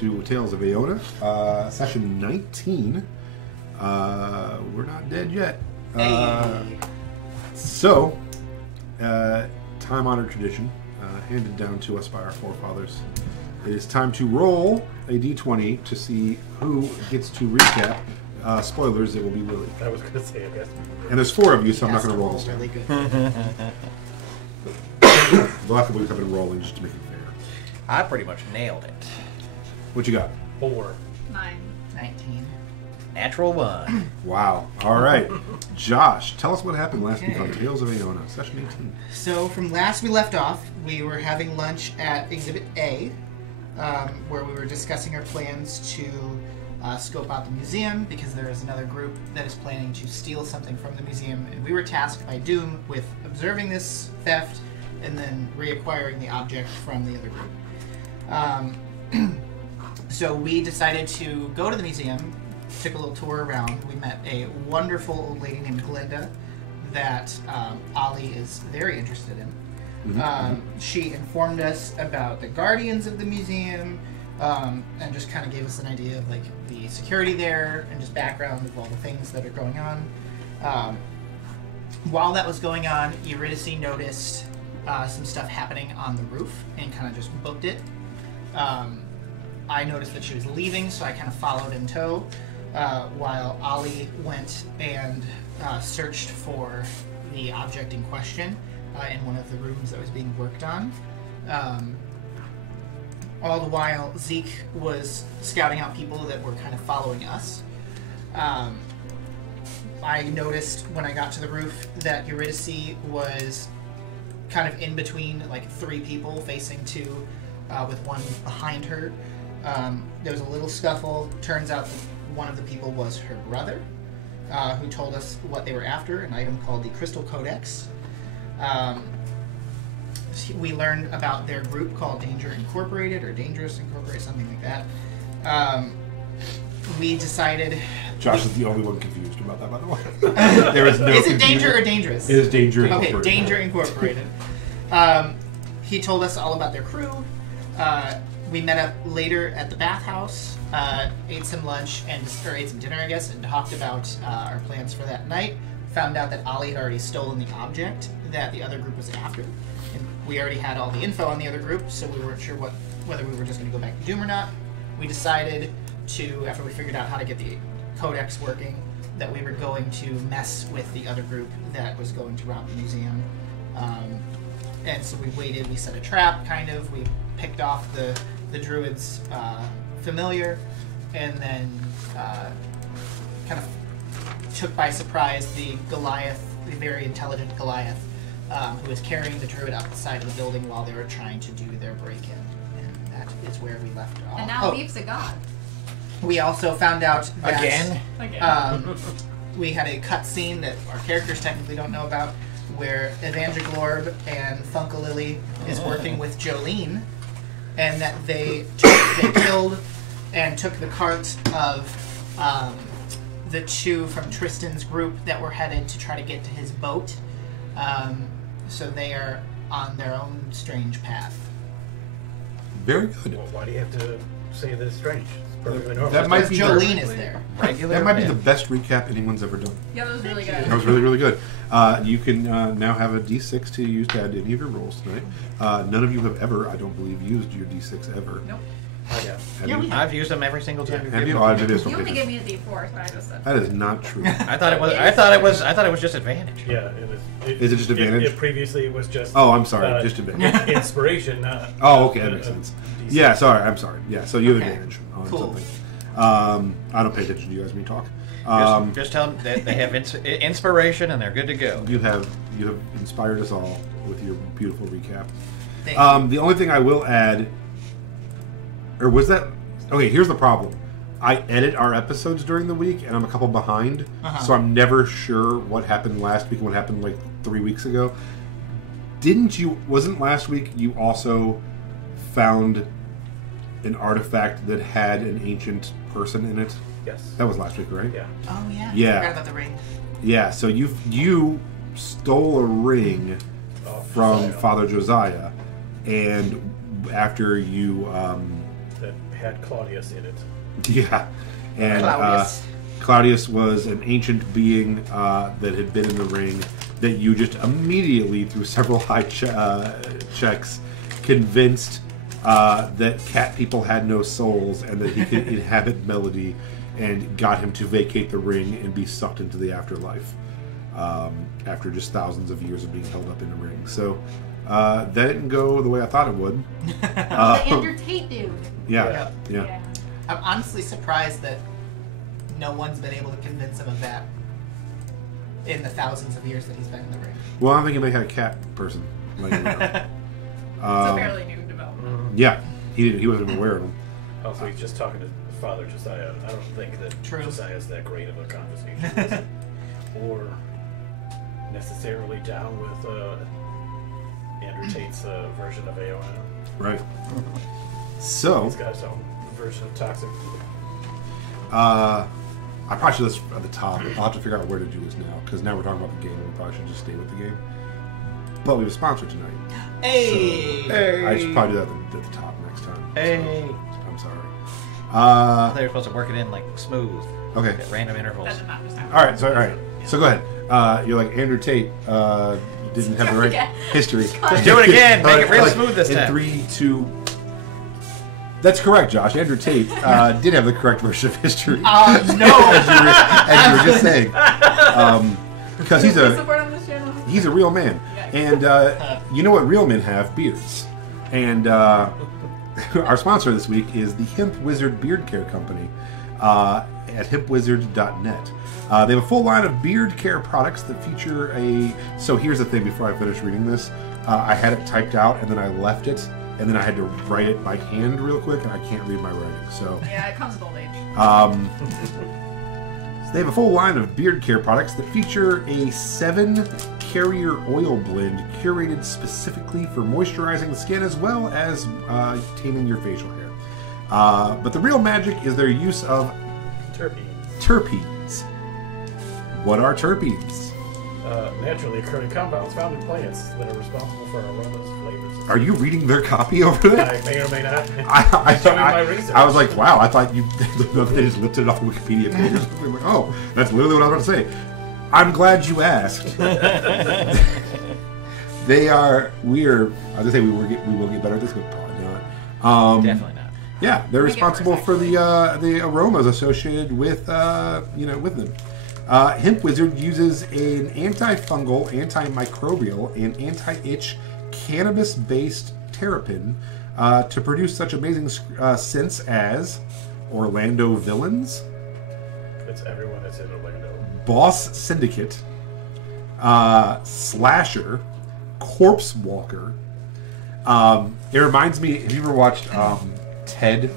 to Tales of Aeona, session 19. We're not dead yet. So, time-honored tradition, handed down to us by our forefathers. It is time to roll a d20 to see who gets to recap. Spoilers, it will be Willie. I was going to say, I guess. And there's 4 of you, so I'm not going to roll this really time. good. We'll have to wake up and rolling just to make it fair. I pretty much nailed it. What you got? 4. 9. 19. Natural 1. Wow. All right. Josh, tell us what happened last week on Tales of Aeona, session 18. So from last we left off, we were having lunch at Exhibit A, where we were discussing our plans to scope out the museum, because there is another group that is planning to steal something from the museum, and we were tasked by Doom with observing this theft and then reacquiring the object from the other group. So we decided to go to the museum, took a little tour around. We met a wonderful old lady named Glinda that Ollie is very interested in. She informed us about the guardians of the museum, and just kind of gave us an idea of like the security there and just background of all the things that are going on. While that was going on, Eurydice noticed some stuff happening on the roof and kind of just booked it. I noticed that she was leaving, so I kind of followed in tow, while Ollie went and searched for the object in question in one of the rooms that was being worked on. All the while, Zeke was scouting out people that were kind of following us. I noticed when I got to the roof that Eurydice was kind of in between like 3 people facing 2, with one behind her. There was a little scuffle. Turns out that one of the people was her brother, who told us what they were after, an item called the Crystal Codex. We learned about their group called Danger Incorporated, or Dangerous Incorporated, something like that. We decided... Josh is the only one confused about that, by the way. There is no Is it confusion. Danger or Dangerous? It is Danger Incorporated. Okay, Danger Incorporated. He told us all about their crew. We met up later at the bathhouse, ate some lunch, or ate some dinner, I guess, and talked about our plans for that night. Found out that Ollie had already stolen the object that the other group was after. And we already had all the info on the other group, so we weren't sure whether we were just going to go back to Doom or not. We decided to, after we figured out how to get the codex working, that we were going to mess with the other group that was going to rob the museum. And so we waited, we set a trap, kind of. We picked off the druid's familiar, and then kind of took by surprise the Goliath, the very intelligent Goliath, who was carrying the druid up the side of the building while they were trying to do their break-in. And that is where we left off. And now Leaf's a god. We also found out that... Again? We had a cutscene that our characters technically don't know about, where Evangelorb and Funkalily is working with Jolene, and that they killed and took the cart of the 2 from Tristan's group that were headed to try to get to his boat. So they are on their own strange path. Very good. Well, why do you have to say that it's strange? It's perfectly normal. That might be Jolene is there. That might be the best recap anyone's ever done. Yeah, that was really good. That was really, really good. You can now have a D6 to use to add any of your rolls tonight. None of you have ever, I don't believe, used your D6 ever. Nope. I know. Have you? I've used them every single time. Have you? Oh, it is. You Okay. only gave me a D4, so I just said. That is not true. I thought it was just advantage. Yeah, it was. Is it just advantage? It previously was just. Oh, I'm sorry. Just advantage. Inspiration, not. Oh, okay, that makes sense. DC. Yeah, sorry. I'm sorry. Yeah, so you have Okay. advantage on Cool. something. I don't pay attention to you guys when you talk. Just tell them that they have inspiration and they're good to go. You have inspired us all with your beautiful recap. Thank you. The only thing I will add, or was that? Okay, here's the problem. I edit our episodes during the week, and I'm a couple behind, so I'm never sure what happened last week and what happened like 3 weeks ago. Wasn't last week you also found an artifact that had an ancient person in it? Yes. That was last week, right? Yeah. Oh, yeah. Yeah. I forgot about the ring. Yeah, so you stole a ring from Josiah. Father Josiah, and after you That had Claudius in it. Yeah, and Claudius was an ancient being that had been in the ring that you just immediately, through several high checks, convinced that cat people had no souls and that he could inhabit melody, and got him to vacate the ring and be sucked into the afterlife after just thousands of years of being held up in the ring. So that didn't go the way I thought it would. The Andrew Tate dude. Yeah. I'm honestly surprised that no one's been able to convince him of that in the thousands of years that he's been in the ring. Well, I think he may have had a cat person. Like, It's a fairly new development. yeah, he wasn't aware of him. Also, he's just talking to his father, Josiah. I don't think that Josiah's that great of a conversation. Or necessarily down with Andrew Tate's version of AON. Right. So, He's got his own version of Toxic. I probably should list at the top. I'll have to figure out where to do this now, because now we're talking about the game, and we probably should just stay with the game. But we have a sponsor tonight. Hey! So I should probably do that at the top next time. Hey. So, I'm sorry. I thought you were supposed to work it in like smooth. Okay. At random intervals. That did not just happen. All right. So go ahead. You're like Andrew Tate didn't have the right history. Do it again. Make it real Like, smooth this in time. 3, 2. That's correct, Josh. Andrew Tate did have the correct version of history. No! as you were just saying, because he's Support on this channel. he's a real man, and you know what real men have? Beards. And our sponsor this week is the Hemp Wizard Beard Care Company at hempwizard.net. They have a full line of beard care products that feature a... So here's the thing before I finish reading this. I had it typed out and then I left it, and then I had to write it by hand real quick, and I can't read my writing. So Yeah, it comes with old age. they have a full line of beard care products that feature a 7-carrier oil blend curated specifically for moisturizing the skin as well as taming your facial hair. But the real magic is their use of terpenes. What are terpenes? Naturally occurring compounds found in plants that are responsible for aromas, flavors. Are you reading their copy over there? I may or may not. I was like, wow, I thought they just lifted it off the Wikipedia page. I'm like, oh, that's literally what I was about to say. I'm glad you asked. We will get better at this, but probably not. Definitely not. Yeah, they're responsible for the aromas associated with with them. Hemp Wizard uses an antifungal, antimicrobial, and anti-itch cannabis-based terrapin to produce such amazing scents as Orlando Villains, It's everyone that's in Orlando. Boss Syndicate, Slasher, Corpse Walker. It reminds me, have you ever watched Ted,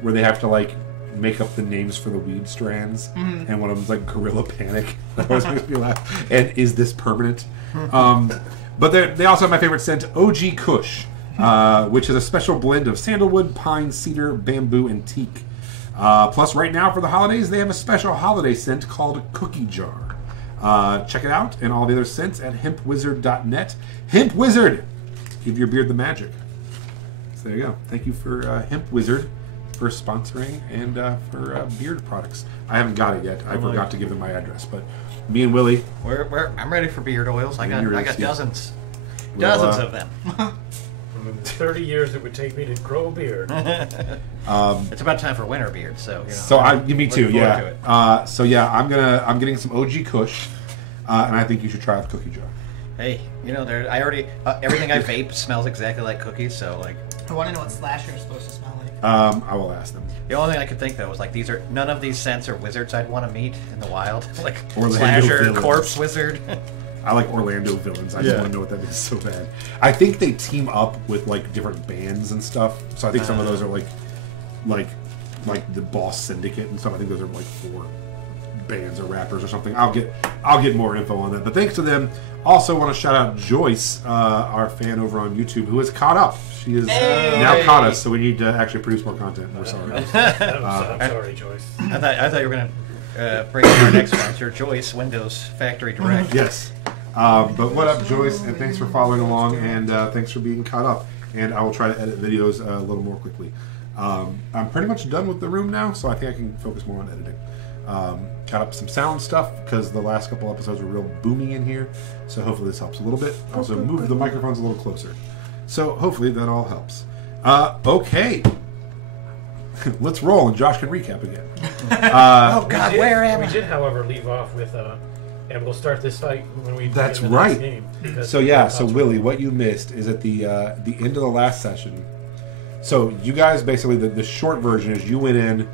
where they have to make up the names for the weed strands, and one of them's like Gorilla Panic. That always makes me laugh. And is this permanent? But they also have my favorite scent, OG Kush, which is a special blend of sandalwood, pine, cedar, bamboo, and teak. Plus, right now for the holidays, they have a special holiday scent called Cookie Jar. Check it out and all the other scents at hempwizard.net. Hemp Wizard! Give your beard the magic. So there you go. Thank you for Hemp Wizard for sponsoring and for beard products. I haven't got it yet. I forgot to give them my address, but me and Willie... I'm ready for beard oils. I got dozens. Well, Dozens of them. 30 years it would take me to grow a beard. It's about time for winter beard, so you know. So me too, looking forward to it. I'm getting some OG Kush, and I think you should try out the Cookie Jar. Hey, I already everything I vape smells exactly like cookies, so I want to know what Slasher is supposed to smell like. I will ask them. the only thing I could think though was none of these scents are wizards I'd want to meet in the wild, like Orlando Slasher, Villains. Corpse Wizard. I like Orlando Villains. I just want to know what that is so bad. I think they team up with different bands and stuff. So I think some of those are like the Boss Syndicate and stuff. I think those are for bands or rappers or something. I'll get more info on that. But thanks to them. Also want to shout out Joyce, our fan over on YouTube, who has caught up. She has now caught us, so we need to actually produce more content. We're sorry. I'm sorry, Joyce. I thought you were gonna bring in our next sponsor, Joyce Windows Factory Direct. Yes. But what up, Joyce? And thanks for following along, and thanks for being caught up. And I will try to edit videos a little more quickly. I'm pretty much done with the room now, so I think I can focus more on editing. Got up some sound stuff because the last couple episodes were real boomy in here, so hopefully this helps a little bit. Also moved the microphones a little closer, so hopefully that all helps. Okay. Let's roll, and Josh can recap again. Oh God, where am I? We did, however, leave off with, and we'll start this fight when we. That's get in the right. next game, So Willie, what you missed is at the end of the last session. So you guys basically the short version is you went in,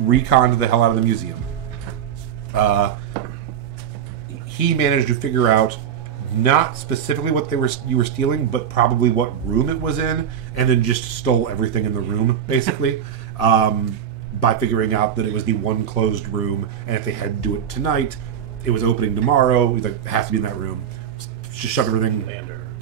reconned the hell out of the museum. He managed to figure out not specifically what you were stealing, but probably what room it was in, and then just stole everything in the room, basically, by figuring out that it was the one closed room, and if they had to do it tonight, it was opening tomorrow. He's like, it has to be in that room. Just shove everything.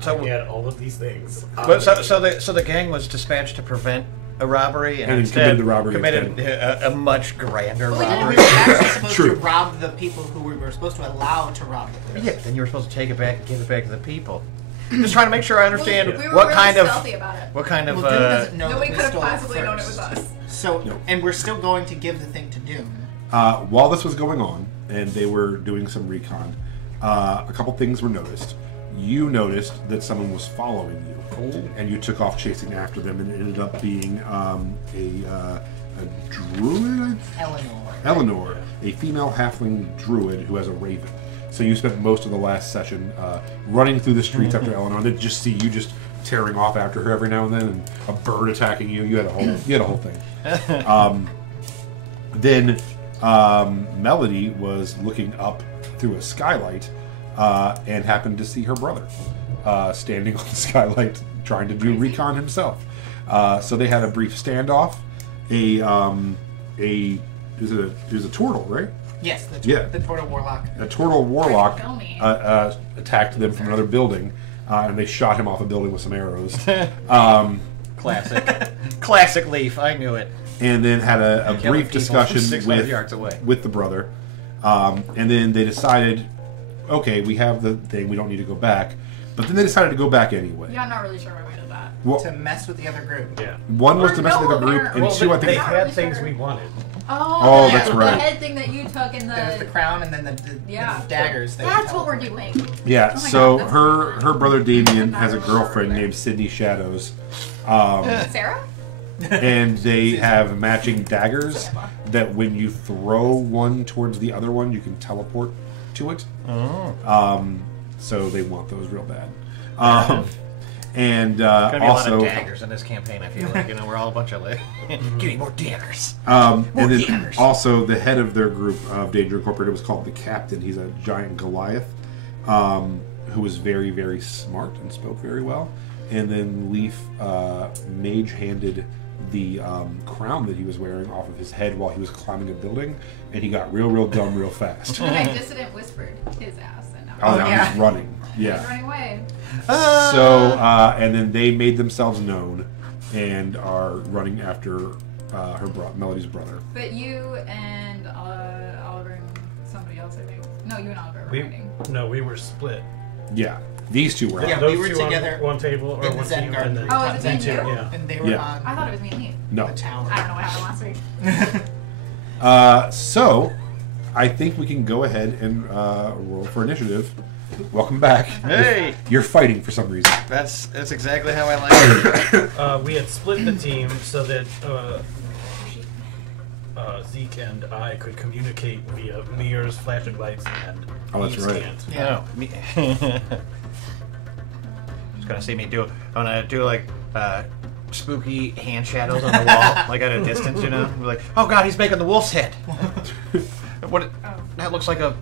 So we had all of these things. But so the gang was dispatched to prevent a robbery, and instead committed the robbery. Committed a much grander We were robbery. actually supposed True. to rob the people who we were supposed to allow to rob the place. Yeah, then you were supposed to take it back and give it back to the people. Just trying to make sure I understand We were what really kind of stealthy about it. what kind of Well, Doom doesn't know Nobody that we could have stole it possibly known it was first. us. So, No. and we're still going to give the thing to Doom. While this was going on, and they were doing some recon, a couple things were noticed. You noticed that someone was following you, and you took off chasing after them, and it ended up being a druid? Eleanor, a female halfling druid who has a raven. So you spent most of the last session running through the streets after Eleanor, and they just see you just tearing off after her every now and then, and a bird attacking you. You had a whole thing. Then Melody was looking up through a skylight and happened to see her brother standing on the skylight trying to do recon himself. So they had a brief standoff. It was a turtle, right? Yes, the Tortle Warlock. A turtle warlock Kill me. attacked them from another building, and they shot him off a building with some arrows. classic Leaf. I knew it. And then had a Killing brief people discussion 600 yards away. with the brother. And then they decided, okay, we have the thing, we don't need to go back. But then they decided to go back anyway. Yeah, I'm not really sure why we did that. Well, To mess with the other group. Yeah. one was Or to mess with the no, group, they're- and Well, two, I they think... Not had really things sure. we wanted. Oh, the, that's the right. head thing that you took and There was the crown and then the daggers. That That's we what we're teleported. doing. Yeah, Oh my so God, that's her brother Damien I'm has a not girlfriend remember. named Sydney Shadows. Sarah? And they have matching daggers that when you throw one towards the other one, you can teleport to it. So they want those real bad. And Gonna be also, a lot of daggers in this campaign. I feel like we're all a bunch of like, give me more daggers. and then daggers. also the head of their group of Danger Incorporated was called the Captain. He's a giant Goliath, who was very, very smart and spoke very well. And then Leaf mage-handed the crown that he was wearing off of his head while he was climbing a building, and he got real dumb real fast. And I dissident whispered his ass. And now Oh, now yeah. he's running. he's Yeah. running away. So, and then they made themselves known and are running after Melody's brother. But you and Oliver and somebody else, I think. No, you and Oliver were running. We were split. Yeah. These two were. Yeah, Those we were two on together one table or in the one Zen team, Garden. and then Oh, is it them me two, and you? yeah. And they were Yeah. on I thought it was me and you. No. the tower. I don't know what happened last week. So, I think we can go ahead and roll for initiative. Welcome back. Hey, You're fighting for some reason. that's exactly how I like it. We had split the team so that Zeke and I could communicate via mirrors, flashing lights, and Oh, that's right. scans. Yeah. Oh, me. Just gonna see me do. I'm gonna do like spooky hand shadows on the wall, like at a distance, you know. Like, oh god, he's making the wolf's head. What? That looks like a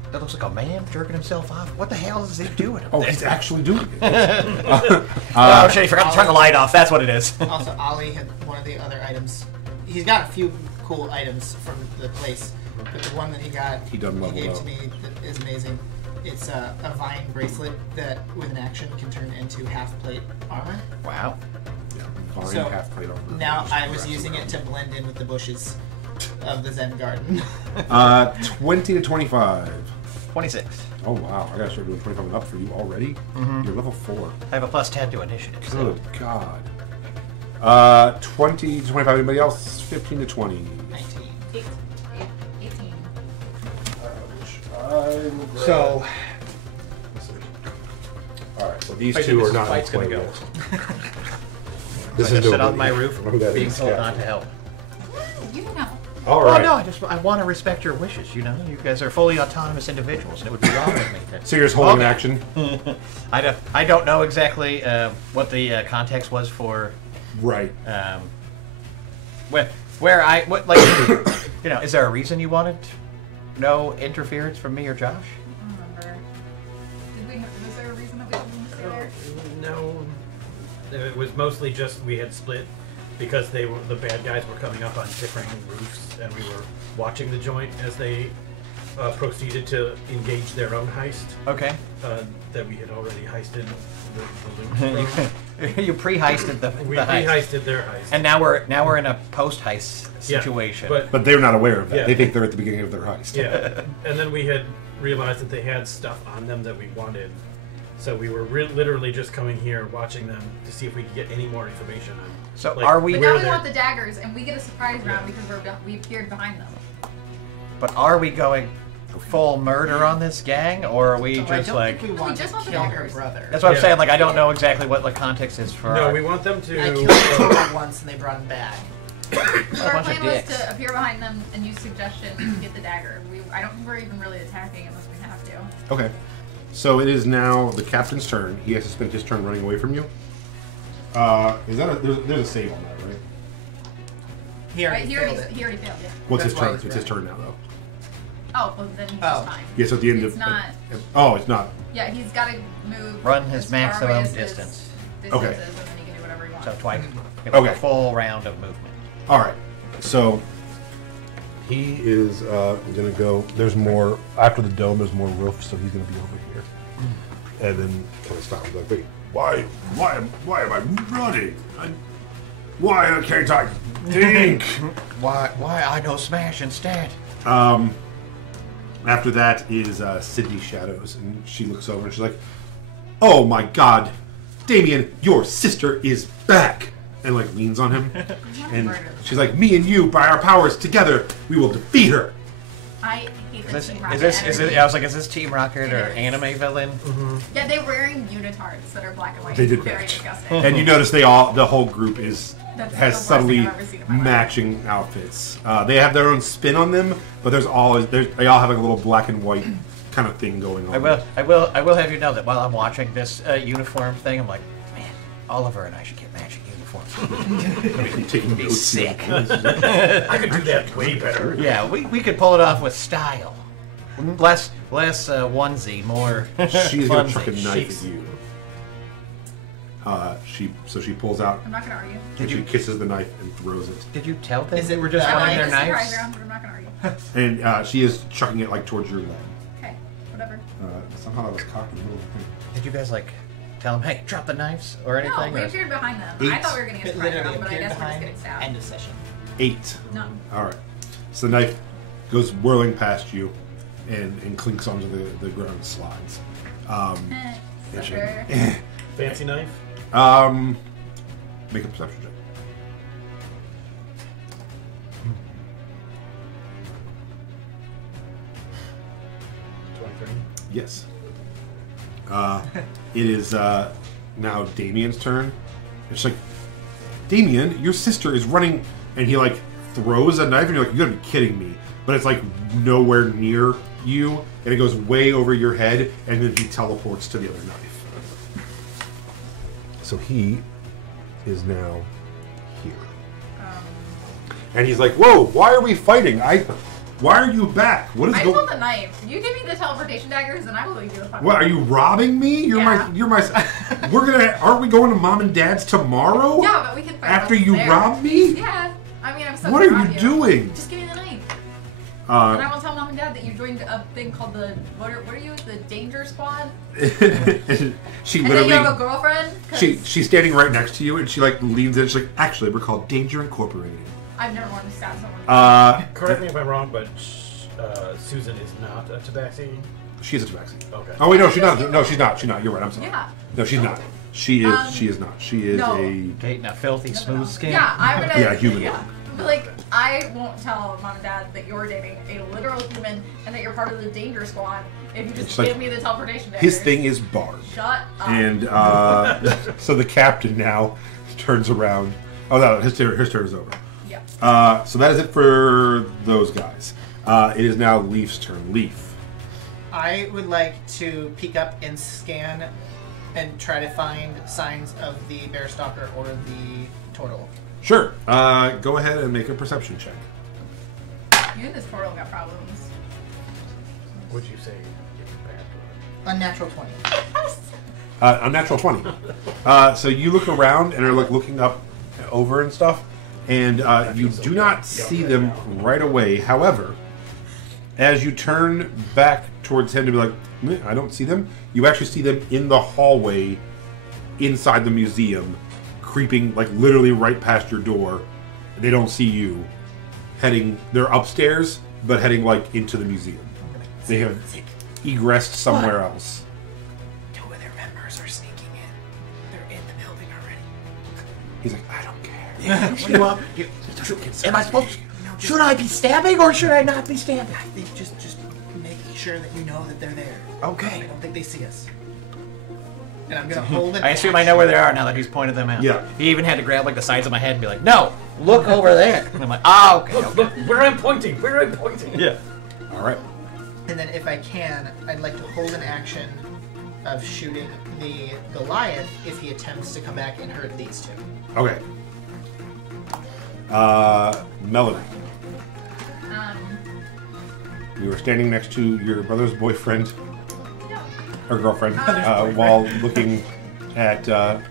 man jerking himself off. What the hell is he doing? Oh, he's actually doing it. Oh shit! He forgot to turn the light off. That's what it is. Also, Ollie had one of the other items. He's got a few cool items from the place, but the one that he got, He done leveled gave up. to me that is amazing. It's a vine bracelet that, with an action, can turn into half-plate armor. Wow. Yeah, fine, So, half plate armor. Now I was using it to blend in with the bushes of the Zen Garden. 20 to 25. 26. Oh wow, I gotta start doing 25 and up for you already. You're level 4. I have a +10 to initiative. Good God. 20 to 25. Anybody else? 15 to 20. 19. 18. So. All right. So these two are not. Fight's gonna go. This I is just sit on my roof, that being is told scary. not to help. You know. All right. Oh no, I want to respect your wishes. You know, you guys are fully autonomous individuals, and it would be wrong with me. So you're just holding Okay. action. I don't know exactly what the context was for. Right. Is there a reason you wanted no interference from me or Josh? I don't remember. Was there a reason that we didn't stay there? No, it was mostly just we had split because the bad guys were coming up on different roofs, and we were watching the joint as they proceeded to engage their own heist. Okay. That we had already heisted the loot from. You pre-heisted the We heist. pre-heisted their heist. And now we're in a post-heist situation. Yeah, But they're not aware of that. Yeah. They think they're at the beginning of their heist. yeah, and then we had realized that they had stuff on them that we wanted. So we were literally just coming here, watching them to see if we could get any more information on. So like, are we? But where now we they're- want the daggers, and we get a surprise round because we appeared behind them. But are we going full murder on this gang, or are we So I just don't like? think we want just to want the kill her daggers. brother. That's what I'm Yeah. saying. Like I don't know exactly what the context is for. No, our- we want them to. I killed her once and they brought him back. So our bunch of plan was dicks. to appear behind them and use suggestion to get the dagger. I don't think we're even really attacking unless we have to. Okay. So it is now the captain's turn. He has to spend his turn running away from you. Is that there's a save on that, right? He already Right, failed it. he already failed it. What's That's his why turn? he's It's his running. turn now, though. Oh, well then he's Oh. fine. Yeah, so at the end It's of. not. Oh, it's not. Yeah, he's got to move. Run his as far maximum away as his distance. distances, Okay. and then he can do whatever he wants. So twice. Okay. A full round of movement. All right. So he is going to go. There's more after the dome. There's more roof, so he's going to be over here, and then kind of stop. He's like, wait, why am I running? Why can't I think? Why I know smash instead? After that is Sydney Shadows, and she looks over and she's like, "Oh my God, Damien, your sister is back!" And like leans on him, and she's like, "Me and you, by our powers together, we will defeat her." I hate Is this. this? Team Is Rocket this? Is energy. it? I was like, is this Team Rocket or It is. anime villain? Yeah, they're wearing unitards that are black and white. They did Very match. disgusting. And you notice the whole group has That's the worst thing subtly I've ever seen in my life. matching outfits. They have their own spin on them, but they all have like a little black and white kind of thing going on. I will have you know that while I'm watching this uniform thing, I'm like, man, Oliver and I should get matching uniforms. I'm taking Be notes. sick. I could do that way better. Yeah, we could pull it off with style. Less onesie, more She's gonna chuck a funsy. knife at you. She pulls out I'm not gonna argue. and she kisses the knife and throws it. Did you tell them Is they it were just that running I their like this knives? surprise round, but I'm not gonna argue. And she is chucking it like towards your leg. Okay, whatever. Somehow that was cocked in the middle of the thing. Did you guys like tell them, hey, drop the knives or No, anything? we or- appeared behind them. I Eight. thought we were getting a It surprise literally round, but I appeared guess we're just behind. getting stabbed. End of session. 8. No. All right. So the knife goes whirling past you and clinks onto the ground and slides. And she- Sucker. Fancy knife. Make a perception check. Yes. It is now Damien's turn. It's like, Damien, your sister is running, and he like throws a knife, and you're like, you gotta be kidding me. But it's like nowhere near you, and it goes way over your head, and then he teleports to the other knife. So he is now here. And he's like, whoa, why are we fighting? Why are you back? What is I going pulled the knife. You give me the teleportation daggers, and I will leave you the fuck. What, are you robbing me? Yeah. Aren't we going to mom and dad's tomorrow? Yeah, but we can fight After once you there. rob me? Yeah. I mean, I'm so What are proud you of doing? Just give me the knife. And I Uh, will tell mom and dad that you joined a thing called the what are you? The Danger Squad. she And then literally you have a girlfriend. 'Cause she's standing right next to you, and she like leans in. She's like, actually, we're called Danger Incorporated. I've never wanted to stab someone. Correct me if I'm wrong, but Susan is not a tabaxi. She's a tabaxi. Okay. Oh wait, no, she's not. No, she's not. She's not. You're right. I'm sorry. Yeah. No, she's not. She is. She is not. She is dating a filthy smooth skin. Yeah, I'm gonna. Yeah, human. Yeah. But, like, I won't tell mom and dad that you're dating a literal human and that you're part of the danger squad if you just give me the teleportation daggers. His thing is barred. Shut up. And so the captain now turns around. Oh no, his turn is over. Yeah. So that is it for those guys. It is now Leaf's turn. Leaf. I would like to peek up and scan and try to find signs of the bear stalker or the turtle. Sure. Go ahead and make a perception check. You and this turtle got problems. What'd you say? Unnatural 20. Unnatural 20. So you look around and are looking up over and stuff, and you do not see them right away. However, as you turn back towards him to be like, I don't see them, you actually see them in the hallway inside the museum, creeping like literally right past your door. They don't see you. They're upstairs, but heading like into the museum. They have egressed somewhere else. 2 of their members are sneaking in. They're in the building already. He's like, I don't care. Am I supposed to? Should I be stabbing or should I not be stabbing? I think just make sure that you know that they're there. Okay. I don't think they see us. And I'm gonna hold it. I assume I know where they are now that he's pointed them out. Yeah. He even had to grab like the sides of my head and be like, "No, look over there." And I'm like, "Oh, okay." Look, where I'm pointing. Where I'm pointing. Yeah. All right. And then if I can, I'd like to hold an action of shooting the Goliath if he attempts to come back and hurt these 2. Okay. Melody. You were standing next to your brother's boyfriend, or girlfriend, while looking at. Are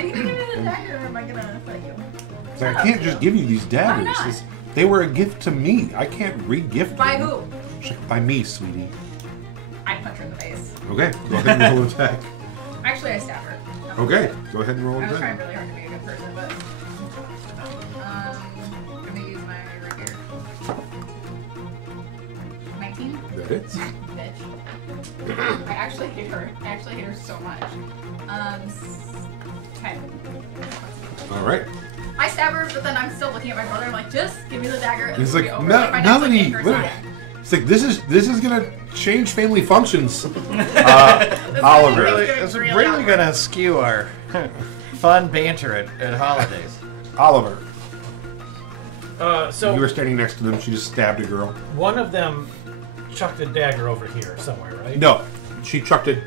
you gonna give me the dagger or am I gonna fight you? I can't just give you these daggers. They were a gift to me. I can't re-gift them. By who? By me, sweetie. I punch her in the face. Okay, go ahead and roll an attack. Actually, I stab her. Okay, go ahead and roll an I was attack. trying really hard to be a good person, but I'm gonna use my rapier. 19. That is. Bitch. I actually hate her. I actually hate her so much. 10. All right. I stab her, but then I'm still looking at my brother. I'm like, just give me the dagger. And He's it'll like, be over. no, Like, my dad's, like, Melanie. in her What? side. It's like this is gonna change family functions. Oliver, Really, it's really really awkward. gonna skew our fun banter at holidays. Oliver, So you were standing next to them. She just stabbed a girl. one of them chucked a dagger over here somewhere, right? No, she chucked it.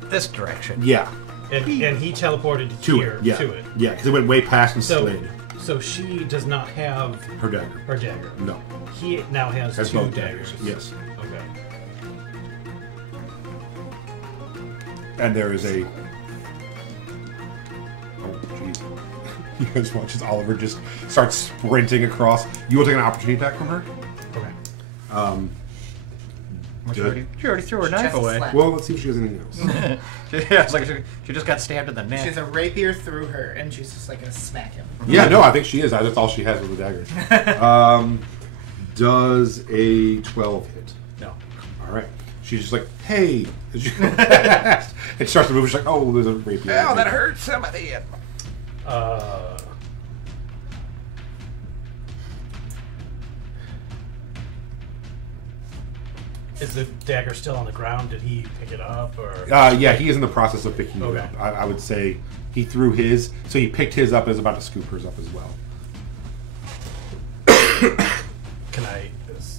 This direction. Yeah, And he teleported to here it. Yeah, to it. yeah, because it went way past and So slid so she does not have her dagger. her dagger. No, He now has has 2 both daggers. Yes, Okay. and there is a. Oh, jeez. You guys watch as Oliver just starts sprinting across. You will take an opportunity attack from her. Okay. She already threw her knife Just away. slap. Well, let's see if she has anything else. Yeah, it's like she just got stabbed in the neck. She has a rapier through her, and she's just like gonna smack him. Yeah, no, I think she is. That's all she has with the dagger. Does a 12 hit? No. All right. She's just like, hey. As she it starts to move. She's like, oh, there's a rapier. Oh, that hurt somebody. Is the dagger still on the ground? Did he pick it up or? Yeah, he is in the process of picking it Okay. up. I would say he threw his, so he picked his up and is about to scoop hers up as well. Can I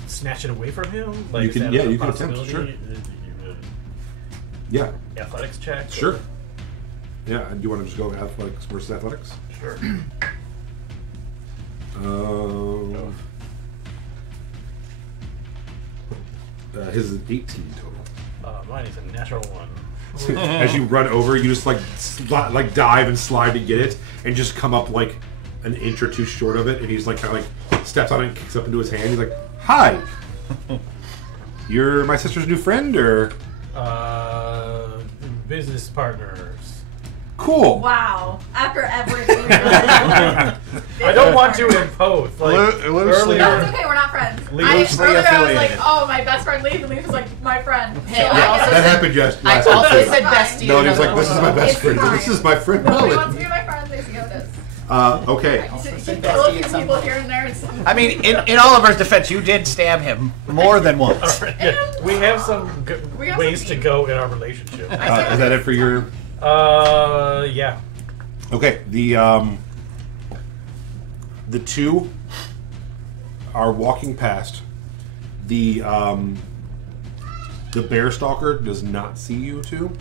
snatch it away from him? Like, You is can- that yeah, a you can attempt, possibility? Yeah, Athletics check? sure. or- Yeah, do you want to just go athletics versus athletics? Sure. His is 18 total. Mine is a natural 1. As you run over, you just like dive and slide to get it, and just come up like an inch or two short of it, and he's like kind of like steps on it and kicks up into his hand. He's like, "Hi, you're my sister's new friend, or Business partners. cool." Wow. After everything. I don't want to impose. Like, Loosely. No, earlier, it's okay. We're not friends. Loosely Earlier I was affiliated. like, oh, my best friend Leaf, and Leaf was like, my friend. Hey, So I I also guess- That happened just I last also episode. said bestie. No, and he was like, "This is my best It's friend. fine. This is my friend Nobody Melon." wants to be my friend, they see how it is. Okay. Also said Kill a bestie few at some people point. here and there. And I mean, in Oliver's defense, you did stab him more than once. Yeah, we have some good We have ways some to beef. go in our relationship. Is that it for your? Yeah. Okay. The two are walking past. The bear stalker does not see you two,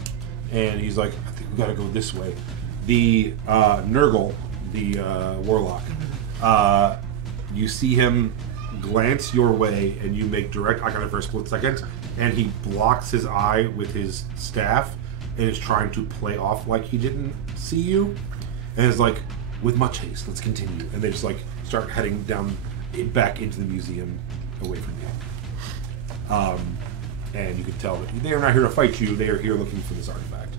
and he's like, "I think we got to go this way." The Nurgle, the warlock, you see him glance your way, and you make direct eye contact for a split second, and he blocks his eye with his staff, and is trying to play off like he didn't see you, and is like, "With much haste, let's continue." And they just like start heading down back into the museum, away from you. And you can tell that they are not here to fight you; they are here looking for this artifact.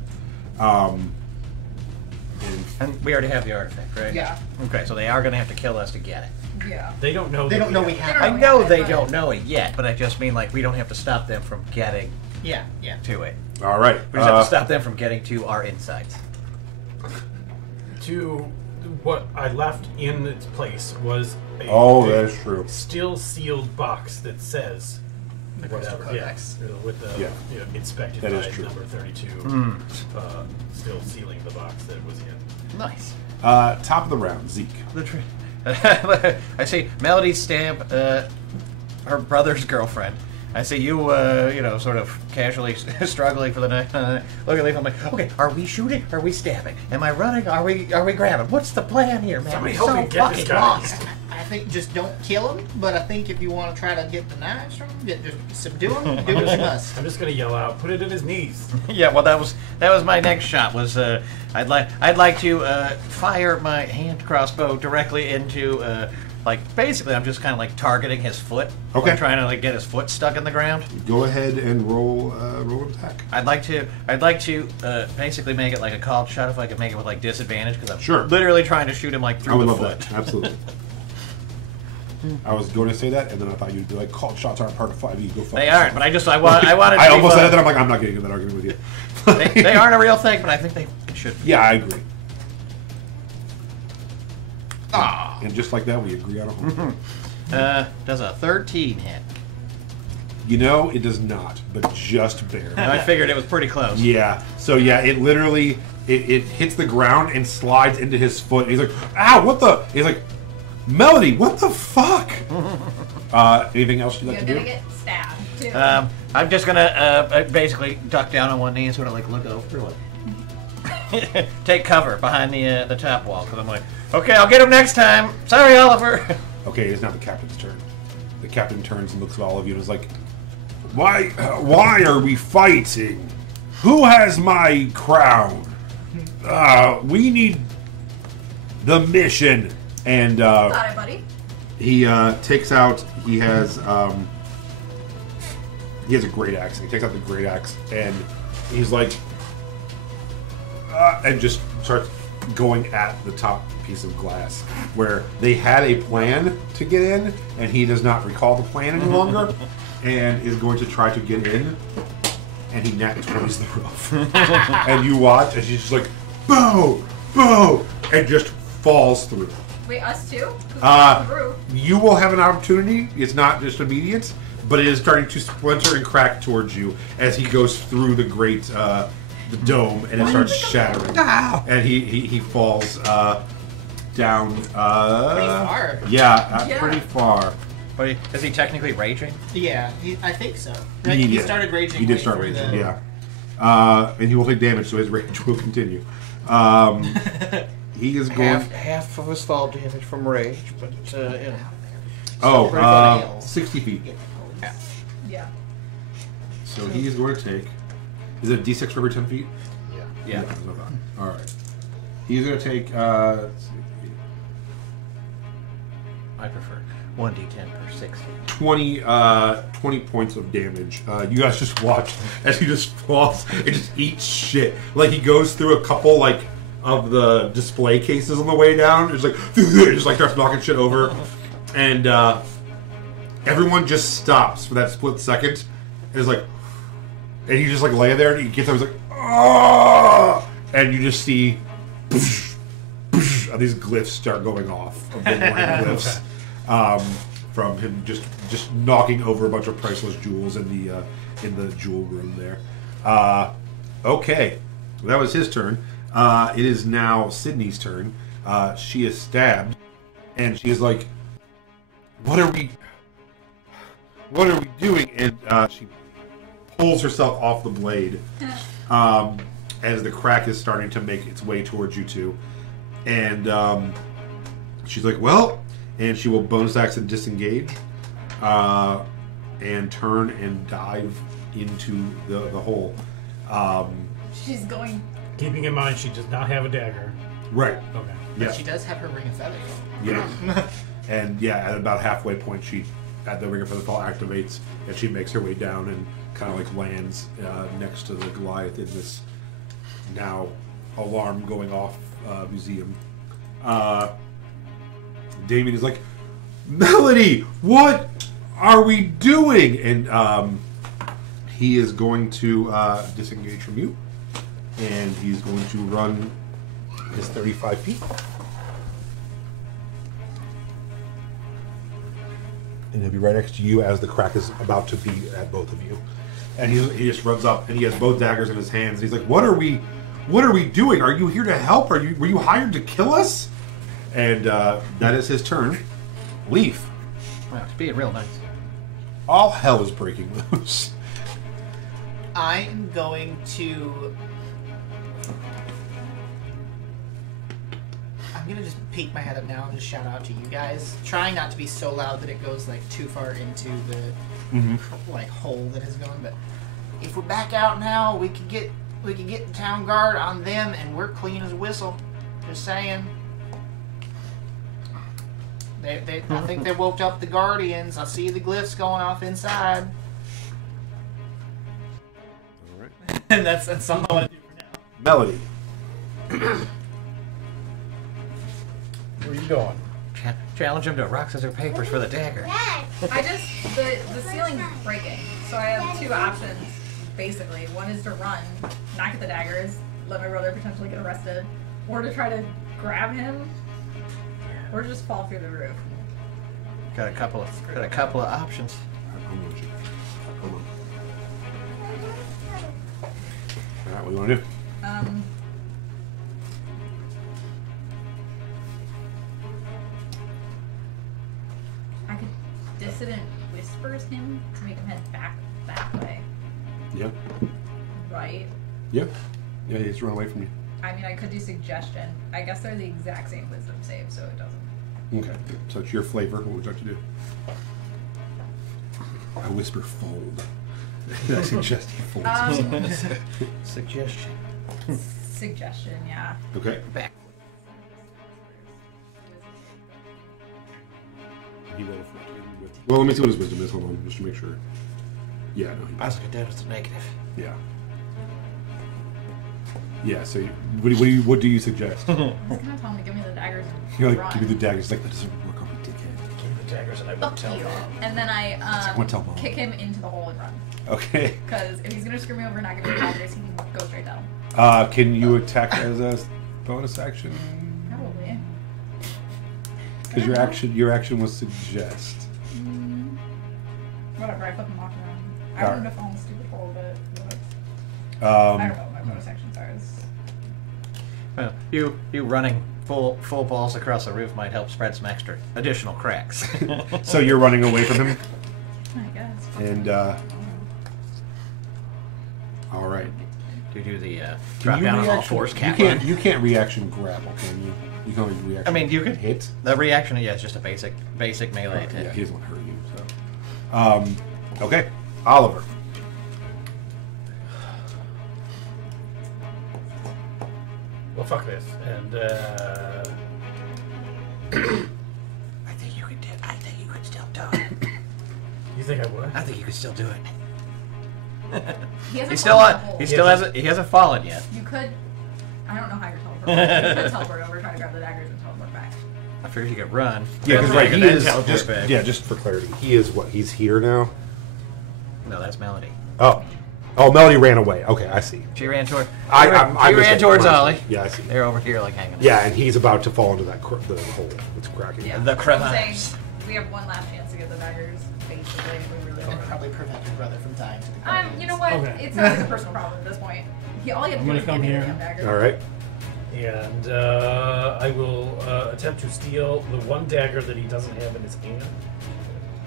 And we already have the artifact, right? Yeah. Okay, so they are going to have to kill us to get it. yeah. They don't know. They that don't know we have. have They I don't it. know have it, they but- don't know it yet, but I just mean like we don't have to stop them from getting Yeah, yeah. to it. All right. We just have to stop them from getting to our insides. To what I left in its place was a Oh, big that is true. steel sealed box that says The Crystal whatever. Codex. Yeah, with the Yeah. inspected That is by true. number 32. Still sealing the box that it was in. Nice. Top of the round, Zeke. I see Melody stamp her brother's girlfriend. I see you, sort of casually struggling for the night. Look at Leaf. I'm like, okay, are we shooting? Are we stabbing? Am I running? Are we grabbing? What's the plan here, man? Somebody I'm help so me get this fucking guy. lost. I think just don't kill him, but I think if you want to try to get the knives from him, just subdue him, do what you must. I'm just gonna yell out, put it in his knees. Yeah, well, that was my next shot. Was I'd like to fire my hand crossbow directly into basically I'm just kind of like targeting his foot. Okay. I'm trying to like get his foot stuck in the ground. Go ahead and roll an attack. I'd like to basically make it like a called shot if I could make it with like disadvantage because I'm Sure. literally trying to shoot him like I through would the love foot. that. Absolutely. I was going to say that, and then I thought you'd be like, "Called shots aren't part of 5e. Go fuck They yourself." aren't, but I wanted. To I be almost said fun. that. I'm like, I'm not getting in that argument with you. They aren't a real thing, but I think they should be. Yeah, I agree. And just like that, we agree on a whole. Does a 13 hit? You know, it does not, but just barely. I figured it was pretty close. Yeah. So yeah, it literally it hits the ground and slides into his foot. He's like, "Ow! What the?" He's like, "Melody, what the fuck?" Anything else you'd like You're to gonna do? get stabbed, too. I'm just gonna basically duck down on one knee and sort of like look over, like take cover behind the top wall because I'm like, okay, I'll get him next time. Sorry, Oliver. Okay, it's now the captain's turn. The captain turns and looks at all of you and is like, Why are we fighting? Who has my crown? We need the mission." And Got it, buddy. he takes out. He has a great axe. He takes out the great axe and he's like, and just starts going at the top piece of glass where they had a plan to get in, and he does not recall the plan any longer, and is going to try to get in, and he nat 20s the roof. And you watch as he's just like, "Boo! Boo!" and just falls through. Wait, us too? 'Cause we're on the roof. You will have an opportunity. It's not just immediate, but it is starting to splinter and crack towards you as he goes through the great the dome, and it starts shattering. And he falls down. Pretty far. Yeah, Yeah. pretty far. But is he technically raging? Yeah, I think so. Right? He did. started raging. He did way start through raging. the- Yeah. And he will take damage, so his rage will continue. He is going. Half of his fall damage from rage, but you know. Oh, fails. 60 feet. Yeah. So he is going to take. Is it a d6 for every 10 feet? Yeah. that's what I thought. All right. He's going to take. Let's see, I prefer 1d10 per 60. 20 points of damage. You guys just watch as he just falls and just eats shit. Like he goes through a couple of the display cases on the way down. It's like just like starts knocking shit over, and everyone just stops for that split second. And it's like, and you just like lay there, and he gets up, he's like, oh, and you just see, and these glyphs start going off of the warning glyphs from him just knocking over a bunch of priceless jewels in the jewel room there. Okay, that was his turn. It is now Sydney's turn. She is stabbed, and she is like, "What are we doing?" And she pulls herself off the blade as the crack is starting to make its way towards you two. And she's like, "Well," and she will bonus action disengage and turn and dive into the hole. She's going. Keeping in mind, she does not have a dagger. Right. Okay. But she does have her ring of feathers. Yeah. And yeah, at about halfway point, at the ring of feather fall activates, and she makes her way down and kind of like lands next to the Goliath in this now alarm going off museum. Damien is like, "Melody, what are we doing?" And he is going to disengage from you, and he's going to run his 35 feet. And he'll be right next to you as the crack is about to be at both of you. And he just runs up, and he has both daggers in his hands. And he's like, "What are we doing? Are you here to help? Were you hired to kill us?" And that is his turn. Leaf. Wow, it's being real nice. All hell is breaking loose. I'm going to just peek my head up now and just shout out to you guys, trying not to be so loud that it goes like too far into the like hole that is going. But if we back out now, we could get the town guard on them, and we're clean as a whistle. Just saying. I think they woke up the guardians. I see the glyphs going off inside. All right. And that's something I want to do for now. Melody. Where are you going? Challenge him to rock, scissors, papers for the dagger. The ceiling's breaking, so I have two options, basically. One is to run, not get the daggers, let my brother potentially get arrested, or to try to grab him, or just fall through the roof. Got a couple of options. Hold on. All right, what do you want to do? I could dissident whispers him to make him head back that way. Yeah. Right? Yeah. Yeah, he's run away from you. I mean, I could do suggestion. I guess they're the exact same wisdom save, so it doesn't. Okay. So it's your flavor. What would you like to do? I whisper fold. I suggest he folds. Suggestion. Suggestion, yeah. Okay. Back. He rolled a 14 with... Well, let me see what his wisdom is. Hold on, just to make sure. Yeah, no. I was looking at that as a negative. Yeah. Yeah. So, what do you suggest? I was gonna tell him to give me the daggers and You're like, run. give me the daggers. Like, that doesn't work on me, dickhead. Give me the daggers and I won't Fuck tell you. Mom. And then I won't tell Mom. kick him into the hole and run. Okay. Because if he's gonna screw me over and not give me the daggers, he can go straight down. Can you attack as a bonus action? Probably. Because your action was suggest. Whatever, I flip him off and run. I Alright. wanted to fall in the stupid hole, but I don't know what my bonus actions are. Well, you running full balls across the roof might help spread some extra additional cracks. So you're running away from him, I guess. and all right. Do you do the Can drop you down on all reaction- fours cat you run? can't. You can't reaction grapple, can you? You can only reaction. I mean, you could hit. The reaction, yeah, it's just a basic melee attack. Yeah, he doesn't want to hurt you. So, okay, Oliver. Well, fuck this. And, I think you could do. I think you could still do it. you think I would? I think you could still do it. He hasn't He's still fallen on. in the He hole. still hasn't. He hasn't fallen yet. You could. I don't know how you're teleporting. You could teleport over, try to grab the daggers, and teleport back. I figured you could run. Yeah, because right, he then is teleport just back. just for clarity, he is what? He's here now. No, that's Melody. Oh, Melody ran away. Okay, I see. She ran toward. I She ran towards Ollie. Yeah, I see. They're over here, like hanging. Yeah, and he's about to fall into that the hole. It's cracking. Yeah. The I'm crevice. saying we have one last chance to get the daggers, basically, if we really And want. probably prevent your brother from dying to the Guardians. You know what? Okay. It sounds like a personal problem at this point. All you have I'm to gonna do is come give me the here. damn dagger. All right. And I will attempt to steal the one dagger that he doesn't have in his hand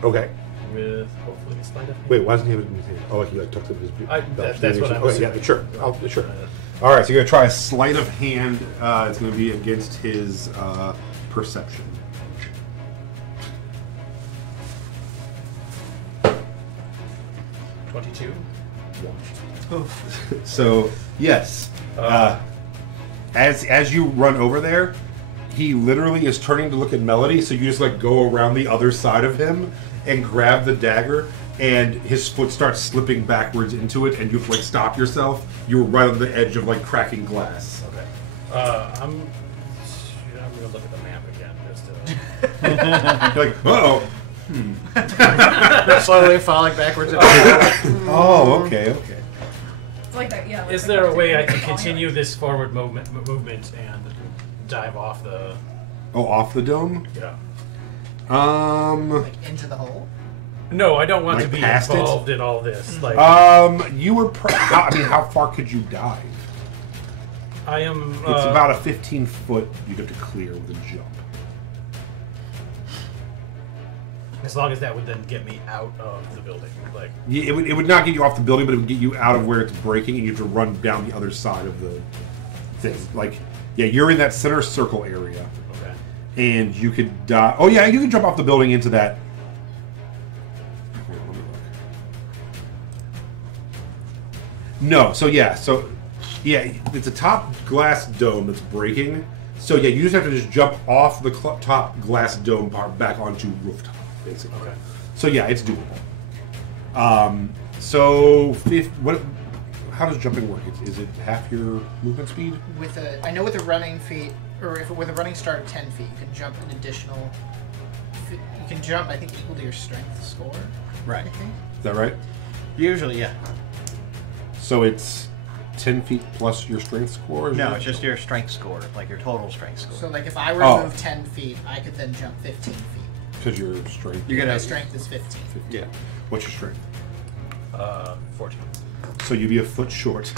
Okay. with hopefully a sleight of hand. Wait, why doesn't he have it in his hand? Oh, he like tucked it in his belt. That's what I'm Okay, yeah, sure. Sure. All right, so you're gonna try a sleight of hand. It's gonna be against his perception. $22. So yes, as you run over there, he literally is turning to look at Melody. So you just like go around the other side of him and grab the dagger, and his foot starts slipping backwards into it, and you have to like stop yourself. You're right on the edge of like cracking glass. Okay. I'm gonna look at the map again just to. You're like, oh. Slowly falling backwards. Oh, okay. It's like that, yeah. Is there a way I can continue this forward movement and dive off the? Oh, off the dome. Yeah. Like into the hole? No, I don't want Like to be past it? involved in all this. Like, You were. How far could you dive? I am. It's about a 15-foot you'd have to clear with a jump. As long as that would then get me out of the building, like. Yeah, it would not get you off the building, but it would get you out of where it's breaking, and you have to run down the other side of the thing. Like, yeah, you're in that center circle area, Okay. and you could die. Oh yeah, you could jump off the building into that. Wait, let me look. No, so yeah, it's a top glass dome that's breaking. So yeah, you just have to just jump off the top glass dome part back onto rooftop, basically. Okay. So yeah, it's doable. How does jumping work? Is it half your movement speed? I know with a running feet, or with a running start of 10 feet, you can jump an additional. You can jump, I think, equal to your strength score. Right. I think. Is that right? Usually, yeah. So it's 10 feet plus your strength score? No, it's just your strength score, like your total strength score. So, like, if I were to move 10 feet, I could then jump 15 feet. Because your strength. You're gonna My strength is 15. Yeah. What's your strength? 14. So you'd be a foot short.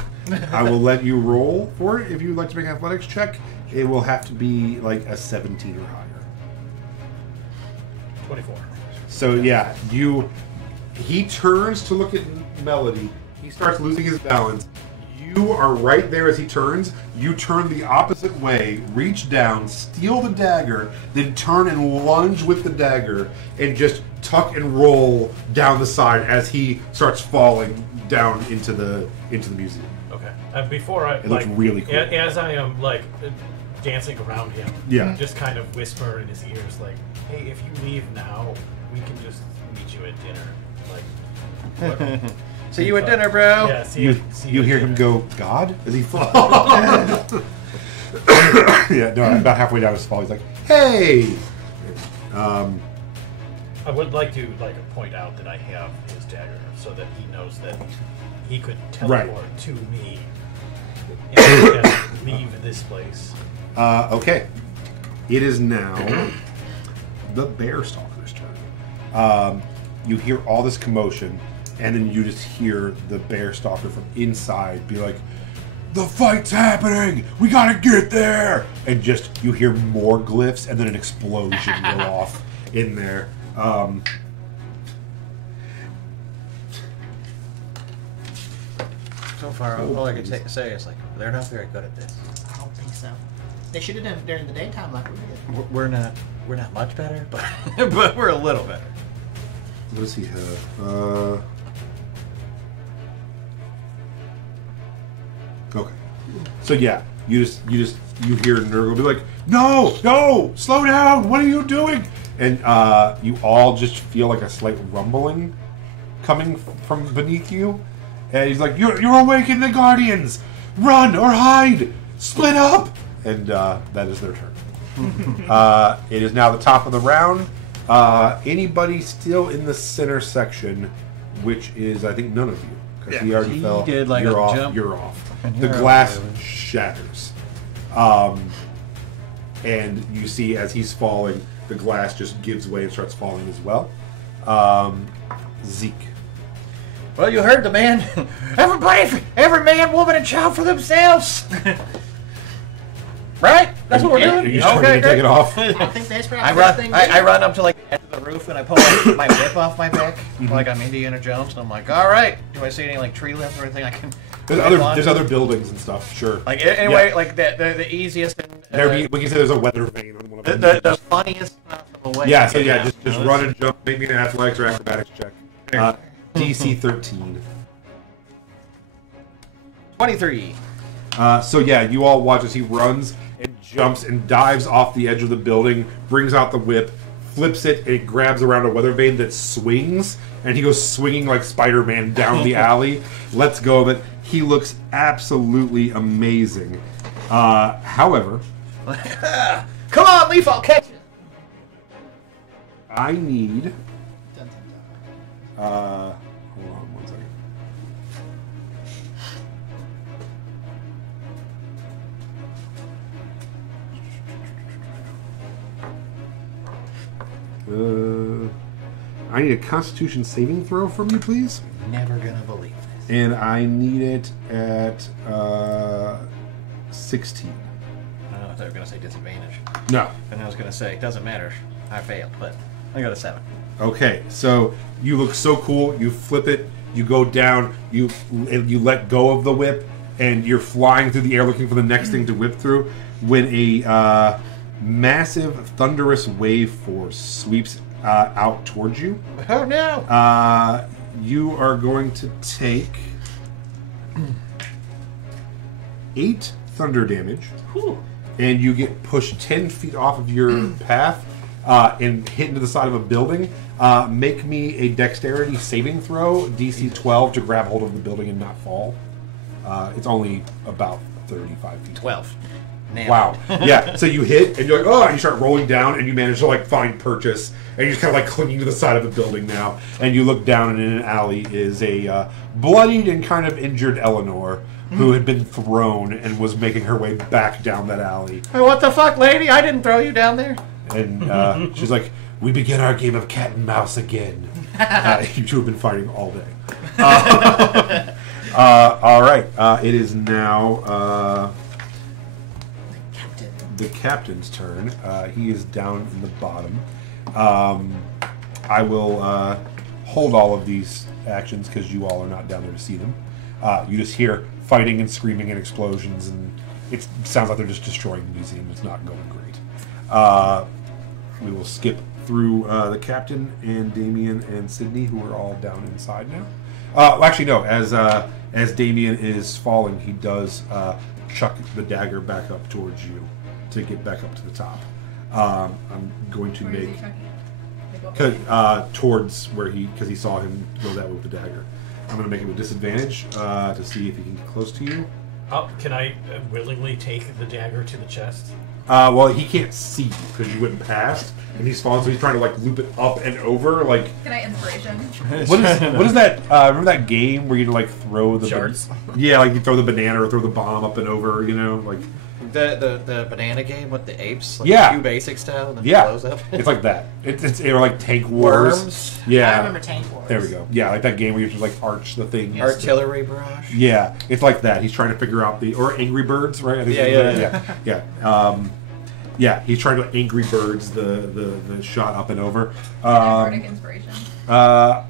I will let you roll for it. If you'd like to make an athletics check, it will have to be like a 17 or higher. 24. So yeah, he turns to look at Melody. He starts losing his balance. You are right there as he turns. You turn the opposite way, reach down, steal the dagger, then turn and lunge with the dagger, and just tuck and roll down the side as he starts falling down into the museum. Okay. Before I It looks really cool. As I am like dancing around him, Yeah. just kind of whisper in his ears, like, "Hey, if you leave now, we can just meet you at dinner." Like, what, See you at dinner, bro. yeah. See You you hear at him dinner. go, God? As he falls. Yeah, no, about halfway down his fall, he's like, hey! I would like to point out that I have his dagger, so that he knows that he could teleport to me and leave this place. Okay. It is now the Bear Stalker's turn. You hear all this commotion, and then you just hear the Bear Stalker from inside be like, the fight's happening! We gotta get there! And just, you hear more glyphs, and then an explosion go off in there. So far, all I can say is, like, they're not very good at this. I don't think so. They should have done it during the daytime like we did. We're not much better, but but we're a little better. What does he have? Okay. So yeah, you hear Nurgle be like, no, slow down! What are you doing? And you all just feel like a slight rumbling coming from beneath you. And he's like, you're awakening the Guardians! Run or hide! Split up! And that is their turn. It is now the top of the round. Anybody still in the center section, which is, I think, none of you. Because he already fell. Did like you're a off. jump. You're off. And The you're glass off. shatters. And you see as he's falling, the glass just gives way and starts falling as well. Zeke. Well, you heard the man. Every man, woman, and child for themselves. Right? That's what we're doing? Are you starting to take it off? I think that's probably I the run. thing. I run up to like the edge of the roof and I pull like, my whip off my back, like I'm Indiana Jones. And I'm like, all right. Do I see any like tree limbs or anything I can? There's other buildings and stuff. Sure. Like anyway, Yeah. like the easiest and We can say there's a weather vane on one of them. the funniest possible way. Yeah, to so get yeah, out. just run and jump. Maybe an athletics or acrobatics check. DC 13. 23. So yeah, you all watch as he runs and jumps and dives off the edge of the building, brings out the whip, flips it, and it grabs around a weather vane that swings, and he goes swinging like Spider-Man down the alley, lets go of it. He looks absolutely amazing. However, Come on, Leaf, I'll catch it. I need... Dun, dun, dun. hold on one second. I need a Constitution saving throw from you, please. Never gonna believe this. And I need it at 16. I thought you were gonna say disadvantage. No. And I was gonna say, doesn't matter. I failed, but I got a 7. Okay, so you look so cool. You flip it, you go down, you let go of the whip, and you're flying through the air looking for the next thing to whip through when a massive thunderous wave force sweeps out towards you. Oh no! You are going to take 8 thunder damage, and you get pushed 10 feet off of your path and hit into the side of a building. Make me a dexterity saving throw, DC 12, to grab hold of the building and not fall. It's only about 35 feet. 12. Nailed Wow. it. Yeah. So you hit, and you're like, oh, and you start rolling down, and you manage to like find purchase, and you're just kind of like clinging to the side of the building now. And you look down, and in an alley is a bloodied and kind of injured Eleanor, who had been thrown and was making her way back down that alley. Hey, what the fuck, lady? I didn't throw you down there. And she's like, we begin our game of cat and mouse again. You two have been fighting all day. All right. It is now the captain's turn. He is down in the bottom. I will hold all of these actions because you all are not down there to see them. You just hear fighting and screaming and explosions, and it sounds like they're just destroying the museum. It's not going great. We will skip through the captain and Damien and Sydney, who are all down inside now. Well, actually, no. As Damien is falling, he does chuck the dagger back up towards you to get back up to the top. I'm going to Where is make he chucking it? towards where because he saw him go that way with the dagger. I'm going to make him a disadvantage to see if he can get close to you. Oh, can I willingly take the dagger to the chest? Well, he can't see you because you went past, and he's falling, so he's trying to like loop it up and over. Like, Can I inspiration? what is that? Remember that game where you like throw the Shards? Yeah, like you throw the banana or throw the bomb up and over. You know, like The banana game with the apes, like Yeah. Q basic style, and then yeah, blows up. it's like that. It's or like Tank Wars. Worms. Yeah, I remember Tank Wars. There we go. Yeah, like that game where you just like arch the thing. Artillery barrage. Yeah, it's like that. He's trying to figure out or Angry Birds, right? I think yeah. He's trying to Angry Birds the shot up and over. Bardic inspiration. I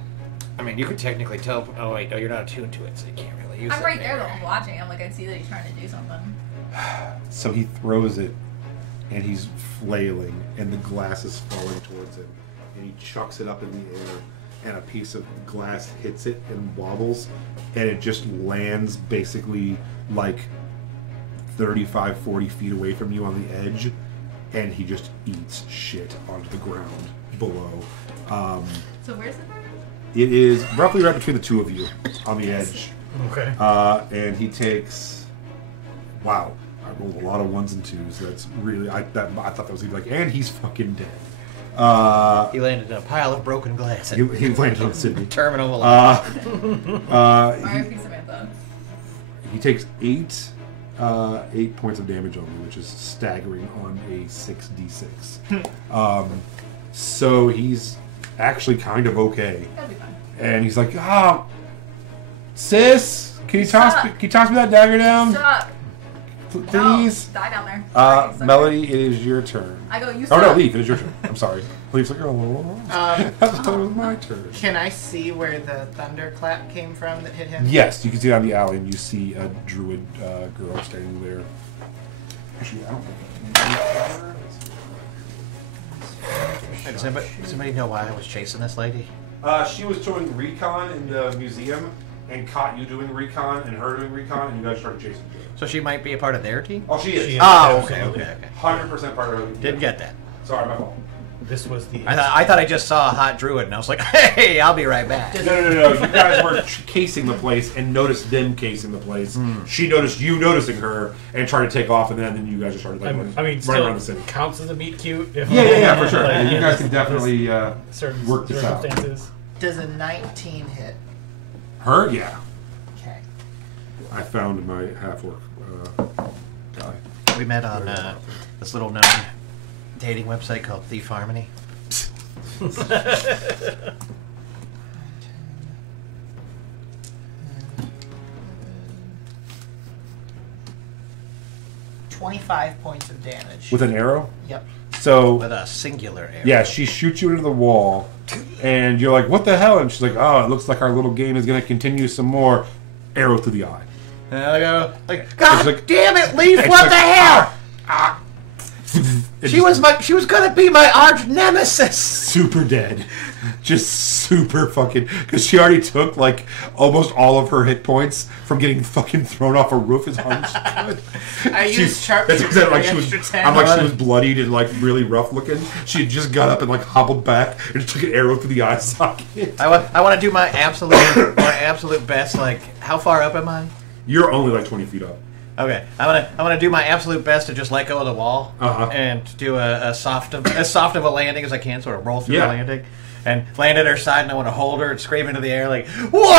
mean, you could technically tell. Oh wait, no, you're not attuned to it, so you can't really use it. I'm right there though. I'm watching. I'm like, I see that he's trying to do something. So he throws it, and he's flailing, and the glass is falling towards him, and he chucks it up in the air, and a piece of glass hits it and wobbles, and it just lands basically like 35, 40 feet away from you on the edge, and he just eats shit onto the ground below. So where's the target? It is roughly right between the two of you on the edge. Okay. And he takes, wow, I rolled a lot of 1s and 2s. That's really I thought that was gonna be like, and he's fucking dead. He landed in a pile of broken glass. He landed on Sydney. Terminal. R.I.P. Samantha. He takes 8 points of damage on me, which is staggering on a 6d6. So he's actually kind of okay. That'll be fine. And he's like, sis, can you toss me that dagger down? Stop. Please? No, die down there. Sorry. Melody, it is your turn. I go, you Oh, stop. no, Leaf, it is your turn. I'm sorry. Leaf's like, I thought it was my turn. Can I see where the thunderclap came from that hit him? Yes, you can see down the alley, and you see a druid girl standing there. Actually, I don't think Does anybody know why I was chasing this lady? she was doing recon in the museum and caught you doing recon and her doing recon, and you guys started chasing her. So she might be a part of their team? Oh, she is. She is. Oh, okay. 100% part of her. Didn't get that. Sorry, my fault. This was the. I thought I just saw a hot druid, and I was like, hey, I'll be right back. No. You guys were casing the place and noticed them casing the place. She noticed you noticing her and tried to take off, and then you guys just started like running around the city. Counts as a meet cute. If Yeah, for sure. like, You in guys can definitely certain work this out. circumstances. Does a 19 hit? Her, yeah. Okay. I found my half-orc guy. We met on this little known dating website called Thief Harmony. 25 points of damage. With an arrow? Yep. So, With a singular arrow. yeah, she shoots you into the wall, and you're like, what the hell? And she's like, oh, it looks like our little game is going to continue some more. Arrow through the eye. And I go, God like- damn it, Leaf, it's what like, the hell? It She was gonna be my arch nemesis. super dead. Just super fucking... Because she already took, like, almost all of her hit points from getting fucking thrown off a roof as hard as she could. I used sharp That's shooter like for she the was. extra 10. I'm like she was bloodied and like really rough looking. She had just got up and like hobbled back and took an arrow through the eye socket. I want to do my absolute best. Like, how far up am I? You're only like 20 feet up. Okay, I want to do my absolute best to just let go of the wall and do as soft of a landing as I can, sort of roll through the landing, and land at her side. And I want to hold her and scream into the air like, "Wah!"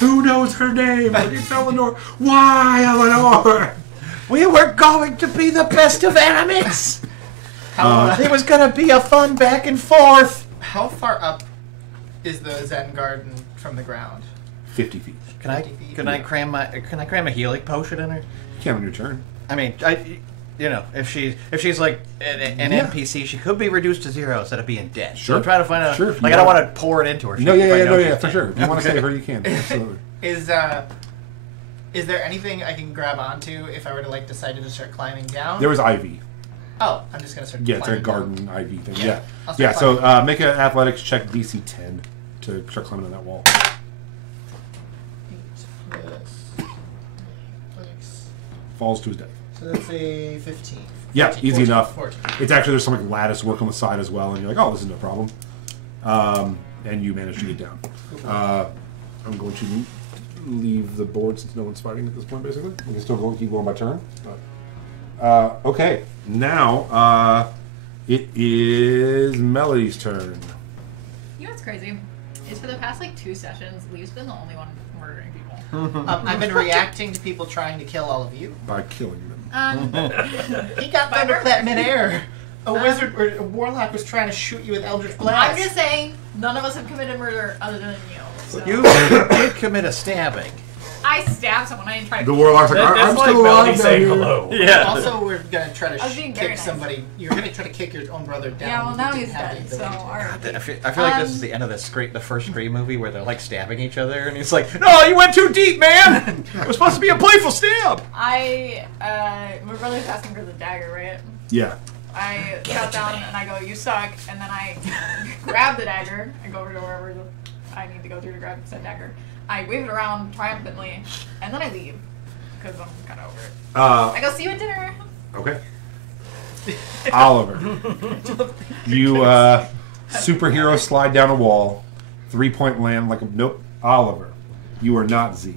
Who knows her name? It's Eleanor. Why, Eleanor? We were going to be the best of enemies. It was going to be a fun back and forth. How far up is the Zen garden from the ground? 50 feet. Can I cram a healing potion in her? You can on your turn. I mean, if she's like an NPC, she could be reduced to 0 instead of being dead. Sure. So try to find out. Sure, Like I don't want to pour it into her. No, if I know she's for dead. sure. If you want to save her, you can. Absolutely. Is there anything I can grab onto if I were to like decide to just start climbing down? There was ivy. Oh, I'm just gonna start. Yeah, it's a climbing garden down. ivy thing. Yeah. Yeah. I'll start Yeah. So make an athletics check DC 10 to start climbing on that wall. 8 plus Falls to his death. so that's a 15. Yeah, 14, easy 14, enough. 14. It's actually there's some like lattice work on the side as well, and you're like, oh, this is no problem. And you manage to get down. I'm going to leave the board since no one's fighting at this point. Basically, we can still keep going by turn. Okay, now it is Melody's turn. You know what's crazy? Is for the past like 2 sessions, Lee's been the only one murdering people. I've been reacting to people trying to kill all of you. By killing them. He got By thunderclap midair. A wizard or a warlock was trying to shoot you with Eldritch Blast. I'm just saying, none of us have committed murder other than you. So. You did commit a stabbing. I stabbed someone. I didn't try to. The warlock's like, That's I'm like still Melody alive. saying down here." hello. Yeah. Also, we're gonna try I was to being very kick nice. somebody. You're gonna try to kick your own brother down. Yeah, well now You he's didn't have dead. the So ability to. alright. I feel like this is the end of the first Scream movie where they're like stabbing each other, and he's like, "No, you went too deep, man. It was supposed to be a playful stab." My brother's asking for the dagger, right? Yeah. I sat down and I go, "You suck," and then I grab the dagger and go over to wherever I need to go through to grab said dagger. I wave it around triumphantly, and then I leave because I'm kind of over it. I go, "See you at dinner." Okay. Oliver, you superhero slide down a wall, 3-point land like a nope. Oliver, you are not Zeke.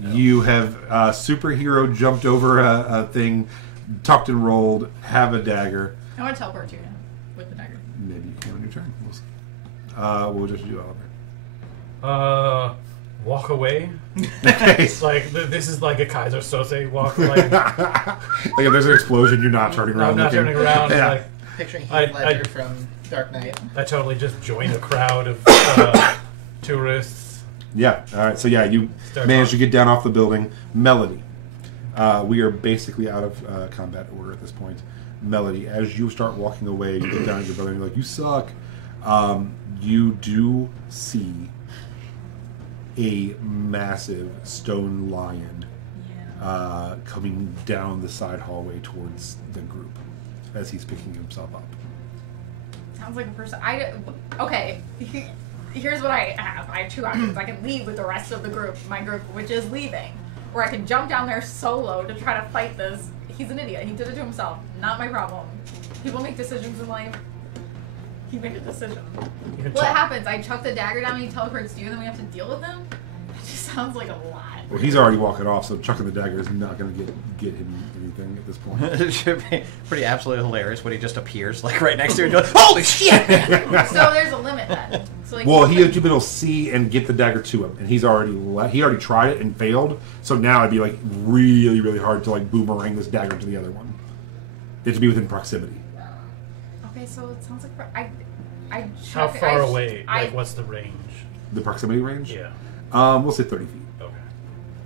No. You have superhero jumped over a thing, tucked and rolled, have a dagger. I want to teleport to you now with the dagger. Maybe you can on your turn. We'll see. We'll just do Oliver. Walk away. Okay. It's like this is like a Kaiser Sose walk. Like if there's an explosion, you're not turning around. I'm not looking. turning around. Yeah. Like, Picturing Heath I- Ledger from Dark Knight. I totally just join a crowd of tourists. Yeah. All right. So yeah, you Start managed on. to get down off the building. Melody. We are basically out of combat order at this point. Melody, as you start walking away, you get down to your building. You're like, you suck. You do see a massive stone lion coming down the side hallway towards the group as he's picking himself up. Sounds like a person. Okay. Here's what I have. I have two options. I can leave with the rest of the group, my group, which is leaving, or I can jump down there solo to try to fight this. He's an idiot. He did it to himself. Not my problem. People make decisions in life. He made a decision. What happens? I chuck the dagger down and he teleports to you, and then we have to deal with him? It just sounds like a lot. Well, he's already walking off, so chucking the dagger is not going to get him anything at this point. It should be pretty absolutely hilarious when he just appears like right next to you and goes, "Holy shit!" So there's a limit then. So like, Well, he had to be able to see and get the dagger to him, and he already tried it and failed. So now it'd be like really, really hard to like boomerang this dagger to the other one. They have to be within proximity. Okay, so it sounds like I How chuck, far I- away? I- Like, what's the range? The proximity range? Yeah. We'll say 30 feet. Okay.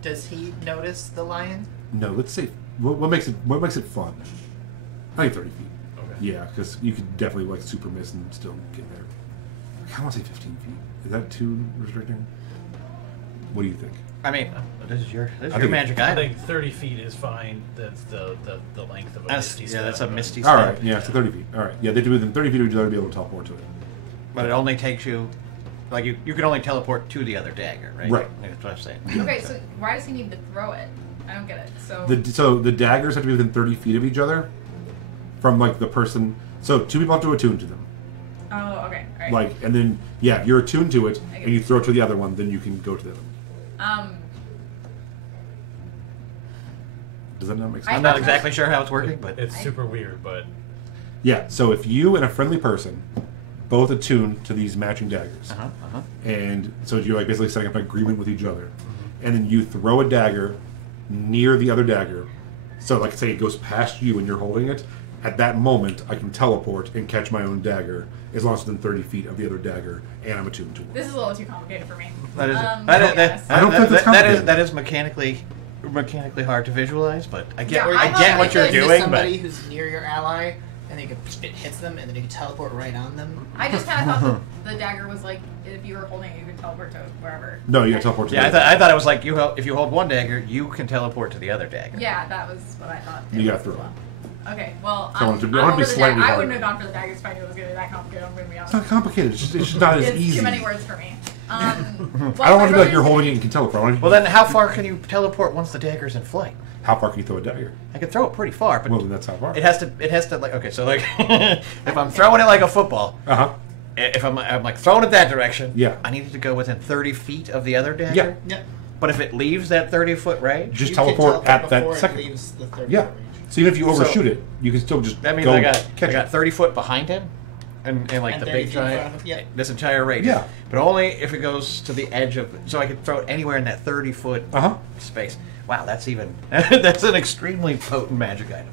Does he notice the lion? No, let's say what makes it fun. I think 30 feet. Okay. Yeah, because you could definitely like super miss and still get there. I want to say 15 feet. Is that too restricting? What do you think? I mean, this is your I think- magic I item. think 30 feet is fine. That's the length of a misty step. That's a misty All step. right, yeah, so 30 feet. All right, yeah, they do within 30 feet of each other to be able to teleport to it. But it only takes you, like you can only teleport to the other dagger, right? Right. That's what I'm saying. Okay, so why does he need to throw it? I don't get it. So the daggers have to be within 30 feet of each other from like the person. So two people have to attune to them. Oh, okay. All right. Like, and then yeah, if you're attuned to it and you throw it to the other one, then you can go to the other one. Does that not make sense? I'm not exactly sure how it's working, but It's super weird, but Yeah. So if you and a friendly person both attune to these matching daggers, and so you're like basically setting up an agreement with each other, and then you throw a dagger near the other dagger. So like say it goes past you and you're holding it. At that moment, I can teleport and catch my own dagger as long as it's within 30 feet of the other dagger, and I'm attuned to it. This is a little too complicated for me. that is yes. I don't think that's complicated. that is mechanically hard to visualize, but I get Yeah, I get what you're Is this doing, somebody but who's near your ally, and it hits them, and then you can teleport right on them. I just kind of thought the dagger was like if you were holding it, you could teleport to wherever. No, you can teleport to yeah, the other. I thought it was like if you hold one dagger, you can teleport to the other dagger. Yeah, that was what I thought. You it got was through as it. well. Okay, well, I want to be I'm over the slightly I harder. wouldn't have gone for the daggers if I knew it was going to be that complicated. I'm going to be It's honest. not complicated. It's just not as It's easy. too many words for me. I don't want to be like you're holding it and you can teleport. I want to Well, then how far can you teleport once the dagger's in flight? how far can you throw a dagger? I can throw it pretty far, but Well, then that's how far. it has to like okay, so like if I'm throwing it like a football, if I'm like throwing it that direction, Yeah. I need it to go within 30 feet of the other dagger. Yeah. Yep. But if it leaves that 30-foot range, Just You can teleport at that before it second. leaves the 30 Yeah. range. So even if you overshoot it, you can still just that means go I got catch it. 30 foot behind him, and like And the 30 big feet in giant, front of him, yep. this entire radius. Yeah. But only if it goes to the edge of. So I can throw it anywhere in that 30-foot space. Wow, that's even that's an extremely potent magic item.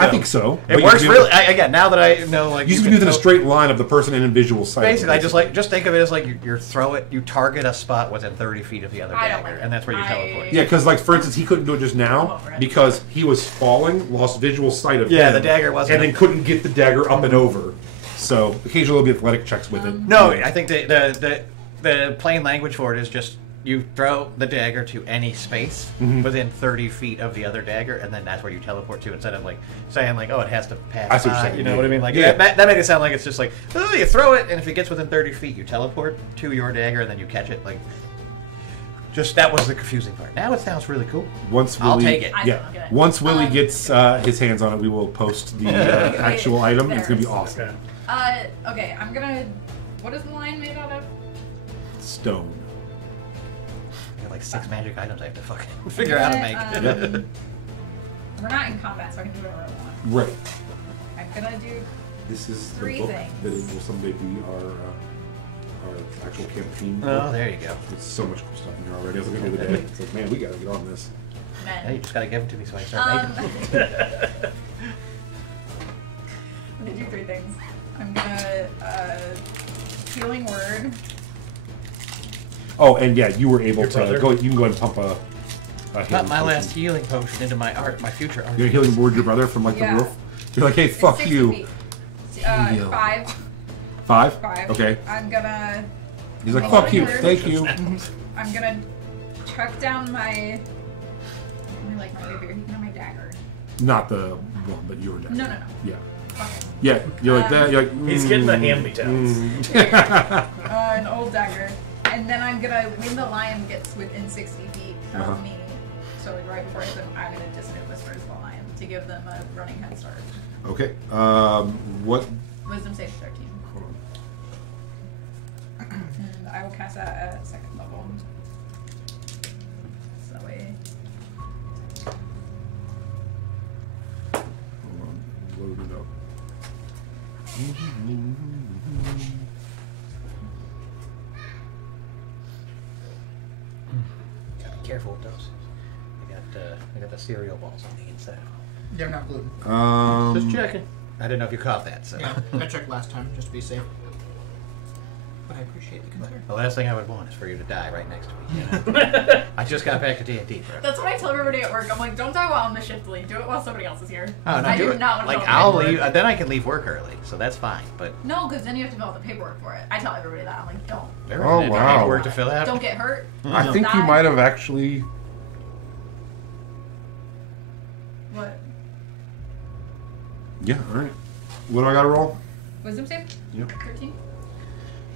I think so. It But you works can- really. Again, now that I know, like You should be within a straight line of the person in visual sight. Basically, I just think of it as like you throw it, you target a spot within 30 feet of the other I don't dagger, like and that's where you it. teleport. Yeah, because like for instance, he couldn't do it just now because he was falling, lost visual sight of Yeah, him, the dagger wasn't and then couldn't get the dagger up and over. So occasionally there'll be athletic checks with it. No, I think the plain language for it is just you throw the dagger to any space within 30 feet of the other dagger, and then that's where you teleport to, instead of like saying like, oh, it has to pass I see what you're by. saying, You know yeah. what I mean? Like Yeah. that made it sound like it's just like, oh, you throw it, and if it gets within 30 feet, you teleport to your dagger, and then you catch it. Like, just that was the confusing part. Now it sounds really cool. Once Willie, I'll take it. I Yeah, don't look at it. once Willie gets his hands on it, we will post the actual item. It's gonna be awesome. Okay. Okay, I'm gonna. What is the line made out of? Stone. Yeah, like 6 magic items I have to fucking figure out how to make. We're not in combat, so I can do whatever I want. Right. I'm gonna do. This is the 3 book things. that it will someday be our actual campaign. Oh, book. there you go. There's so much cool stuff in here already. I was looking the other day. It's like, man, we gotta get on this. Yeah, you just gotta give it to me so I can start making it. I'm gonna do 3 things. I'm gonna healing word. Oh, and yeah, you were able Your to brother? go. You can go ahead and pump a Not healing my last potion. healing potion into my future art. You're healing ward your brother from like Yeah. the roof. You're like, hey, It's fuck 60 you. feet. Heal. 5. 5? Okay. I'm gonna. He's like, Make fuck you. sure. Thank you. I'm gonna chuck down my. Like my rapier, you know, my dagger. Not the one, but your dad. No. Yeah. Fuck it. Yeah. You're like that. You're like. He's getting the hand-me-downs. An old dagger. And then I'm gonna, when the lion gets within 60 feet of me, so like right before I hit them, I'm gonna dissonant whispers the lion to give them a running head start. Okay. What? Wisdom save 13. Hold on. And I will cast that at 2nd level. So that way. Hold on. Load it up. Gotta be careful with those. I got the cereal balls on the inside. They're not gluten. Just checking. I didn't know if you caught that. So. Yeah, I checked last time just to be safe. But I appreciate the concern. The last thing I would want is for you to die right next to me. You know? I just got back to D&D, bro. That's what I tell everybody at work. I'm like, don't die while I'm the shift lead. Do it while somebody else is here. Oh, no, I do it. not want to Like, tell I'll everybody leave. at work. Then I can leave work early, so that's fine. But No, because then you have to fill out the paperwork for it. I tell everybody that. I'm like, don't. there Oh, isn't any wow. paperwork to fill out. Don't get hurt. I Don't think you die. might have actually. What? Yeah. All right. What do I got to roll? Wisdom save? Yep. 13?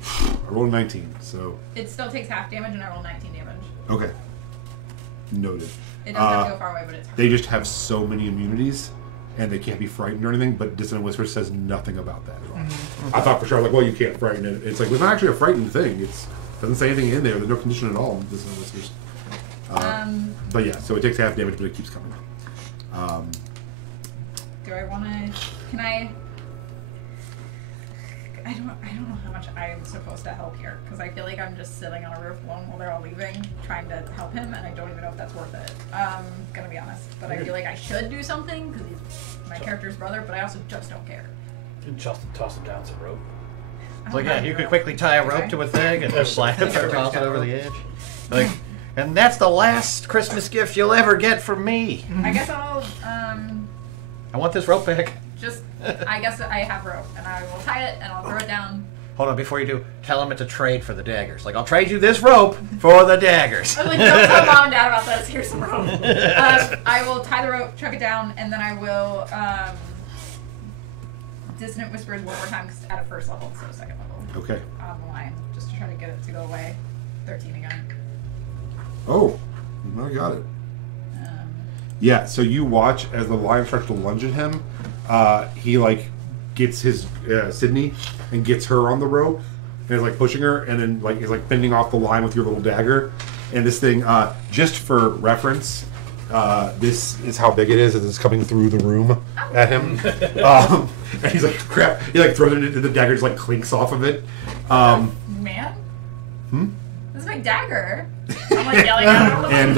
I rolled a 19. So It still takes half damage, and I roll 19 damage. okay. Noted. It doesn't have to go far away, but it's They just have so many immunities, and they can't be frightened or anything. But Dissonant Whisper says nothing about that at all. I thought for sure, like, well, you can't frighten it. It's like it's not actually a frightening thing. It's doesn't say anything in there. There's no condition at all in Dissonant Whispers. But yeah, so it takes half damage, but it keeps coming. Do I want to? Can I? I don't know how much I'm supposed to help here because I feel like I'm just sitting on a roof alone while they're all leaving, trying to help him, and I don't even know if that's worth it. Gonna be honest, but I feel like I should do something because he's my character's brother, but I also just don't care. And toss him down some rope. So yeah, you could quickly tie a rope to a thing and just slap it or toss it over the edge. Like, and that's the last Christmas gift you'll ever get from me. I guess I'll I want this rope back. just. I guess I have rope, and I will tie it, and I'll throw it down. Hold on, before you do, tell him it's a trade for the daggers. Like, I'll trade you this rope for the daggers. I'm like, don't tell mom and dad about this. Here's some rope. I will tie the rope, chuck it down, and then I will Dissonant Whispers one more time at a 1st level instead of 2nd level. Okay. On the line, just to try to get it to go away. 13 again. Oh, I got it. Yeah, so you watch as the lion starts to lunge at him. He like gets his Sydney and gets her on the rope and is like pushing her, and then like is like fending off the line with your little dagger. And this thing, just for reference, this is how big it is as it's coming through the room at him. And he's like, crap. He like throws it into the dagger, just like clinks off of it. Man? This is my dagger. I'm like yelling at him. And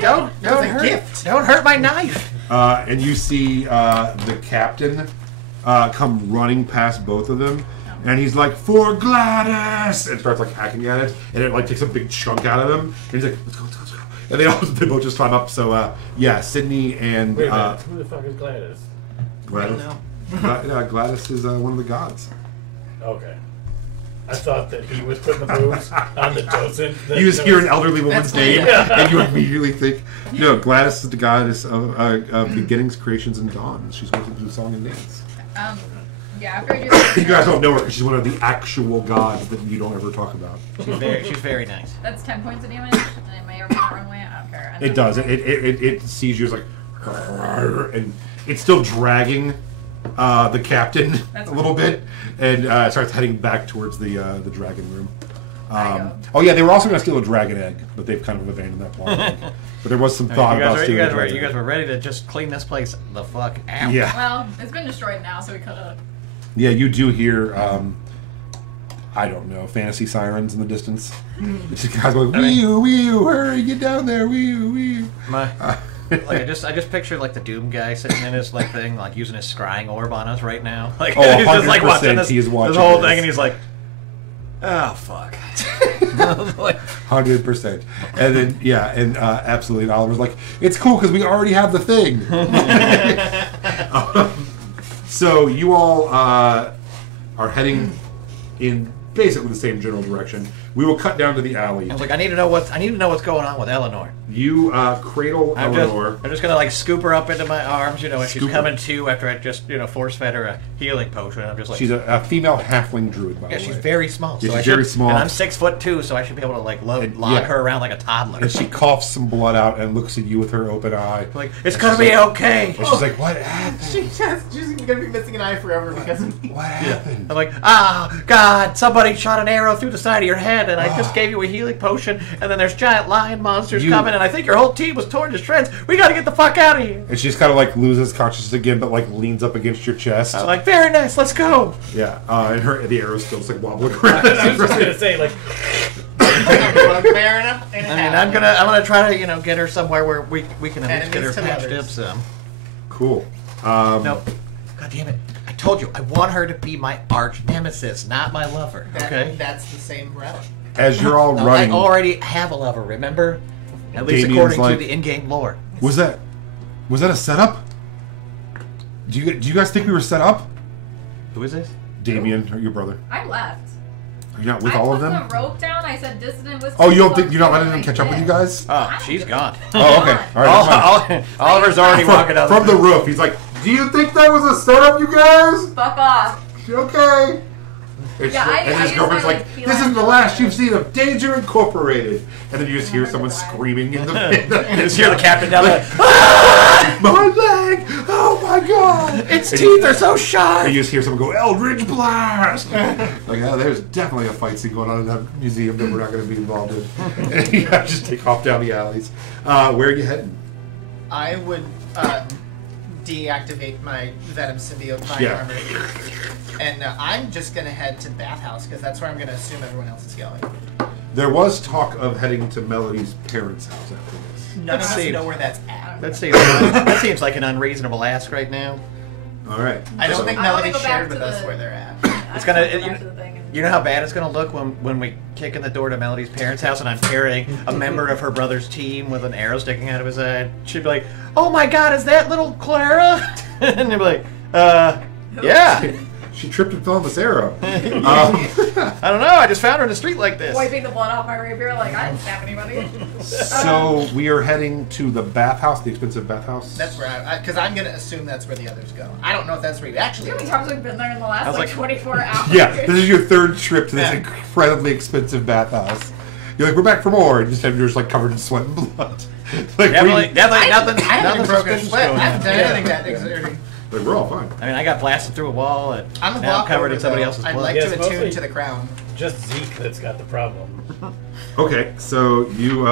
Don't hurt my knife. and you see the captain come running past both of them, and he's like, "For Gladys!" and starts like hacking at it, and it like takes a big chunk out of them. And he's like, "Let's go, let's go!" And they both just climb up. So yeah, Sydney and Wait a minute, who the fuck is Gladys? Gladys. Gladys is one of the gods. Okay. I thought that he was putting the moves on the docent. You just hear an elderly woman's name, Yeah. and you immediately think, no, Gladys is the goddess of beginnings, creations, and dawn. She's going to do song and dance. Yeah, after I do this, You guys don't know her. She's one of the actual gods that you don't ever talk about. She's very nice. that's 10 points of damage. And it may or may not run away. I don't care. And It does. It sees you as like, and it's still dragging the captain That's a little bit, and starts heading back towards the dragon room. Oh yeah, they were also going to steal a dragon egg, but they've kind of abandoned that plot. I think. But there was some thought about stealing a dragon egg. You guys were ready to just clean this place the fuck out. Yeah. Well, it's been destroyed now, so we could have. Yeah, you do hear, I don't know, fantasy sirens in the distance. It's just guys going, wee-oo, hurry, get down there, wee-oo. Like I just picture like the Doom guy sitting in his like thing, like using his scrying orb on us right now. Like he's just like watching this whole thing, and he's like, "Oh fuck." 100%. And then absolutely. And Oliver's like, "It's cool because we already have the thing." So you all are heading in basically the same general direction. We will cut down to the alley. I was like, I need to know what's going on with Eleanor. You cradle Eleanor. I'm just gonna like scoop her up into my arms, as she's coming to after I just force fed her a healing potion. I'm just like, she's a female halfling druid, by the way. Yeah, she's very small. Yeah, she's very small. And I'm 6'2", so I should be able to like log her around like a toddler. And she coughs some blood out and looks at you with her open eye. Like, it's gonna be okay. And she's like, what happened? She's gonna be missing an eye forever because of me. What happened? I'm like, God, somebody shot an arrow through the side of your head, and I just gave you a healing potion, and then there's giant lion monsters coming, and I think your whole team was torn to shreds. We gotta get the fuck out of here. And she's kind of like loses consciousness again, but like leans up against your chest. I'm like, very nice, let's go. Yeah, and the arrow's still just like wobbling around. I was just gonna say like. Fair enough. I mean, I'm gonna try to get her somewhere where we can at least get her patched up some. Cool. No, God damn it! I told you I want her to be my arch nemesis, not my lover. Okay, that's the same route. As you're all running, I already have a lover. Remember, at least Damien's according to the in-game lore. Was that a setup? Do you guys think we were set up? Who is this? Damien, or your brother? I left. Are you not with all of them? I put the rope down. I said dissident whisper. Oh, you're not letting them catch up with you guys? Oh, she's gone. Oh, okay. All right. Oliver's already walking up from the roof. He's like, "Do you think that was a setup, you guys?" Fuck off. Okay. And his girlfriend's like, "This is the last you've seen of Danger Incorporated." And then you just hear someone screaming in the You just hear the captain down there. My leg! Oh my god! Its teeth are so sharp! And you just hear someone go, Eldridge Blast! Like, there's definitely a fight scene going on in that museum that we're not going to be involved in. And you just take off down the alleys. Where are you heading? I would deactivate my Venom symbiote mind armor. And I'm just going to head to the bathhouse because that's where I'm going to assume everyone else is going. There was talk of heading to Melody's parents' house after this. None of us know where that's at. That seems like an unreasonable ask right now. All right. I don't think Melody shared with us where they're at. It's gonna. You know how bad it's gonna look when we kick in the door to Melody's parents' house and I'm carrying a member of her brother's team with an arrow sticking out of his head. She'd be like, "Oh my God, is that little Clara?" And they'd be like, "Yeah." She tripped and fell on this arrow. I don't know. I just found her in the street like this. Wiping the blood off my rapier, like I didn't stab anybody. So we are heading to the bathhouse, the expensive bathhouse. That's where because I'm gonna assume that's where the others go. I don't know if that's where you actually. How many times have we been there in the last 24 hours? Yeah, this is your third trip to this incredibly expensive bathhouse. You're like, we're back for more, and you're just like covered in sweat and blood. Like, definitely I haven't broken a sweat. I haven't done anything that exerting. Like, we're all fine. I mean, I got blasted through a wall and I'm covered in somebody else's blood. I'd like to attune to the crown. Just Zeke that's got the problem. Okay, so you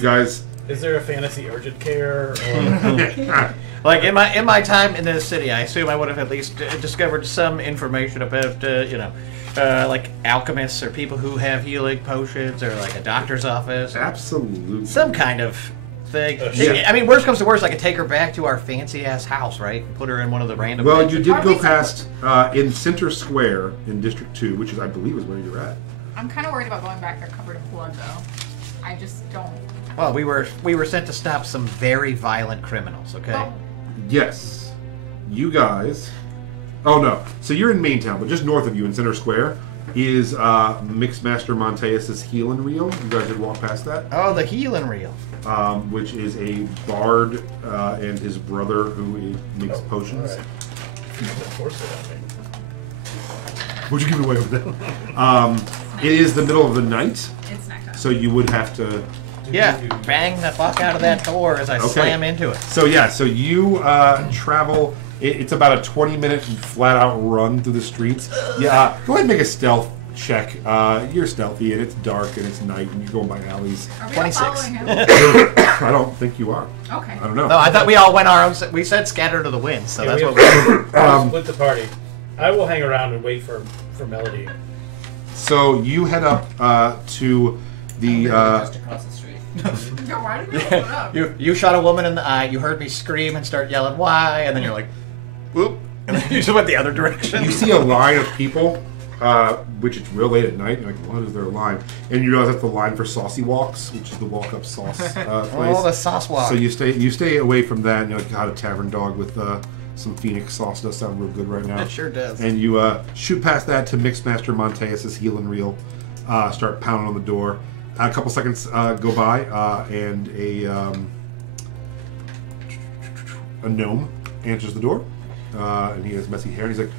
guys. Is there a fantasy urgent care? Or... Like in my time in this city, I assume I would have at least discovered some information about like alchemists or people who have healing potions or like a doctor's office. Absolutely. Some kind of thing. Yeah. I mean, worst comes to worst, I could take her back to our fancy ass house, right? And put her in one of the random. Well, you did go past in Center Square in District 2, which is, I believe, is where you're at. I'm kind of worried about going back there covered in blood, though. I just don't. Well, we were sent to stop some very violent criminals. Okay. Oh. Yes, you guys. Oh no! So you're in Maintown, but just north of you in Center Square is Mixmaster Monteus's healing reel. You guys did walk past that. Oh, the healing reel. Which is a bard and his brother who makes potions. Right. Force it on me. Would you give it away with that? It is the middle of the night. It's nighttime. So you would have to. Yeah, bang the fuck out of that door as I slam into it. So you travel. It's about a 20-minute flat-out run through the streets. Yeah, go ahead and make a stealth check. You're stealthy, and it's dark, and it's night, and you're going by alleys. Are we 26. all following him? I don't think you are. Okay. I don't know. No, I thought we all went our own. We said scatter to the wind, so that's what we. Split the party. I will hang around and wait for Melody. So you head up to the. Just across the street. No, why did we split up? You shot a woman in the eye. You heard me scream and start yelling, "Why?" And then you're like, "Whoop!" And then you just went the other direction. You see a line of people, which it's real late at night. And you're like, what is their line? And you realize that's the line for Saucy Walks, which is the walk-up sauce place. Oh, the sauce walk. So you stay away from that, and you're like, God, a tavern dog with some Phoenix sauce does sound real good right now. It sure does. And you shoot past that to Mixmaster Monteus' heel and reel. Start pounding on the door. A couple seconds go by, and a gnome answers the door. And he has messy hair, and he's like,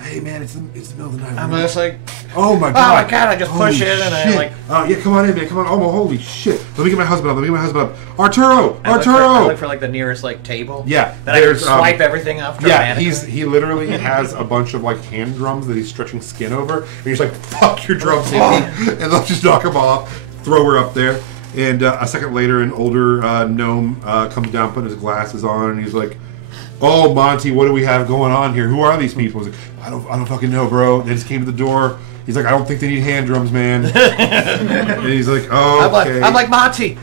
"Hey man, it's the middle of the night." I'm just like, "Oh my god! oh my god!" I just Holy push it, and I shit. like. Yeah, come on in, man. Come on. Oh, holy shit! Let me get my husband up. Arturo! I Arturo! look for like the nearest like table. Yeah, That I can there's, swipe everything off. Yeah, dramatically. he literally has a bunch of like hand drums that he's stretching skin over, and he's like, "Fuck your drums, Hippie," and they'll just knock him off, throw her up there, and a second later, an older gnome comes down, putting his glasses on, and he's like, "Oh, Monty, what do we have going on here? Who are these people?" He's like, I don't fucking know, bro. They just came to the door. He's like, "I don't think they need hand drums, man." And he's like, "Oh, okay." I'm like, Monty,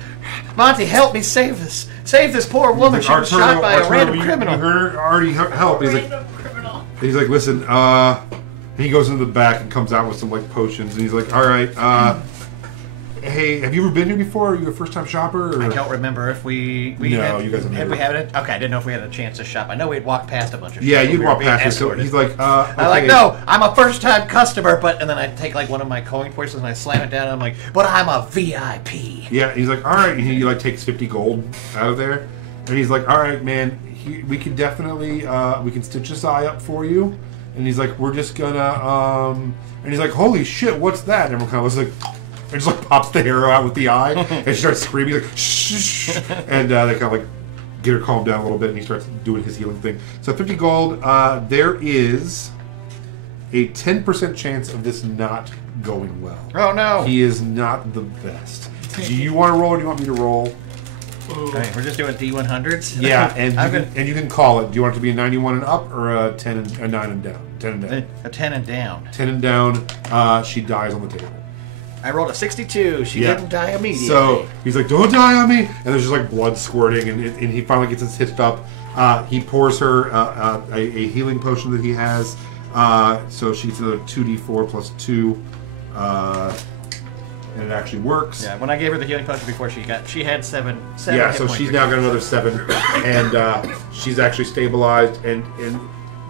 help me save this poor woman. She was shot by a random criminal. You heard her already help. He's like, Random criminal. he's like, "Listen," and he goes into the back and comes out with some like potions, and he's like, "All right, hey, have you ever been here before? Are you a first-time shopper?" Or? I don't remember if we No, had, you guys have never. we had it. Okay, I didn't know if we had a chance to shop. I know we'd walked past a bunch of. Yeah, shops you'd when we walk were being past it. So escorted. he's like, okay. I'm like, no, I'm a first-time customer, and then I take like one of my coin purses and I slam it down. And I'm like, but I'm a VIP. Yeah, he's like, all right. And he like takes 50 gold out of there, and he's like, all right, man, we can definitely we can stitch this eye up for you. And he's like, we're just gonna and he's like, holy shit, what's that? And everyone kind of looks like. And just like pops the arrow out with the eye, and she starts screaming like shh, and they kind of like get her calmed down a little bit, and he starts doing his healing thing. So 50 gold. There is a 10% chance of this not going well. Oh no! He is not the best. Do you want to roll, or do you want me to roll? Okay, we're just doing D100s. Yeah, and you can call it. Do you want it to be a 91 and up, or a 10 and a 9 and down? 10 and down. A 10 and down. 10 and down. She dies on the table. I rolled a 62. She didn't die immediately. So he's like, "Don't die on me!" And there's just like blood squirting, and he finally gets it stitched up. He pours her a healing potion that he has, so she gets another 2d4 plus 2, and it actually works. Yeah, when I gave her the healing potion before, she had seven. Yeah, hit so points. she's now got another 7, and she's actually stabilized, and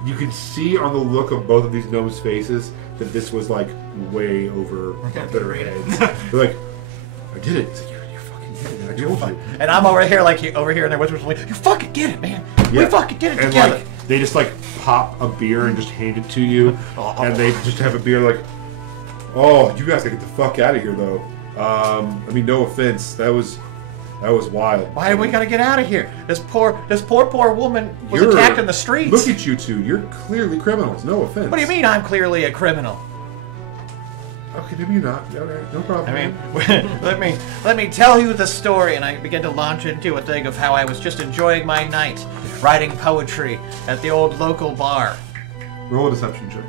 you can see on the look of both of these gnomes' faces that this was like way over their heads. They're like, "I did it." It's like, you fucking did it, man. I told you. And I'm over here like over here, and they're whispering, "You fucking did it, man! We fucking did it And together!" like they just like pop a beer and just hand it to you, and they just have a beer like, "Oh, you guys gotta get the fuck out of here, though." I mean, no offense, that was wild. Why do we gotta get out of here? This poor woman was attacked in the streets. Look at you two. You're clearly criminals. No offense. What do you mean I'm clearly a criminal? Okay, maybe you're not. Okay, no problem. I mean, let me tell you the story, and I began to launch into a thing of how I was just enjoying my night, writing poetry at the old local bar. Roll a deception check.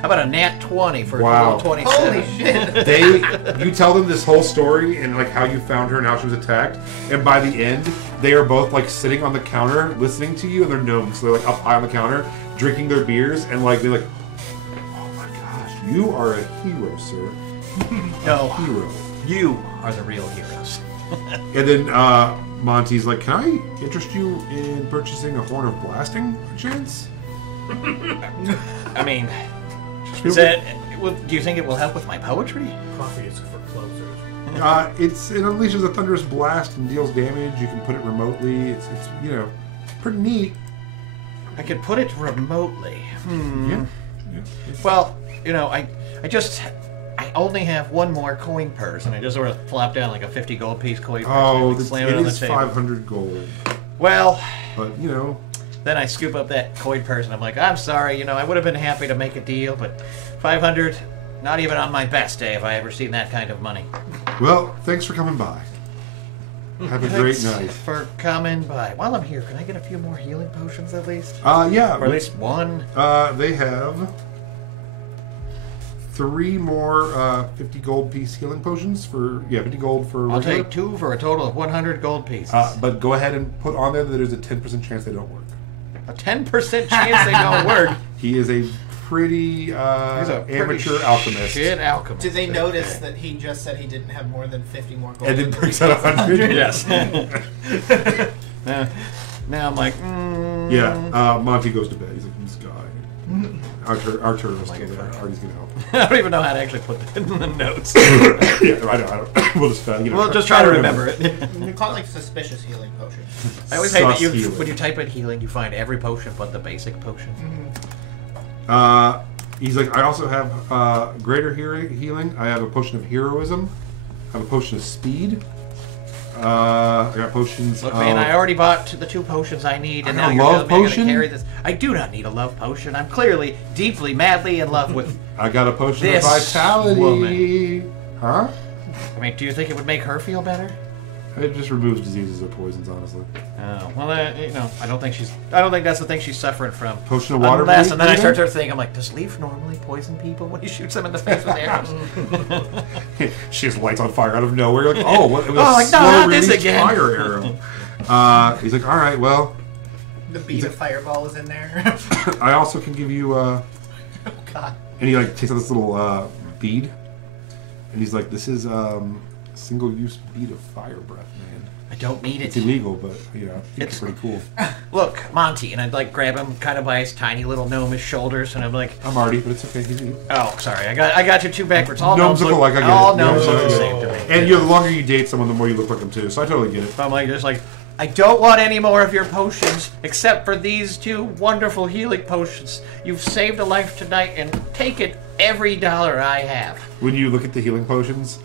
How about a nat 20 for Wow. a 27? Holy shit! You tell them this whole story and like how you found her and how she was attacked, and by the end, they are both like sitting on the counter listening to you, and they're gnomes, so they're like up high on the counter, drinking their beers, and like they're like, "Oh my gosh, you are a hero, sir." No, Hero. you are the real heroes. And then Monty's like, "Can I interest you in purchasing a horn of blasting, by chance?" I mean, Just do you think it will help with my poetry? Coffee is for closers. it unleashes a thunderous blast and deals damage. You can put it remotely. It's pretty neat. I could put it remotely. Yeah. Well, I only have one more coin purse, and I just sort of flop down like a 50 gold piece coin purse. Oh, and slam it on it the is table. 500 gold. Well, But then I scoop up that coin purse, and I'm like, I'm sorry, I would have been happy to make a deal, but 500, Not even on my best day have I ever seen that kind of money. Well, thanks for coming by. Have a great night. For coming by. While I'm here, can I get a few more healing potions at least? Yeah. Or at least one? They have 3 more 50 gold piece healing potions for 50 gold for. I'll regular. take 2 for a total of 100 gold pieces. But go ahead and put on there that there's a 10% chance they don't work. A 10% chance they don't work. He is a pretty amateur alchemist. Shit alchemist. Did they notice that he just said he didn't have more than 50 more gold? And then brings out 100. Yes. Now I'm like, Yeah, Monty goes to bed. He's like, this guy. Our turn is still there. Artie's gonna help. I don't even know how to actually put that in the notes. Yeah, I know. We'll just we'll just try to remember it. You call it like suspicious healing potion. I always hate that healing. when you type in healing, you find every potion but the basic potion. He's like, I also have greater healing. I have a potion of heroism. I have a potion of speed. I got potions. Look, man, I already bought the 2 potions I need, and now you're love telling me I potion? gotta carry this. I do not need a love potion. I'm clearly, deeply, madly in love with. I got a potion This of vitality. woman. Huh? I mean, do you think it would make her feel better? It just removes diseases or poisons, honestly. Oh well, I don't think that's the thing she's suffering from. Potion of water. Unless, and then I breathing? start to think, I'm like, does Leaf normally poison people when he shoots them in the face with arrows? She just lights on fire out of nowhere. You're like, oh, what? It was Oh, a like, no, not this slow-release again. fire arrow. He's like, all right, well, The bead of fireball is in there. I also can give you. Oh God. And he like takes out this little bead, and he's like, "This is single-use bead of fire breath, man. I don't need It's it. illegal, but you know, I think it's It's- pretty cool." Look, Monty, and I'd like grab him kind of by his tiny little gnomish shoulders, and I'm like, I'm Artie, but it's okay. He's you. oh, sorry, I got you 2 backwards. All Gnomes look alike, I get all it. gnomes Yeah, look the yeah, same to me. And the longer you date someone, the more you look like them too. So I totally get it. I'm like, just like, I don't want any more of your potions except for these 2 wonderful healing potions. You've saved a life tonight, and take it every dollar I have. When you look at the healing potions,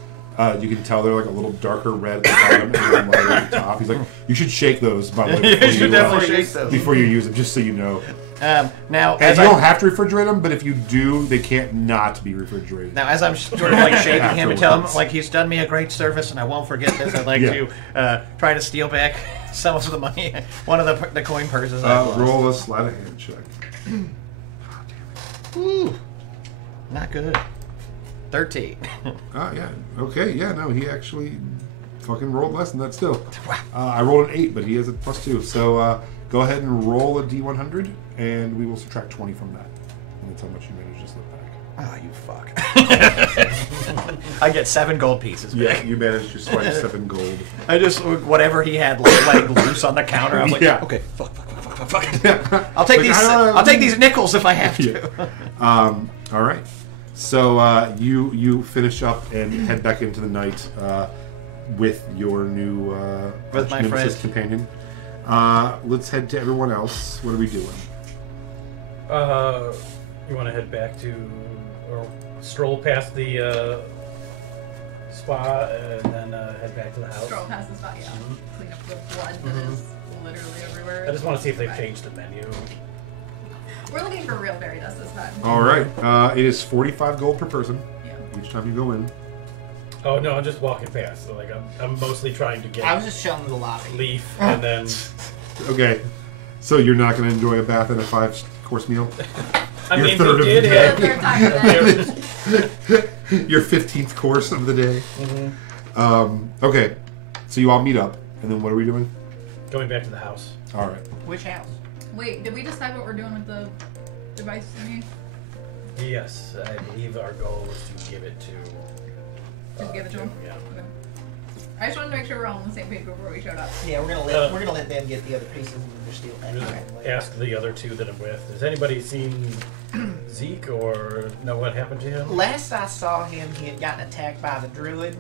you can tell they're like a little darker red at the bottom and then lighter at the top. He's like, you should shake those, by the way. You should definitely shake those. before you use them, just so you know. Now, And as you I, don't have to refrigerate them, but if you do, they can't not be refrigerated. Now, as I'm sort of like shaking him and telling him Afterwards. like he's done me a great service and I won't forget this, I'd like Yeah. to try to steal back some of the money, one of the coin purses I lost. Roll a sleight of hand check. Ooh, not good. 13. Yeah. Okay, yeah, no, he actually fucking rolled less than that still. I rolled an 8, but he has a +2. So go ahead and roll a D100, and we will subtract 20 from that. And that's how much you managed to slip back. Oh, you fuck. I get 7 gold pieces. Yeah, back. you managed to swipe 7 gold. I just, whatever he had laying loose on the counter, I'm like, Yeah. okay, fuck. I'll take Like, these. I'll take these nickels if I have to. Yeah. All right. So you finish up and head back into the night with your new With my Nemesis friend. companion. Let's head to everyone else. What are we doing? You want to head back to, or stroll past the spa and then head back to the house? Stroll past the spot, yeah. Clean up the blood that is literally everywhere. I just want to see if they've changed the menu. We're looking for real fairy dust this time. All right. It is 45 gold per person Yeah. each time you go in. Oh no, I'm just walking past. So, like I'm mostly trying to get I was just showing the lobby. Leaf and then Okay. So you're not going to enjoy a bath and a 5-course meal? I Your mean third we of did the Yeah, day. third time today. Your 15th course of the day. Okay. So you all meet up, and then what are we doing? going back to the house. All right. Which house? Wait, did we decide what we're doing with the device thingy? Yes, I believe our goal was to give it to. Just give it to him? Yeah. Okay. I just wanted to make sure we're all on the same page before we showed up. Yeah, we're gonna let them get the other pieces and then just steal that. Just Okay. ask the other 2 that I'm with. Has anybody seen Zeke or know what happened to him? Last I saw him, he had gotten attacked by the druid.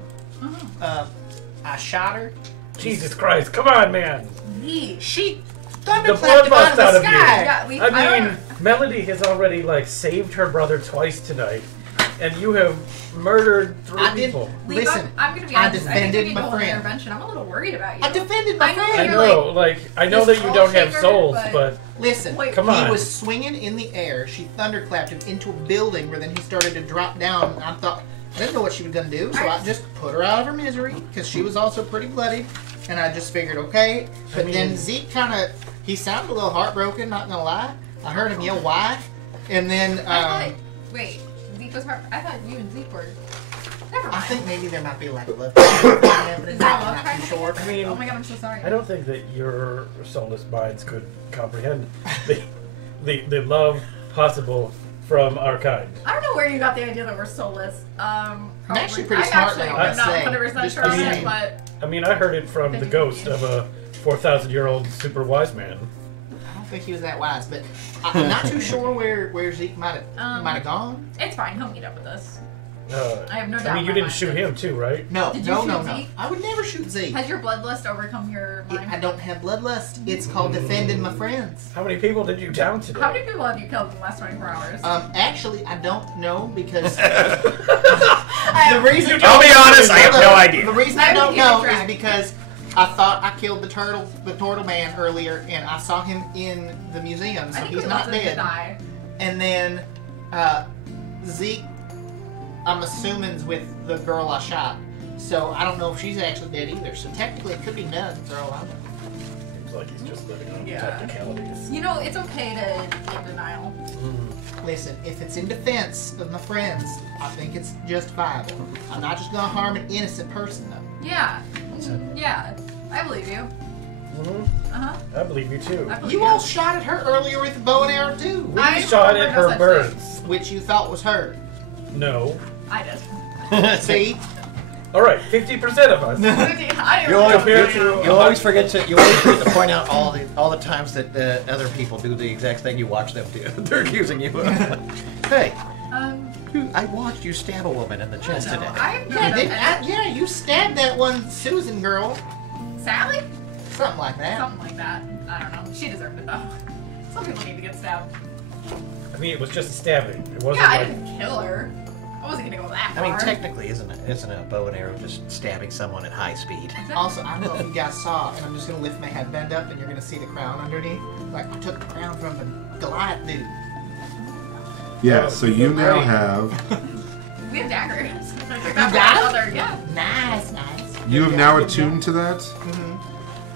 I shot her. Jesus Christ! Come on, man! She The thunderclapped him out blood of out the of you. sky. Yeah, I mean, Melody has already like saved her brother twice tonight, and you have murdered 3 people. Listen, I'm going to be I honest. I think defended we need my a whole friend. intervention. I'm a little worried about you. I defended my friend. I know, I know that you don't have souls, but listen, come on. He was swinging in the air. She thunderclapped him into a building where then he started to drop down. And I didn't know what she was going to do, so I just put her out of her misery because she was also pretty bloody. And I just figured, okay. But then Zeke he sounded a little heartbroken, not going to lie. I heard him yell, why? And then, wait, Zeke was hard. I thought you and Zeke were. Never mind. I think maybe there might be like a love triangle. Is that a love not too sure. I mean, oh my god, I'm so sorry. I don't think that your soulless minds could comprehend the love possible from our kind. I don't know where you got the idea that we're soulless. I'm actually pretty smart now, I'm not I'd 100% say. sure on it, but I mean, I heard it from the ghost of a 4,000-year-old super wise man. I don't think he was that wise, but I'm not too sure where Zeke might have gone. it's fine. He'll meet up with us. I have no doubt. I mean, you didn't shoot him too, right? No, Did you no, shoot no. Zeke? I would never shoot Zeke. Has your bloodlust overcome your mind? I don't have bloodlust. It's called defending my friends. How many people did you down today? How many people have you killed in the last 24 hours? Actually, I don't know because the reason I'll be honest, I have no idea. The reason I don't keep it know is track. because I thought I killed the turtle man earlier, and I saw him in the museum, so I think he's we not let him dead. die. And then Zeke, I'm assuming, is with the girl I shot. So I don't know if she's actually dead either. So technically, it could be nuns, for all I know. Seems like he's just living on Yeah. technicalities. You know, it's okay to be in denial. Listen, if it's in defense of my friends, I think it's justifiable. I'm not just gonna harm an innocent person, though. Yeah. Yeah. I believe you. Uh-huh. I believe you too. I believe You all shot at her earlier with the bow and arrow too, We I shot remember at no her such birds. which you thought was her. No. I did. See? All right, 50% of us. I You always, Compared to you always forget to point out all the times that other people do the exact thing you watch them do. They're accusing you of. Hey, I watched you stab a woman in the chest today. I'm You dead. did yeah, you stabbed that one Susan girl. Sally? Something like that. Something like that. I don't know. She deserved it though. Some people need to get stabbed. I mean, it was just a stabbing. It wasn't Yeah, I like didn't kill her. I wasn't gonna go that far. I mean, technically, isn't a bow and arrow just stabbing someone at high speed? Also, I don't know if you guys saw, and I'm just gonna lift my headband up, and you're gonna see the crown underneath. Like I took the crown from the Goliath dude. Yeah, so you now have We have daggers. You got it? Yeah. Nice. you have Good now job, good attuned to that.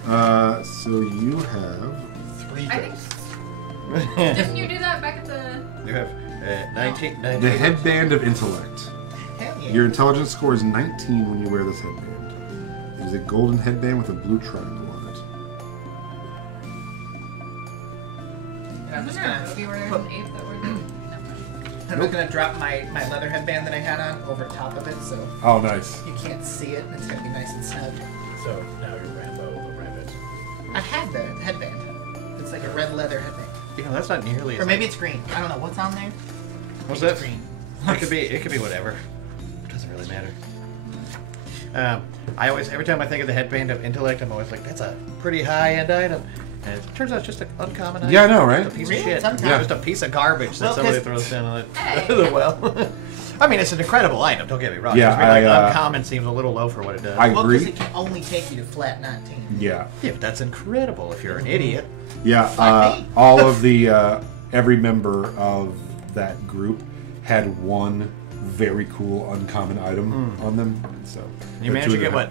job. So you have 3 I think. Didn't you do that back at the? You have 19. the headband of intellect. Hell yeah. Your intelligence score is 19 when you wear this headband. It is a golden headband with a blue triangle on it. And I'm Wasn't just there a gonna movie where there's put- an ape that wears it? I'm just gonna drop my leather headband that I had on over top of it, so Oh, nice. you can't see it. It's gonna be nice and snug. so. Now you're Rambo the Rabbit. I had the headband. It's like a red leather headband, You know, that's not nearly. or maybe it's green. I don't know what's on there. What's Maybe that? it's green. It could be whatever. It doesn't really matter. I always, every time I think of the headband of intellect, I'm always like, that's a pretty high-end item. And it turns out it's just an uncommon item. Yeah, I know, right? It's a piece Really? of shit. It's uncommon. Yeah, just a piece of garbage that Well, somebody 'cause- throws down Hey. the well. I mean, it's an incredible item. Don't get me wrong. Yeah, Just like I, uncommon seems a little low for what it does. I Well, agree. because it can only take you to flat 19. Yeah. Yeah, but that's incredible if you're an idiot. Yeah, Like me. all of the every member of that group had one very cool uncommon item on them. So You the managed two to of get them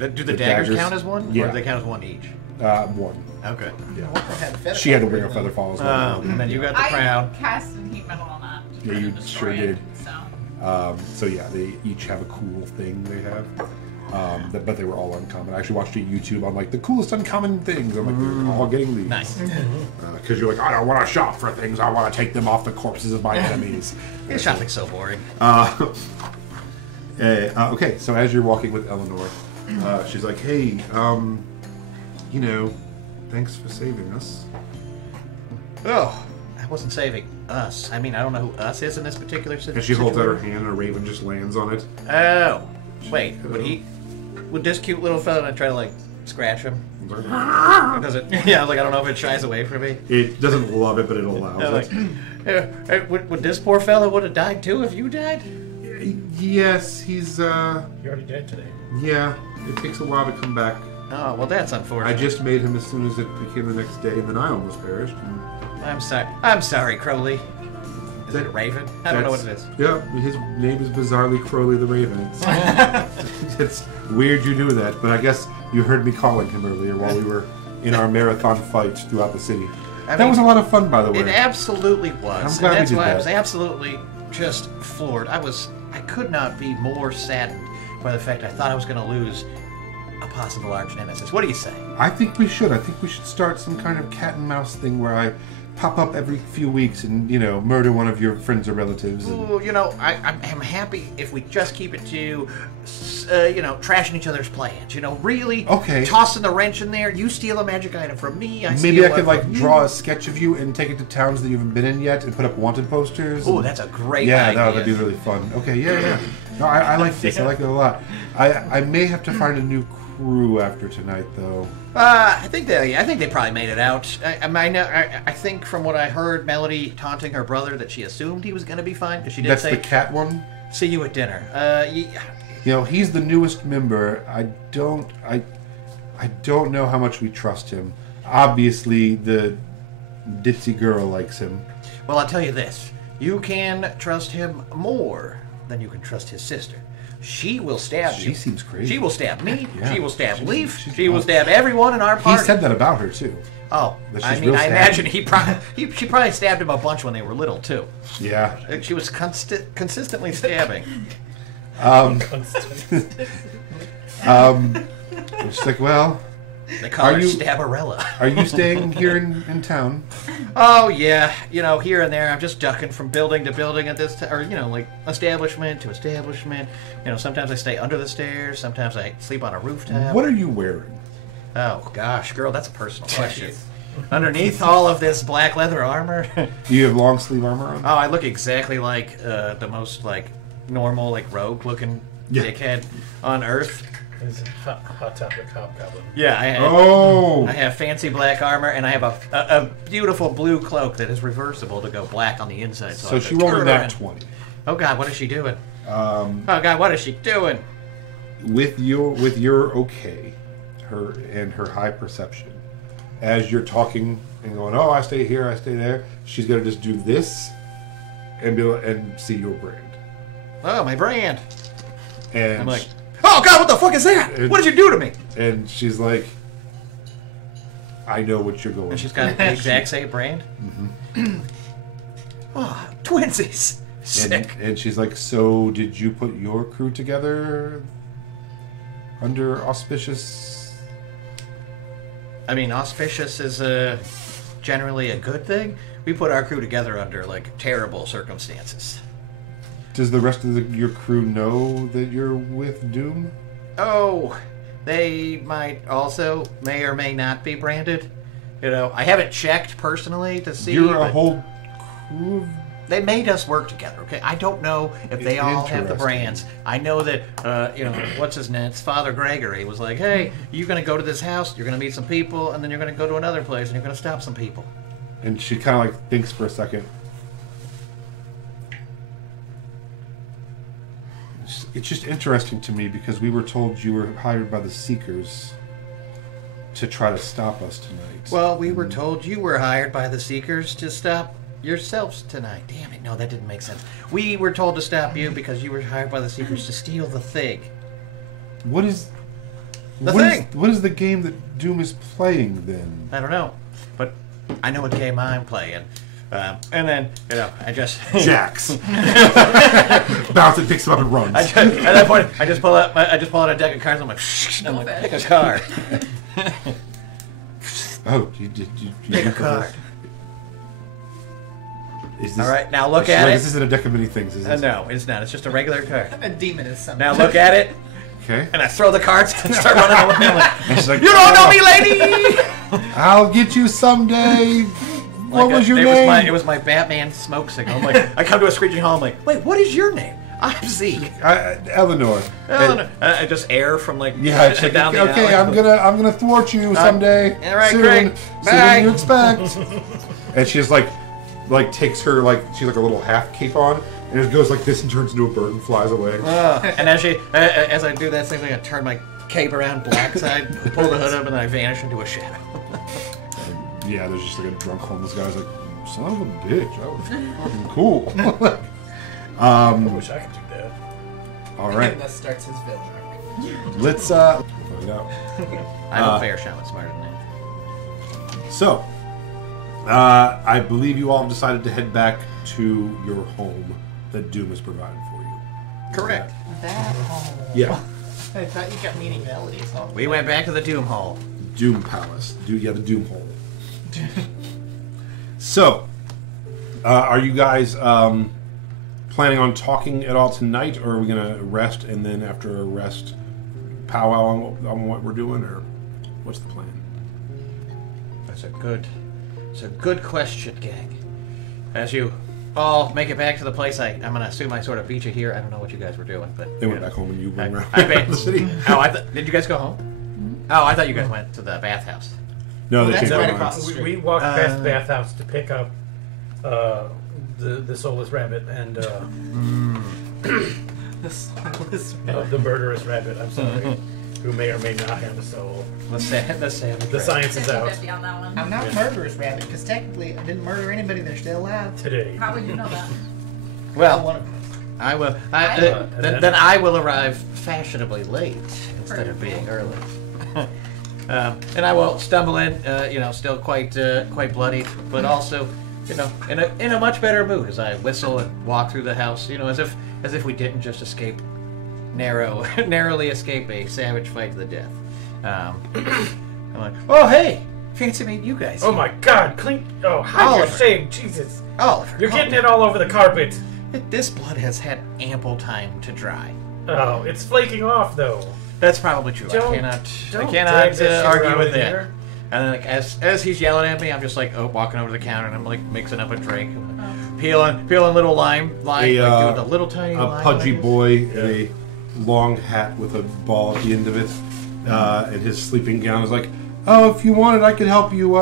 what? Do the The daggers daggers. count as one? Yeah. Or do they count as one each? had, one. Okay. She had to wear a feather fall as well. And then you got the I crown. cast and heat metal on that. to Yeah, try to you destroy sure it, did. So. So yeah, they each have a cool thing they have. But they were all uncommon. I actually watched a YouTube on like the coolest uncommon things. I'm like, they're all getting these. Nice. Because you're like, I don't want to shop for things. I want to take them off the corpses of my enemies. Your shopping's so boring. Okay, so as you're walking with Eleanor, she's like, hey, you know, thanks for saving us. Oh, I wasn't saving us. I mean, I don't know who us is in this particular situation. And she holds out her hand and a raven just lands on it. Oh, wait. Would this cute little fella try to like scratch him? Or does it? Yeah, like I don't know if it shies away from me. It doesn't love it, but it allows Like, it. would this poor fella would have died too if you died? Yes, he's. You're already dead today. Yeah, it takes a while to come back. Oh, well, that's unfortunate. I just made him as soon as it became the next day, and then I almost perished. I'm sorry. I'm sorry, Crowley. Is it a raven? I don't know what it is. Yeah, his name is bizarrely Crowley the Raven. It's weird you knew that, but I guess you heard me calling him earlier while we were in our marathon fight throughout the city. That was a lot of fun, by the way. It absolutely was. I'm glad and that's we did why that. I was absolutely just floored. I could not be more saddened by the fact I thought I was going to lose a possible arch nemesis. What do you say? I think we should. I think we should start some kind of cat and mouse thing where I pop up every few weeks and, murder one of your friends or relatives. And... Ooh, I'm happy if we just keep it to, trashing each other's plans. Really tossing the wrench in there. You steal a magic item from me. Maybe I could, draw a sketch of you and take it to towns that you haven't been in yet and put up wanted posters. Oh, that's a great idea. Yeah, that'd be really fun. Okay, yeah. No, I like this. I like it a lot. I may have to find a new crew after tonight, though. I think they probably made it out. I think from what I heard, Melody taunting her brother that she assumed he was going to be fine because she did say, "That's the cat one." See you at dinner. He's the newest member. I don't know how much we trust him. Obviously, the ditzy girl likes him. Well, I'll tell you this: you can trust him more than you can trust his sister. She will stab you. She seems crazy. She will stab me. Yeah. She will stab Leaf. She will stab everyone in our party. He said that about her too. Oh, I imagine she probably stabbed him a bunch when they were little too. Yeah. She was consistently stabbing. It's like, well, they call her Stabbarella. Are you staying here in town? Oh yeah, here and there. I'm just ducking from building to building at this, or establishment to establishment. Sometimes I stay under the stairs. Sometimes I sleep on a rooftop. What are you wearing? Oh gosh, girl, that's a personal question. Underneath all of this black leather armor, do you have long sleeve armor on? Oh, I look exactly like the most normal rogue looking dickhead on Earth. It's hot topic hobgoblin. Yeah, I have fancy black armor, and I have a beautiful blue cloak that is reversible to go black on the inside. So she rolled a nat 20. Oh God, what is she doing? Oh God, what is she doing? With your okay, her high perception, as you're talking and going, oh, I stay here, I stay there. She's gonna just do this, and see your brand. Oh, my brand. And I'm like, oh God, what the fuck is that? What did you do to me? And she's like, I know what you're going. And she's got the exact same brand. Mm-hmm. Oh, twinsies. Sick. And she's like, so did you put your crew together under auspicious? I mean, auspicious is generally a good thing. We put our crew together under terrible circumstances. Does the rest of your crew know that you're with Doom? Oh, they may or may not be branded. I haven't checked personally to see. You're a whole crew of... They made us work together, okay? I don't know if they all have the brands. I know that, what's his name? It's Father Gregory was like, hey, you're going to go to this house, you're going to meet some people, and then you're going to go to another place, and you're going to stop some people. And she kind of thinks for a second. It's just interesting to me because we were told you were hired by the Seekers to try to stop us tonight. Well, we were told you were hired by the Seekers to stop yourselves tonight. Damn it, no, that didn't make sense. We were told to stop you because you were hired by the Seekers to steal the thing. What is... The thing! What is the game that Doom is playing, then? I don't know, but I know what game I'm playing. And then, I just... Jax. Bounces, picks him up and runs. At that point, I just pull out a deck of cards. I'm like, pick a card. Oh, you pick a card. Is this, all right, now look at it. This isn't a deck of many things, is it? No, it's not. It's just a regular card. A demon is something. Now look at it. Okay. And I throw the cards and start running away. Like, you don't know me, lady! I'll get you someday. What was your name? It was my Batman smoke signal. I'm like, I come to a screeching halt. I'm like, wait, what is your name? I'm Zeke. Eleanor. I just air from down the okay, alley. I'm gonna thwart you someday. All right, soon, great. Bye. Sooner than you expect. And she's like takes her she's like a little half cape on, And it goes like this and turns into a bird and flies away. And as I do that same thing, I turn my cape around black side, pull the hood up, and then I vanish into a shadow. Yeah, there's just like a drunk homeless guy who's like, son of a bitch, that was fucking cool. I wish I could do that. All right. And that starts his villain arc. Let's find out. I'm a fair shaman, smarter than that. So, I believe you all have decided to head back to your home that Doom has provided for you. Correct. That home. Yeah. I thought you kept meaning melodies. We went back to the Doom Hall. Doom Palace. The Doom Hole. So, are you guys planning on talking at all tonight, or are we going to rest and then after a rest powwow on what we're doing, or what's the plan? It's a good question, gang. As you all make it back to the place, I'm going to assume I sort of beat you here. I don't know what you guys were doing, but They went back home and you went around the city. Oh, did you guys go home? Oh, I thought you guys went to the bathhouse. No, they That's came right down. across the street. We walked past the bathhouse to pick up the soulless rabbit and the murderous rabbit. I'm sorry, who may or may not have a soul. The science is out 50-50 on that one. I'm not murderous rabbit because technically I didn't murder anybody. They're still alive. today. How would you know that? Well, I will. Then I will arrive fashionably late instead of being early. And I will stumble in, still quite bloody, but also, in a much better mood as I whistle and walk through the house, as if we didn't just narrowly escape a savage fight to the death. I'm like, oh hey, fancy meeting you guys. Oh my God, clean! Oh, hide your Oliver. shame, Jesus! Oliver, You're getting it all over the carpet. This blood has had ample time to dry. Oh, it's flaking off though. That's probably true. Don't I drag cannot this shit argue around with in that. here. And then, as he's yelling at me, I'm just like, walking over to the counter, and I'm like mixing up a drink, peeling little lime, doing a little tiny a lime. pudgy boy in a long hat with a ball at the end of it, and his sleeping gown is like, oh, if you wanted, I could help you.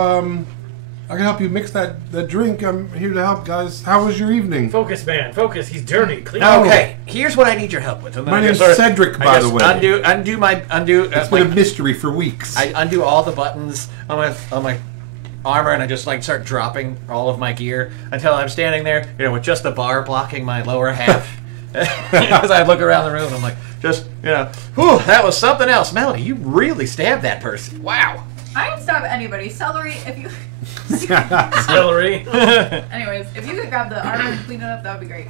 I can help you mix that drink. I'm here to help, guys. How was your evening? Focus, man, focus. He's dirty. Clean. Okay, here's what I need your help with. My name's Cedric, by the way. Undo. It's been a mystery for weeks. I undo all the buttons on my armor, and I just start dropping all of my gear until I'm standing there, with just the bar blocking my lower half. As I look around the room, I'm like, whew, that was something else. Melody, you really stabbed that person. Wow. I didn't stab anybody. Celery, if you... Celery. Anyways, if you could grab the armor and clean it up, that would be great.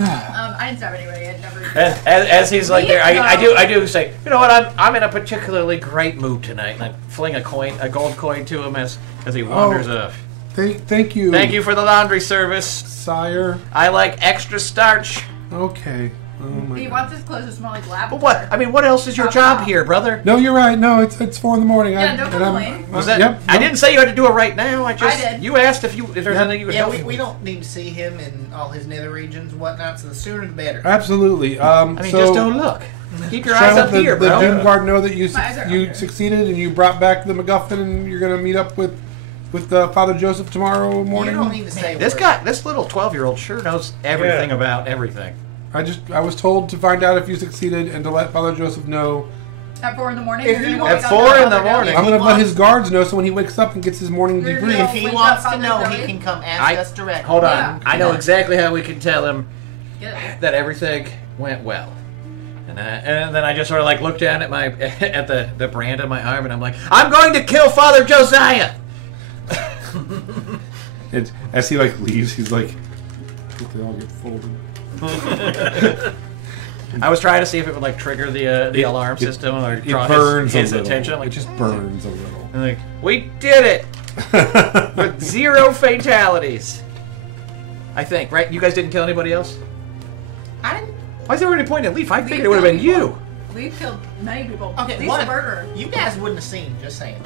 I didn't stab anybody. I'd never... As he's like there, I do say, you know what, I'm in a particularly great mood tonight. And I fling a gold coin to him as he wanders off. Thank you. Thank you for the laundry service, sire. I like extra starch. Okay. Oh my He God. wants his clothes to smell like lavender. But what? I mean, what else is your job here, brother? No, you're right. No, it's 4 in. Yeah, no complaint. Was that? Yep. I didn't say you had to do it right now. I did. You asked if there's anything you could Yeah, help me we with. don't need to see him in all his nether regions and whatnot, so the sooner the better. Absolutely. I mean, so just don't look. Keep your eyes Shall up the, here, the bro. Doom Guard know that you My eyes are up you here. succeeded and you brought back the MacGuffin and you're going to meet up with Father Joseph tomorrow You morning? don't need to say This words. guy, this little 12-year-old sure knows everything about everything. I was told to find out if you succeeded and to let Father Joseph know. At 4 in the morning? If you're he gonna wants- wake At up 4 and in the tell morning. them I'm going to let wants- his guards know so when he wakes up and gets his morning You're debrief. If he Wake wants up to on know, the he day. can come ask us directly. Hold on. Yeah. I know exactly how we can tell him Get it. that everything went well. And then I just sort of look down at at the brand on my arm and I'm like, I'm going to kill Father Josiah. And as he leaves, he's like, I hope they all get folded. I was trying to see if it would trigger the alarm system or It draw burns his a little. attention. I'm It like, just burns a little. I'm like, we did it with 0 fatalities. I think, right? You guys didn't kill anybody else? I didn't. Why is everybody pointing at Leaf? I We figured it would have been killed you. people. We've killed many people. Okay, Leaf's what? a murderer. You guys wouldn't have seen, just saying.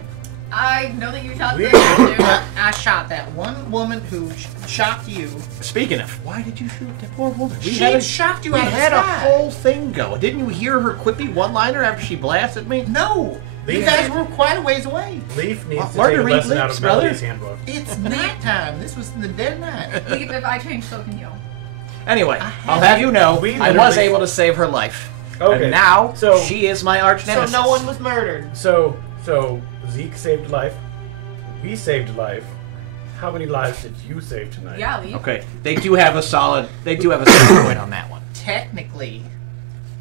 I know that you shot We- this dude. I shot that one woman who shocked you. Speaking of, why did you shoot that poor woman? She shocked you We out of the had a sky. whole thing go. Didn't you hear her quippy one-liner after she blasted me? No! You guys were quite a ways away. Leaf needs to Learn take to a read lesson out lips, of Melody's brother. handbook. It's nighttime. This was in the dead of night. Leaf, if I change, so can you. Anyway, I'll have you know, I was able to save her life. Okay. And now, so she is my arch nemesis. So no one was murdered. So Zeke saved life. We saved life. How many lives did you save tonight? Yeah, leave. Okay, they do have a solid point on that one. Technically.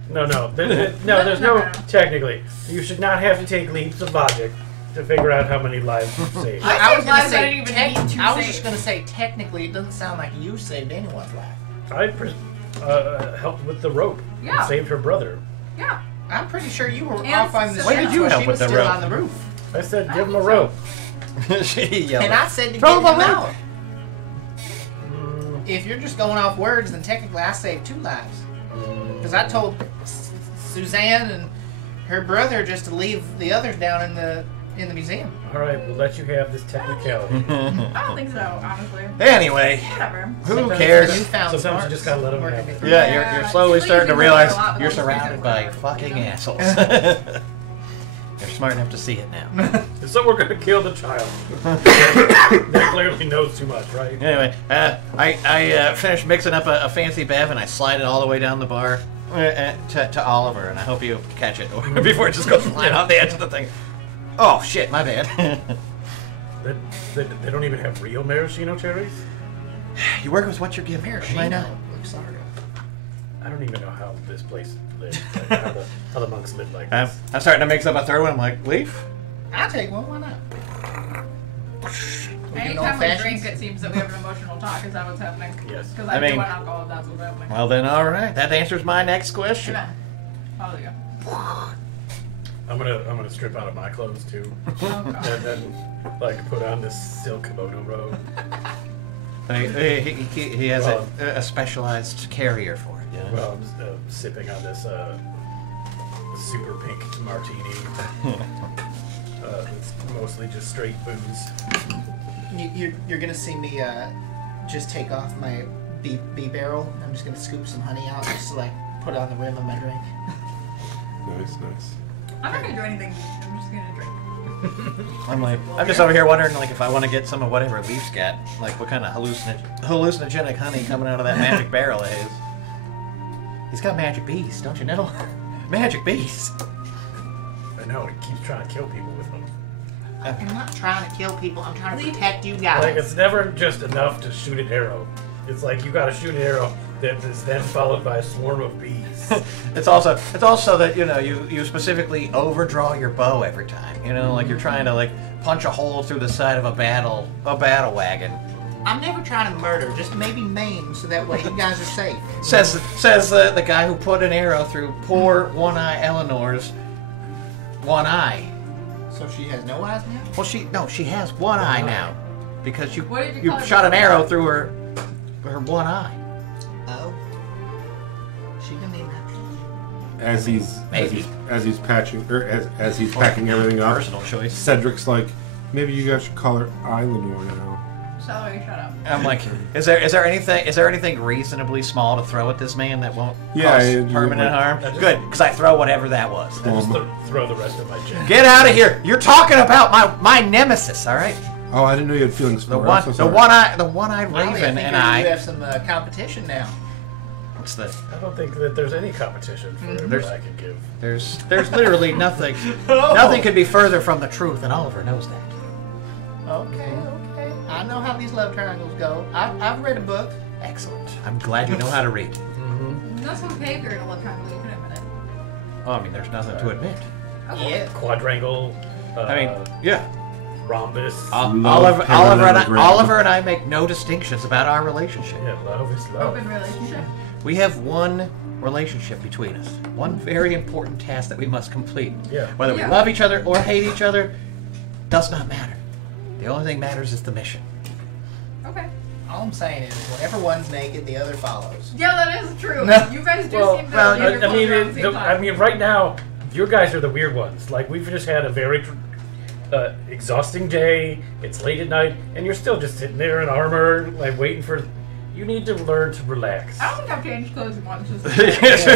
No, there's no technically. You should not have to take leaps of logic to figure out how many lives you've saved. I was lives gonna I didn't say. even need to I was save. just gonna say. Technically, it doesn't sound like you saved anyone's life. I helped with the rope. Yeah. And saved her brother. Yeah. I'm pretty sure you were And off on the When streets did you while help she with was the still rope? on the roof. I said, give him a rope. She yelled. And I said to Throw get him the rope. out. If you're just going off words, then technically I saved 2 lives. Because I told Suzanne and her brother just to leave the others down in the museum. All right, we'll let you have this technicality. I don't think so, honestly. Anyway, Whatever. who Sometimes cares? the newfound Sometimes you smarts just gotta let 'em working have with it. you. Yeah, you're slowly It's starting to really realize a lot with you're all the surrounded reasons by whatever, fucking you know? assholes. You're smart enough to see it now. So we're gonna kill the child. That clearly knows too much, right? Anyway, I finished mixing up a fancy bev and I slide it all the way down the bar to Oliver, and I hope you catch it before it just goes flying off the edge of the thing. Oh shit, my bad. They don't even have real maraschino cherries? You work with what you're given. I know. Sorry. I don't even know how this place lives. Like, how the monks live like I'm this. starting to mix up a third one. I'm like, leaf? I'll take one. Why not? Anytime we drink, it seems that we have an emotional talk. Is that what's happening? Yes. Because I I mean- do want alcohol, if that's what's happening. Well then, all right. That answers my next question. Amen. Oh, there you I'm gonna strip out of my clothes too, go. Oh, God. and then like put on this silk kimono robe. He has a specialized carrier for it. Yeah. Well, I'm sipping on this super pink martini. It's mostly just straight booze. You're gonna see me just take off my B barrel. I'm just gonna scoop some honey out just to like put it on the rim of my drink. Nice. I'm not going to do anything. I'm just going to drink. I'm just over here wondering, like, if I want to get some of whatever Leaf's got, like, what kind of hallucinogenic honey coming out of that magic barrel of his. He's got magic bees, don't you know? Magic bees. I know, it keeps trying to kill people with them. I'm not trying to kill people. I'm trying to protect you guys. Like, it's never just enough to shoot an arrow. It's like you gotta shoot an arrow that is then followed by a swarm of bees. It's also that you specifically overdraw your bow every time. You know, like you're trying to like punch a hole through the side of a battle wagon. I'm never trying to murder, just maybe maim, so that way you guys are safe. Says the guy who put an arrow through poor One-Eye Eleanor's one eye. So she has no eyes now? Well, she has one eye now because What did you you call it? shot an arrow through her one eye. Oh. She didn't need that. As he's patching or as he's packing everything up, Personal choice. Cedric's like, maybe you guys should call her Eleanor now. Celery, shut up. I'm like, is there anything reasonably small to throw at this man that won't Yeah, cause permanent harm? I just- Good, because I throw whatever that was. I just throw the rest of my gin. Get out of here! You're talking about my nemesis, all right? Oh, I didn't know you had feelings for The her. I'm so sorry. Ollie, one-eyed I raven think and you I. have some competition now. What's the? I don't think that there's any competition for what I can give. There's literally nothing. Nothing could be further from the truth, and Oliver knows that. Okay. I know how these love triangles go. I've read a book. Excellent. I'm glad you know how to read. That's okay if you're in a love triangle. You can admit it. Oh, I mean, there's nothing to admit. Okay. Yeah. Quadrangle. I mean, yeah. Rhombus. Oliver and I make no distinctions about our relationship. Yeah, love is love. Open relationship. We have one relationship between us. One very important task that we must complete. Yeah. Whether we Yeah. love each other or hate each other does not matter. The only thing matters is the mission. Okay. All I'm saying is, whenever one's naked, the other follows. Yeah, that is true. No. You guys do Well, seem to well, leave your clothes around the same time. I mean, right now, your guys are the weird ones. Like, we've just had a very exhausting day. It's late at night, and you're still just sitting there in armor, like waiting for. You need to learn to relax. I don't think I've changed clothes once. Just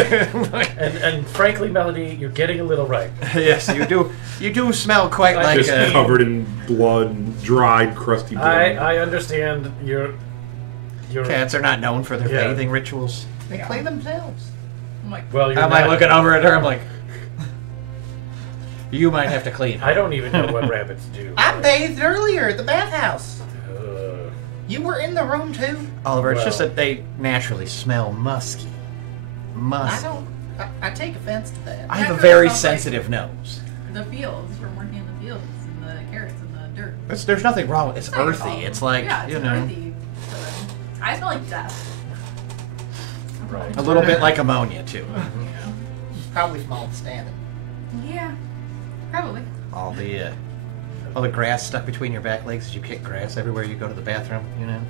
And frankly, Melody, you're getting a little ripe. Yes, you do. You do smell quite like Just covered in blood and dried, crusty blood. I understand Cats are not known for their bathing rituals. They clean themselves. I'm like, I'm like looking over at her. I'm like, you might have to clean. I don't even know what rabbits do. I bathed earlier at the bathhouse. You were in the room too. Oliver, it's just that they naturally smell musky. I don't. I take offense to that. I have a very sensitive nose. the fields from working in the fields and the carrots and the dirt. There's nothing wrong with it. It's earthy. It's like, yeah, it's you know. earthy. I smell like death. Right. A little bit like ammonia, too. Probably from all the standing. Yeah, probably. All the grass stuck between your back legs as you kick grass everywhere you go to the bathroom, you know?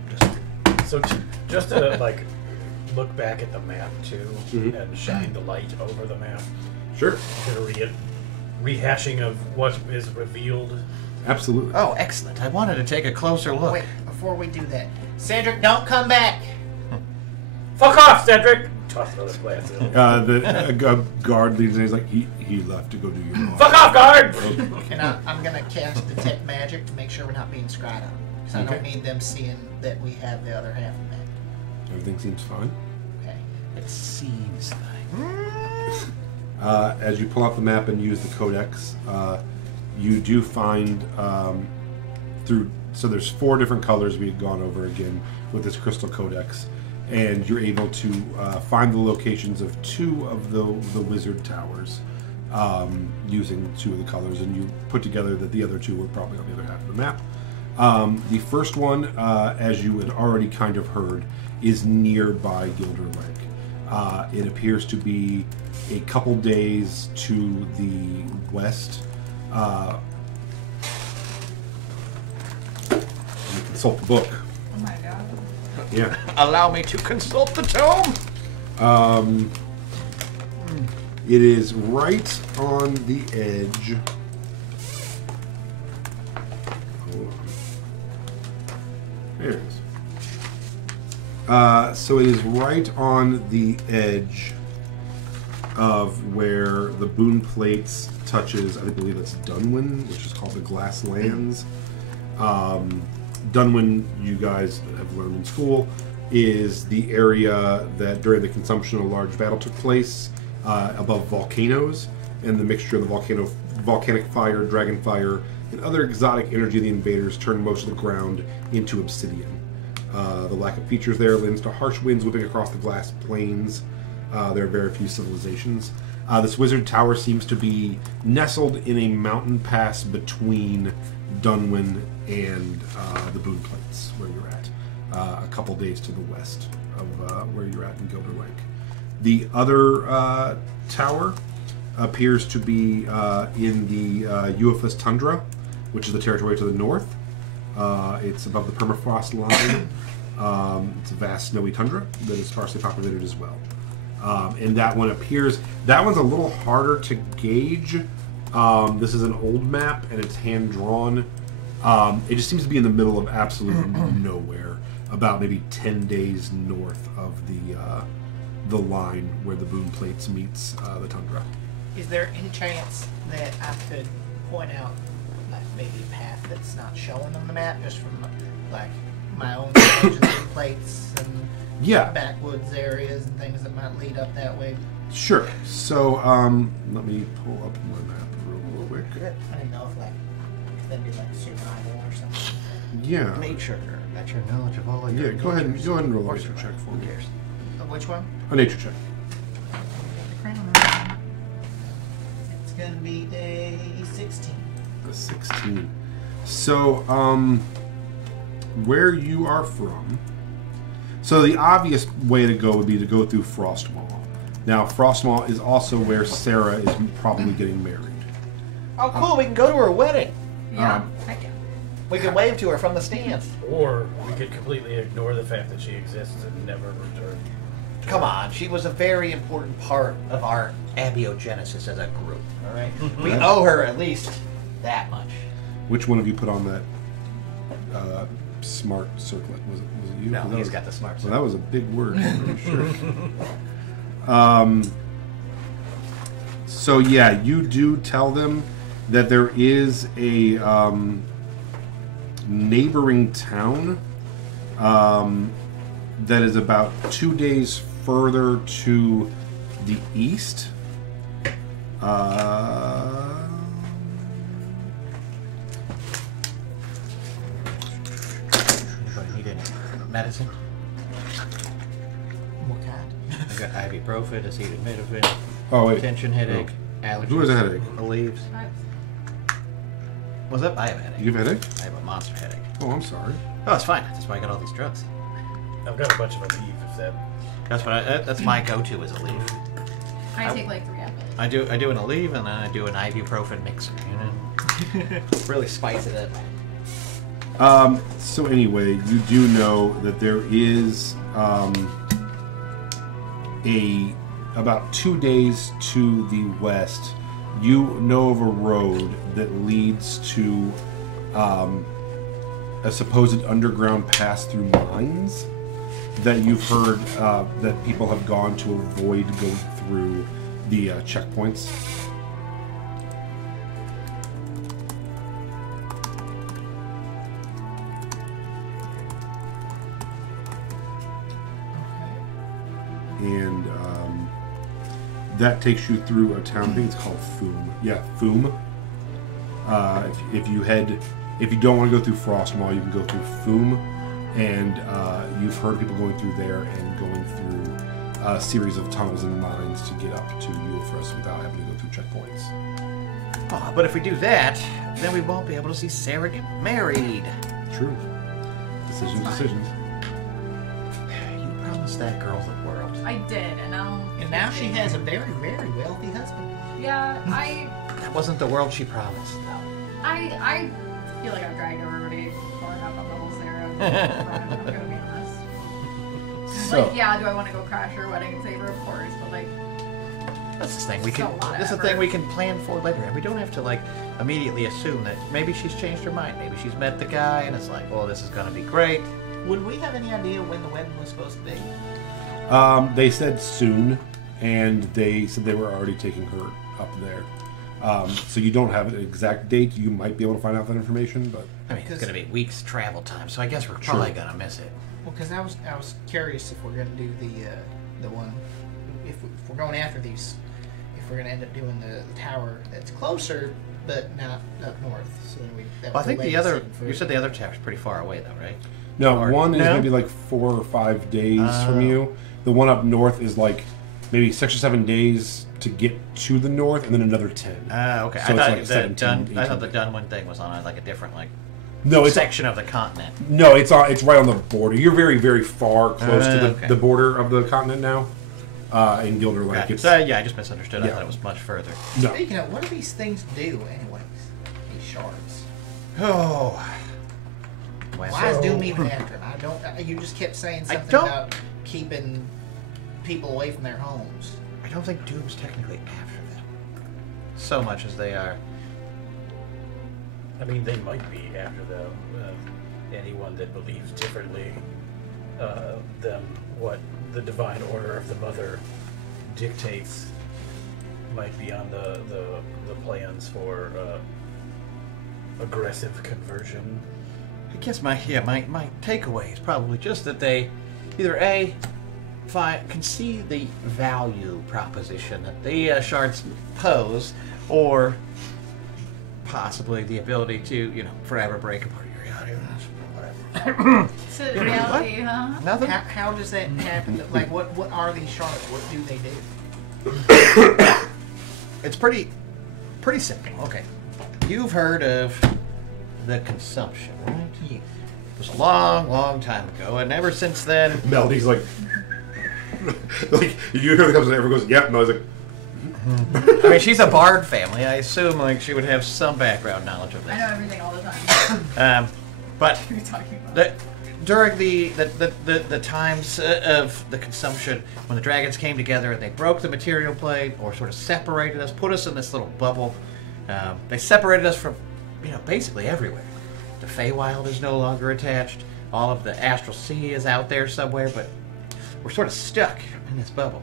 So just to like look back at the map too and shine the light over the map. Sure. To rehashing of what is revealed. Absolutely. Oh, excellent. I wanted to take a closer look. Wait, before we do that, Cedric, don't come back. Fuck off, Cedric! Toss those glasses. The guard leads and he's like, he left to go do your job. Fuck off, guard! And I'm going to cast Detect Magic to make sure we're not being scryed on. Because I don't need them seeing that we have the other half of that. Everything seems fine. Okay. It seems like... As you pull out the map and use the codex, you do find so there's 4 different colors we had gone over again with this crystal codex, and you're able to find the locations of 2 of the wizard towers using 2 of the colors, and you put together that the other 2 were probably on the other half of the map. The first one, as you had already kind of heard, is nearby Gilder Lake. It appears to be a couple days to the west. You consult the book. Oh my god. Yeah. Allow me to consult the tome! It is right on the edge. Hold on. There it is. So it is right on the edge of where the Boon Plates touches, I believe it's Dunwin, which is called the Glass Lands. Dunwin, you guys have learned in school, is the area that during the consumption of a large battle took place above volcanoes, and the mixture of the volcanic fire, dragon fire, and other exotic energy of the invaders turned most of the ground into obsidian. The lack of features there lends to harsh winds whipping across the glass plains. There are very few civilizations. This wizard tower seems to be nestled in a mountain pass between Dunwin and the Boon Plates, where you're at, a couple days to the west of where you're at in Gilder Lake. The other tower appears to be in the Uafus Tundra, which is the territory to the north. It's above the permafrost line. It's a vast snowy tundra that is sparsely populated as well. And that one appears... That one's a little harder to gauge. This is an old map, and it's hand-drawn. It just seems to be in the middle of absolute nowhere, about maybe 10 days north of the line where the Boon Plates meets the tundra. Is there any chance that I could point out like maybe a path that's not showing on the map, just from like my own knowledge of the Boon Plates and backwoods areas and things that might lead up that way? Sure. So let me pull up my map real quick. I didn't know if that'd be like survival or something. Yeah. Nature. That's your knowledge of all of your Go ahead and roll a or nature check for me. Which one? A nature check. It's gonna be a 16. A 16. So, where you are from... So the obvious way to go would be to go through Frostmaw. Now, Frostmaw is also where Sarah is probably getting married. Oh, cool. We can go to her wedding. Yeah, heck yeah. We can wave to her from the stands. Or we could completely ignore the fact that she exists and never return. Come on. She was a very important part of our abiogenesis as a group. All right? We owe her at least that much. Which one of you put on that smart circlet? Was it you? No, he's got the smart circlet. Well, that was a big word, I'm pretty sure. So yeah, you do tell them that there is a neighboring town that is about 2 days further to the east. Do I need any medicine? What kind? I got ibuprofen, acetaminophen, Oh, wait. tension headache, allergies. Who has a headache? Leaves. What's up? I have a headache. You have a headache? I have a monster headache. Oh, I'm sorry. Oh, it's fine. That's why I got all these drugs. I've got a bunch of Aleve, if that... That's what that's my go-to is Aleve. I take like 3 Advil. I do an Aleve and then I do an ibuprofen mixer. You know, really spice it up. So anyway, you do know that there is about 2 days to the west. You know of a road that leads to a supposed underground pass through mines that you've heard that people have gone to avoid going through the checkpoints. And that takes you through a town. I think it's called Foom. Yeah, Foom. If you don't want to go through Frostmaw, you can go through Foom, and you've heard people going through there and going through a series of tunnels and mines to get up to Eulfrus without having to go through checkpoints. Oh, but if we do that, then we won't be able to see Sarah get married. True. Decisions. You promised that girl the world. I did, and now she has a very, very wealthy husband. Yeah, That wasn't the world she promised, though. I feel like I've dragged everybody far enough up the whole Sarah. I'm gonna be honest. So, Like, yeah, do I want to go crash her wedding and save her? Of course, but like, That's the thing. We It's a can. lot of This is the effort. thing we can plan for later, and we don't have to like immediately assume that maybe she's changed her mind. Maybe she's met the guy, and it's like, well, this is gonna be great. Would we have any idea when the wedding was supposed to be? they said soon, and they said they were already taking her up there. So you don't have an exact date. You might be able to find out that information, but I mean, it's gonna be weeks travel time, so I guess we're Sure. probably gonna miss it. Well, because I was curious if we're going to do the one if we're going after these, if we're going to end up doing the tower that's closer but not up north. So then that Well, I would think delay the us other. even further. You said the other tower's pretty far away, though, right? no, Or- one is No? maybe like 4 or 5 days from Oh. you. The one up north is like maybe 6 or 7 days to get to the north, and then another 10. Okay. So I it's thought like the 17, I thought the 18. Dunwin thing was on like a different No, it's section of the continent. no, it's right on the border. You're very, very far close to Okay. the border of the continent now. In Gilder Lake, Gotcha. it's Yeah, I just misunderstood. I Yeah. thought it was much further. no. Speaking of, what do these things do, anyways? These shards. Oh. Well, Why is Doom even after them? I don't. You just kept saying I something don't- about keeping people away from their homes. I don't think Doom's technically after them so much as they are. I mean, they might be after them. Anyone that believes differently than what the divine order of the mother dictates might be on the plans for aggressive conversion. I guess my takeaway is probably just that they either can see the value proposition that the shards pose, or possibly the ability to forever break apart your reality. Whatever. it's a reality, huh? Nothing. How does that happen? Like, what are these shards? What do they do? It's pretty simple. Okay, you've heard of the consumption, right? Yeah. It was a long, long time ago, and ever since then, Melody's like, like you hear the comes and everyone goes, "Yep." Melody's like, I mean, she's a bard family. I assume she would have some background knowledge of I this. know everything all the time. But What are you talking about? during the times of the consumption, when the dragons came together and they broke the material plane, or sort of separated us, put us in this little bubble, they separated us from, basically everywhere. The Feywild is no longer attached. All of the astral sea is out there somewhere, but we're sort of stuck in this bubble.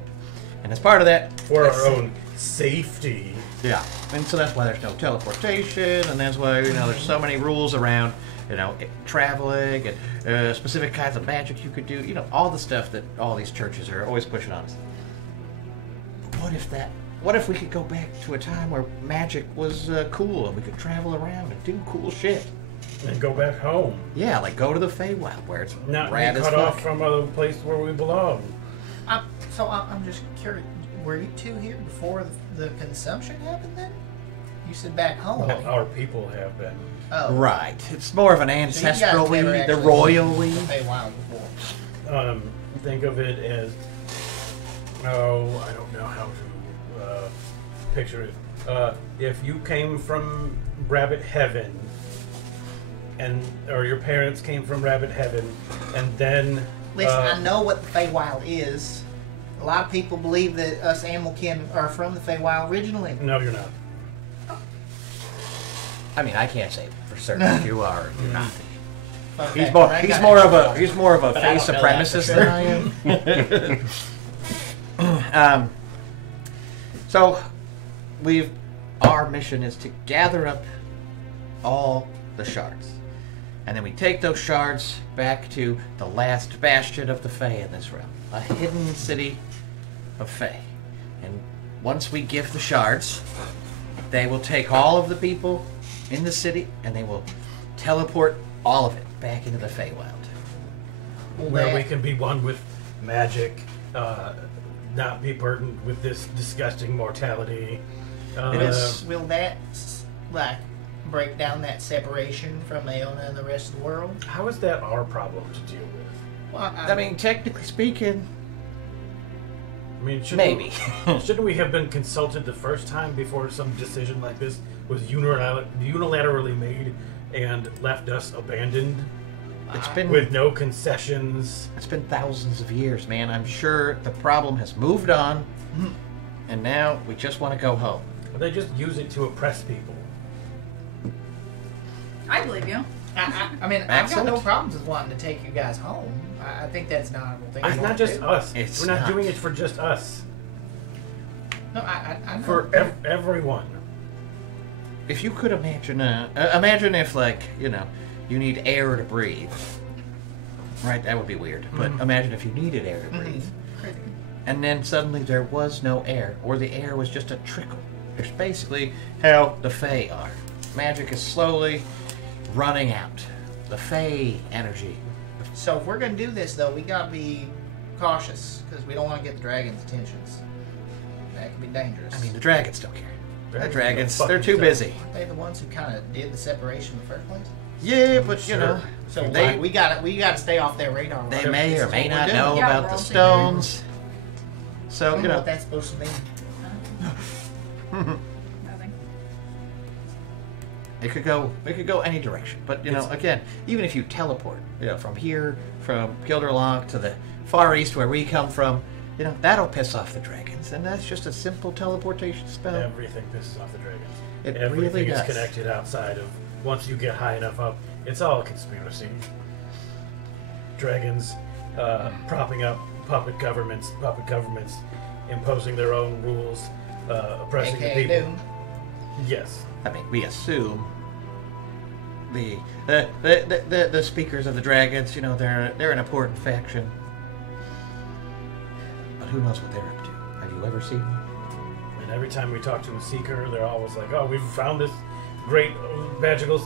And as part of that, For our own safety. Yeah, and so that's why there's no teleportation, and that's why there's so many rules around traveling and specific kinds of magic you could do. All the stuff that all these churches are always pushing on us. What if we could go back to a time where magic was cool and we could travel around and do cool shit? And go back home. Yeah, like go to the Feywild where it's Not rad be as cut fuck. off from a place where we belong. So I'm just curious. Were you two here before the consumption happened then? You said back home. Well, our people have been. Oh. Right. It's more of an So you ancestral guys never weed, the actually royal seen weed. the Feywild before. Think of it as. Oh, I don't know how to picture it. If you came from Rabbit Heaven, or your parents came from Rabbit Heaven, and then. Listen, I know what the Feywild is. A lot of people believe that us animalkin are from the Feywild originally. No, you're not. I mean, I can't say for certain if you are or you're not. Okay, He's I more got it. of a But I face don't know that for supremacist sure. than I am. So our mission is to gather up all the shards. And then we take those shards back to the last bastion of the Fae in this realm. A hidden city of Fae. And once we give the shards, they will take all of the people in the city and they will teleport all of it back into the Feywild. Where we can be one with magic, not be burdened with this disgusting mortality. Will that break down that separation from Aeona and the rest of the world? How is that our problem to deal with? Well, I mean, technically speaking, I mean, maybe. Shouldn't we have been consulted the first time before some decision like this was unilaterally made and left us abandoned? It's been With no concessions. It's been thousands of years, man. I'm sure the problem has moved on, and now we just want to go home. They just use it to oppress people. I believe you. I mean, I've got Excellent. no problems with wanting to take you guys home. I think that's not a thing. It's not just us. It's We're not not. doing it for just us. No, I know. For everyone. If you could imagine, imagine if, you need air to breathe. Right, that would be weird. But imagine if you needed air to breathe. Crazy. And then suddenly there was no air, or the air was just a trickle. It's basically how the Fae are. Magic is slowly running out. The Fae energy. So if we're gonna do this, though, we gotta be cautious because we don't want to get the dragon's attentions. That can be dangerous. I mean, the dragons don't care. The dragons, don't they're fucking too busy. Aren't they the ones who kind of did the separation in the first place? Yeah, but you know, So They- we gotta stay off their radar. they Whatever may this or is may what we're not doing. know Yeah, about we're the all stones. I So, don't you know know, what that's supposed to mean. Nothing. it could go any direction. But, you know, again, even if you teleport, from here, from Gilderlock to the Far East where we come from, that'll piss off the dragons. And that's just a simple teleportation spell. Everything pisses off the dragons. It Everything really is does. connected outside of once you get high enough up. It's all a conspiracy. Dragons propping up puppet governments imposing their own rules, oppressing AKA the people. Doom. Yes. I mean, we assume the speakers of the dragons, they're an important faction. But who knows what they're up to? Have you ever seen them? And every time we talk to a seeker, they're always like, "Oh, we've found this great magical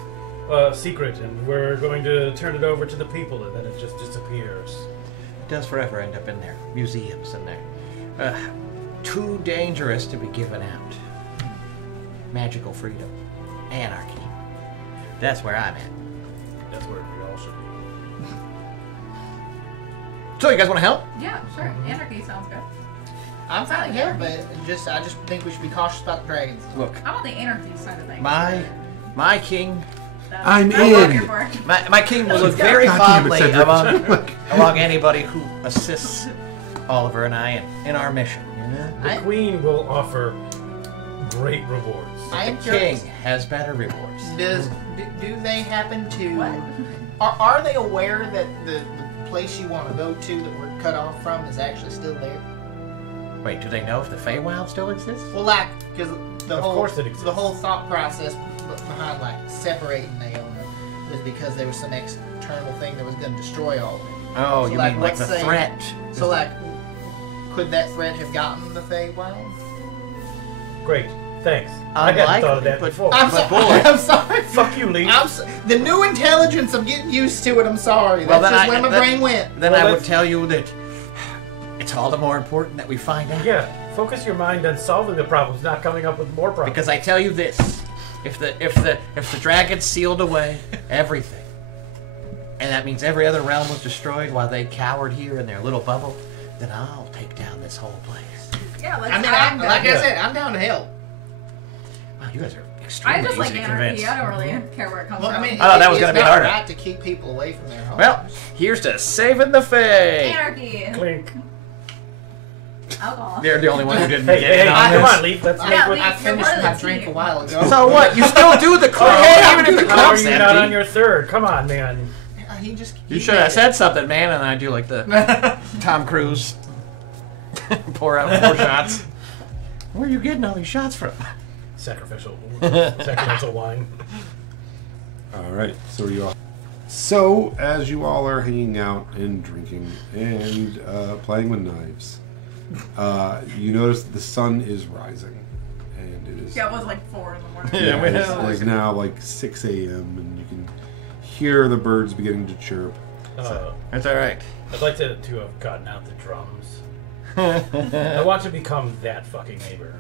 secret, and we're going to turn it over to the people," and then it just disappears. It does forever end up in their museums and they're too dangerous to be given out. Magical freedom. Anarchy. That's where I'm at. That's where we all should be. So, you guys want to help? Yeah, sure. Anarchy sounds good. I'm fine, Sounds yeah, like but anarchy. I just think we should be cautious about the dragons. Look, I'm on the anarchy side of things. my king, I'm That's what in. here for. my king will look very God damn it, fondly Cedric. among anybody who assists Oliver and I in our mission. The queen will offer great rewards. I am The curious. king has better rewards. Do they happen to? What? Are they aware that the place you want to go to that we're cut off from is actually still there? Wait, do they know if the Feywild still exists? Well, like, because the course it exists. whole thought process behind like separating Naona was because there was some external thing that was going to destroy all of it. Oh, So, you like, mean like the let's say- threat? So, like, could that threat have gotten the Feywild? Great. Thanks. I hadn't thought of that but- before. I'm But sorry. boy. I'm sorry. Fuck you, Lee. The new intelligence. I'm getting used to it. I'm sorry. Well, That's then just where my brain went. Then Well, I would let's- tell you that it's all the more important that we find out. Yeah, focus your mind on solving the problems, not coming up with more problems. Because I tell you this, if the dragons sealed away everything, and that means every other realm was destroyed while they cowered here in their little bubble, then I'll take down this whole place. Yeah, let's I mean, like I said, I'm down to help. Wow, you guys are extremely I just like easy to anarchy. convince. I don't really care where it comes Well, I from. mean, Oh, that was it's gonna be not harder. right to keep people away from their homes. Well, here's to saving the Fae. Anarchy. Clink. Alcohol. They're the only one who didn't Hey, get hey, in on come this. on, Leaf. Let's I, make Yeah, what. I You're finished part of my the drink a team. while ago. So what? You still do the club, even if the How are club's you not on empty. your third? Come on, man. He just You should have said something, man, and I do like the Tom Cruise. Pour out 4 shots. Where are you getting all these shots from? Sacrificial wine. All right, so are you all. So as you all are hanging out and drinking and playing with knives, you notice that the sun is rising, and it is. Yeah, it was like 4 in the morning. Yeah, It's like now like 6 a.m. and you can hear the birds beginning to chirp. That's all right. I'd like to have gotten out the drums. I want to become that fucking neighbor.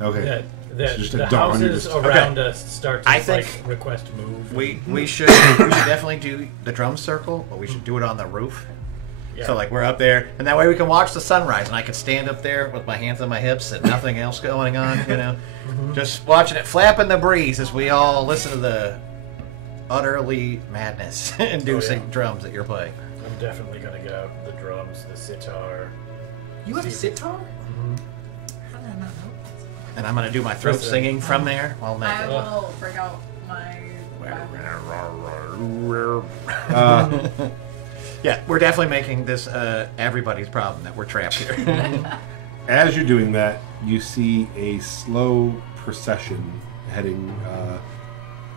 Okay. That just a the dawn, you're houses just- around us start to I like think request move. We should definitely do the drum circle, but we should do it on the roof. Yeah. So like we're up there, and that way we can watch the sunrise, and I can stand up there with my hands on my hips and nothing else going on, you know, just watching it flap in the breeze as we all listen to the utterly madness-inducing drums that you're playing. I'm definitely gonna get out the drums, the sitar. You have a sitar? And I'm gonna do my throat Listen. singing from there while I making. will break out my. Yeah, we're definitely making this everybody's problem that we're trapped here. As you're doing that, you see a slow procession heading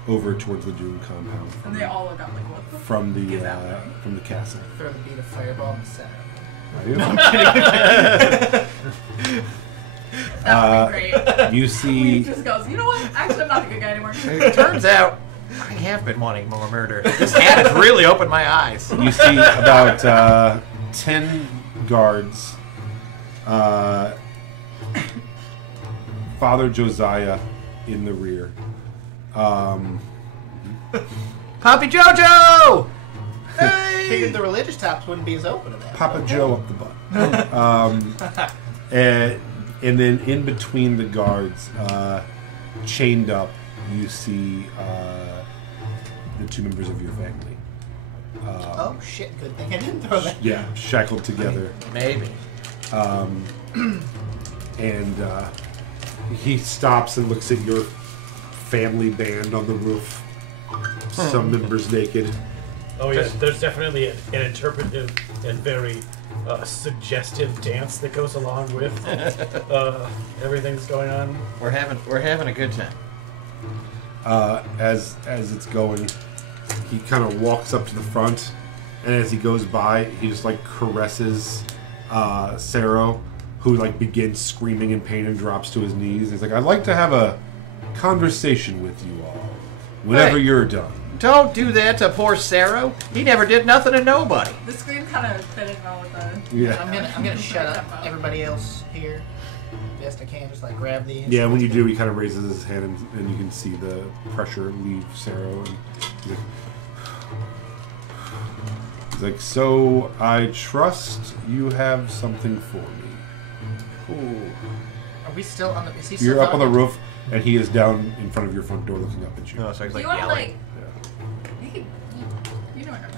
over towards the Doom compound And they all look up like, what the from is the happening? from the castle. Throw the beat of fireball in the center. Are you? That would be great. You He see just goes, you know what? Actually, I'm not a good guy anymore. It turns out I have been wanting more murder. This hat has really opened my eyes. you see about 10 guards. Father Josiah in the rear. Poppy Jojo! Figured the religious tops wouldn't be as open to that. Papa Joe up the butt. And then in between the guards, chained up, you see the 2 members of your family. Oh shit! Good thing I didn't throw that. Yeah, shackled together. Maybe. And he stops and looks at your family band on the roof. Some members naked. Oh yeah, there's definitely an interpretive and very suggestive dance that goes along with everything's going on. We're having a good time. As it's going, he kind of walks up to the front, and as he goes by, he just like caresses Saro, who like begins screaming in pain and drops to his knees. He's like, "I'd like to have a conversation with you all whenever Hey. you're done." Don't do that to poor Saro. He never did nothing to nobody. The scream kind of fit in well with the. Yeah, I'm gonna shut up everybody else here. Best I can, just like grab the. yeah. When you do, he kind of raises his hand, and you can see the pressure leave Saro. And he's like, "So I trust you have something for me." Ooh. Are we still on the? Is he still You're up on the talking? roof, and he is down in front of your front door, looking up at you. No, so he's Do like you want to yelling. like? You could. You know what I mean.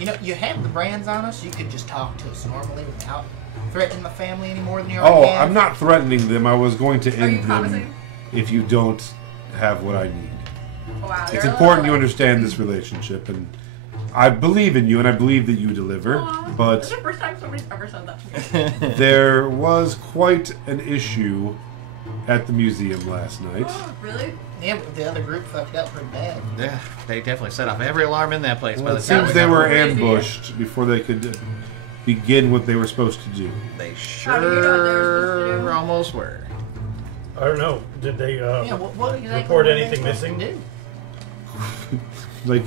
You know, you have the brands on us. You could just talk to us normally without threatening my family any more than you Oh, already have. I'm not threatening them. I was going to Are you end them promising? if you don't have what I need. Oh, wow, It's you're a important you little, like- understand this relationship, and I believe in you, and I believe that you deliver. But That's the first time somebody's ever said that to me. there was quite an issue at the museum last night. Oh, really? Yeah, the other group fucked up pretty bad. Yeah, they definitely set off every alarm in that place. Well, by it the seems time they were crazy. ambushed before they could begin what they were supposed to do. They How do you know what they were supposed to do? sure almost were. I don't know. Did they What exactly report were they anything supposed to missing? do? Like,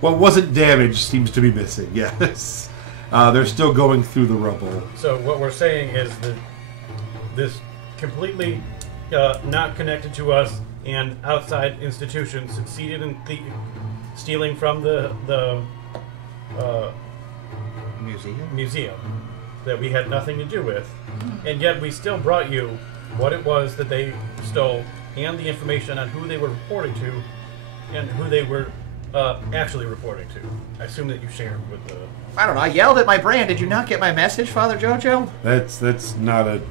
what wasn't damaged seems to be missing, yes. They're still going through the rubble. So what we're saying is that this completely not connected to us and outside institutions succeeded in stealing from the museum that we had nothing to do with, and yet we still brought you what it was that they stole and the information on who they were reporting to and who they were actually reporting to. I assume that you shared with the... I don't know. I yelled at my brand. Did you not get my message, Father Jojo? That's not a...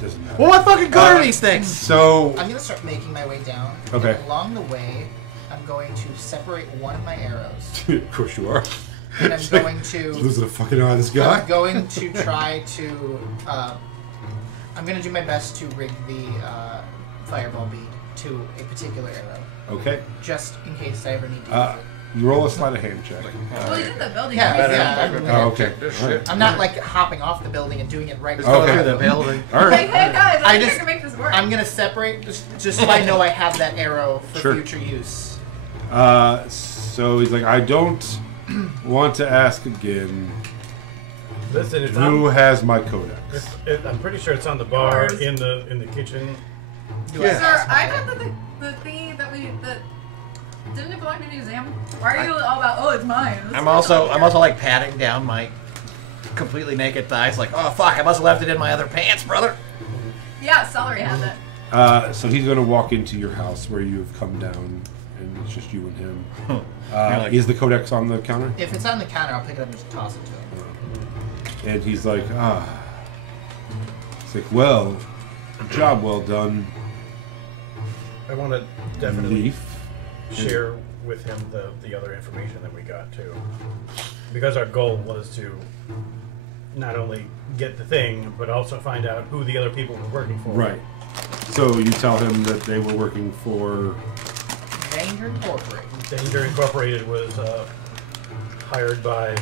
Doesn't matter. Well, what fucking good are these things? So... I'm gonna start making my way down. Okay. And along the way, I'm going to separate one of my arrows. of course you are. And I'm going to... Losing a fucking eye, this guy. I'm going to try to... I'm going to do my best to rig the fireball bead to a particular arrow. Okay. Just in case I ever need to use it. You roll a sleight of hand check. Well, he's in the building. Yeah, Oh, okay. All right. I'm not like hopping off the building and doing it right Just go Okay. through the building. All Hey, right. hey, guys, I I think just- I can make this work. I'm going to separate just so I know I have that arrow for Sure. future use. So he's like, I don't want to ask again. Listen, it's Who on, has my codex? I'm pretty sure it's on the bar Yours. in the kitchen. Do Yeah. Sir, ask I my- got the thing that didn't it belong to the museum? Why are you all about? Oh, it's mine. This I'm is also over like patting down my completely naked thighs, like, oh fuck, I must have left it in my other pants, brother. here. Yeah, celery has it. So he's going to walk into your house where you've come down, and it's just you and him. Really? Is the codex on the counter? If it's on the counter, I'll pick it up and just toss it to him. And he's like, It's like, well, job well done, I want to definitely Leaf. share with him the other information that we got too, because our goal was to not only get the thing but also find out who the other people were working for. Right. So you tell him that they were working for... Danger Incorporated. Danger Incorporated was hired by.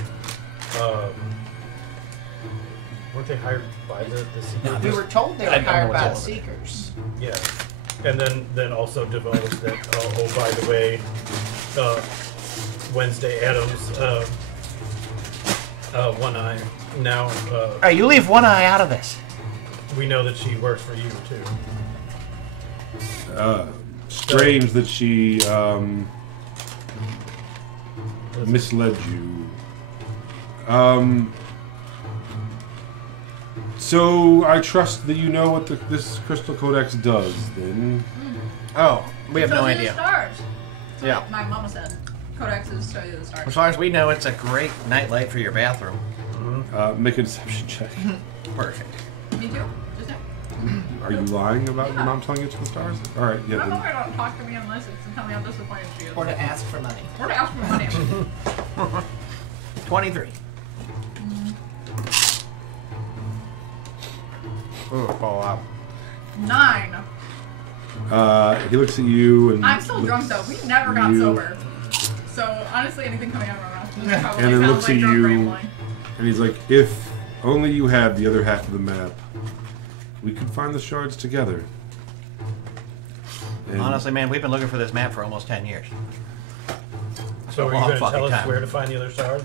Weren't they hired by the Seekers? We were told they were I don't know hired what's by all the of it. Seekers. Yeah, and then also divulged that. Oh, by the way, Wednesday Adams, One Eye. Now Hey, you leave one eye out of this. we know that she works for you too. Strange that she misled you. So I trust that you know what this crystal codex does, then. Oh, we have Shows no you the idea. stars. So Yeah. like my mama said, codexes show you the stars. As far as we know, it's a great nightlight for your bathroom. Make a deception check. Perfect. Me too. Just now. Are you lying about your mom telling you it's the stars? All right, yeah. My Then. mother don't talk to me unless it's to tell me how disappointed she is. Or to ask for money. Or to ask for money. 23. Oh, fall out. 9. He looks at you and. I'm still drunk though. We never got you- sober. So honestly, anything coming out of my mouth probably And it sounds looks like at drunk you- rambling. And he's like, if only you had the other half of the map, we could find the shards together. And Honestly, man, we've been looking for this map for almost 10 years. So are you long going to fucking tell us time. where to find the other stars?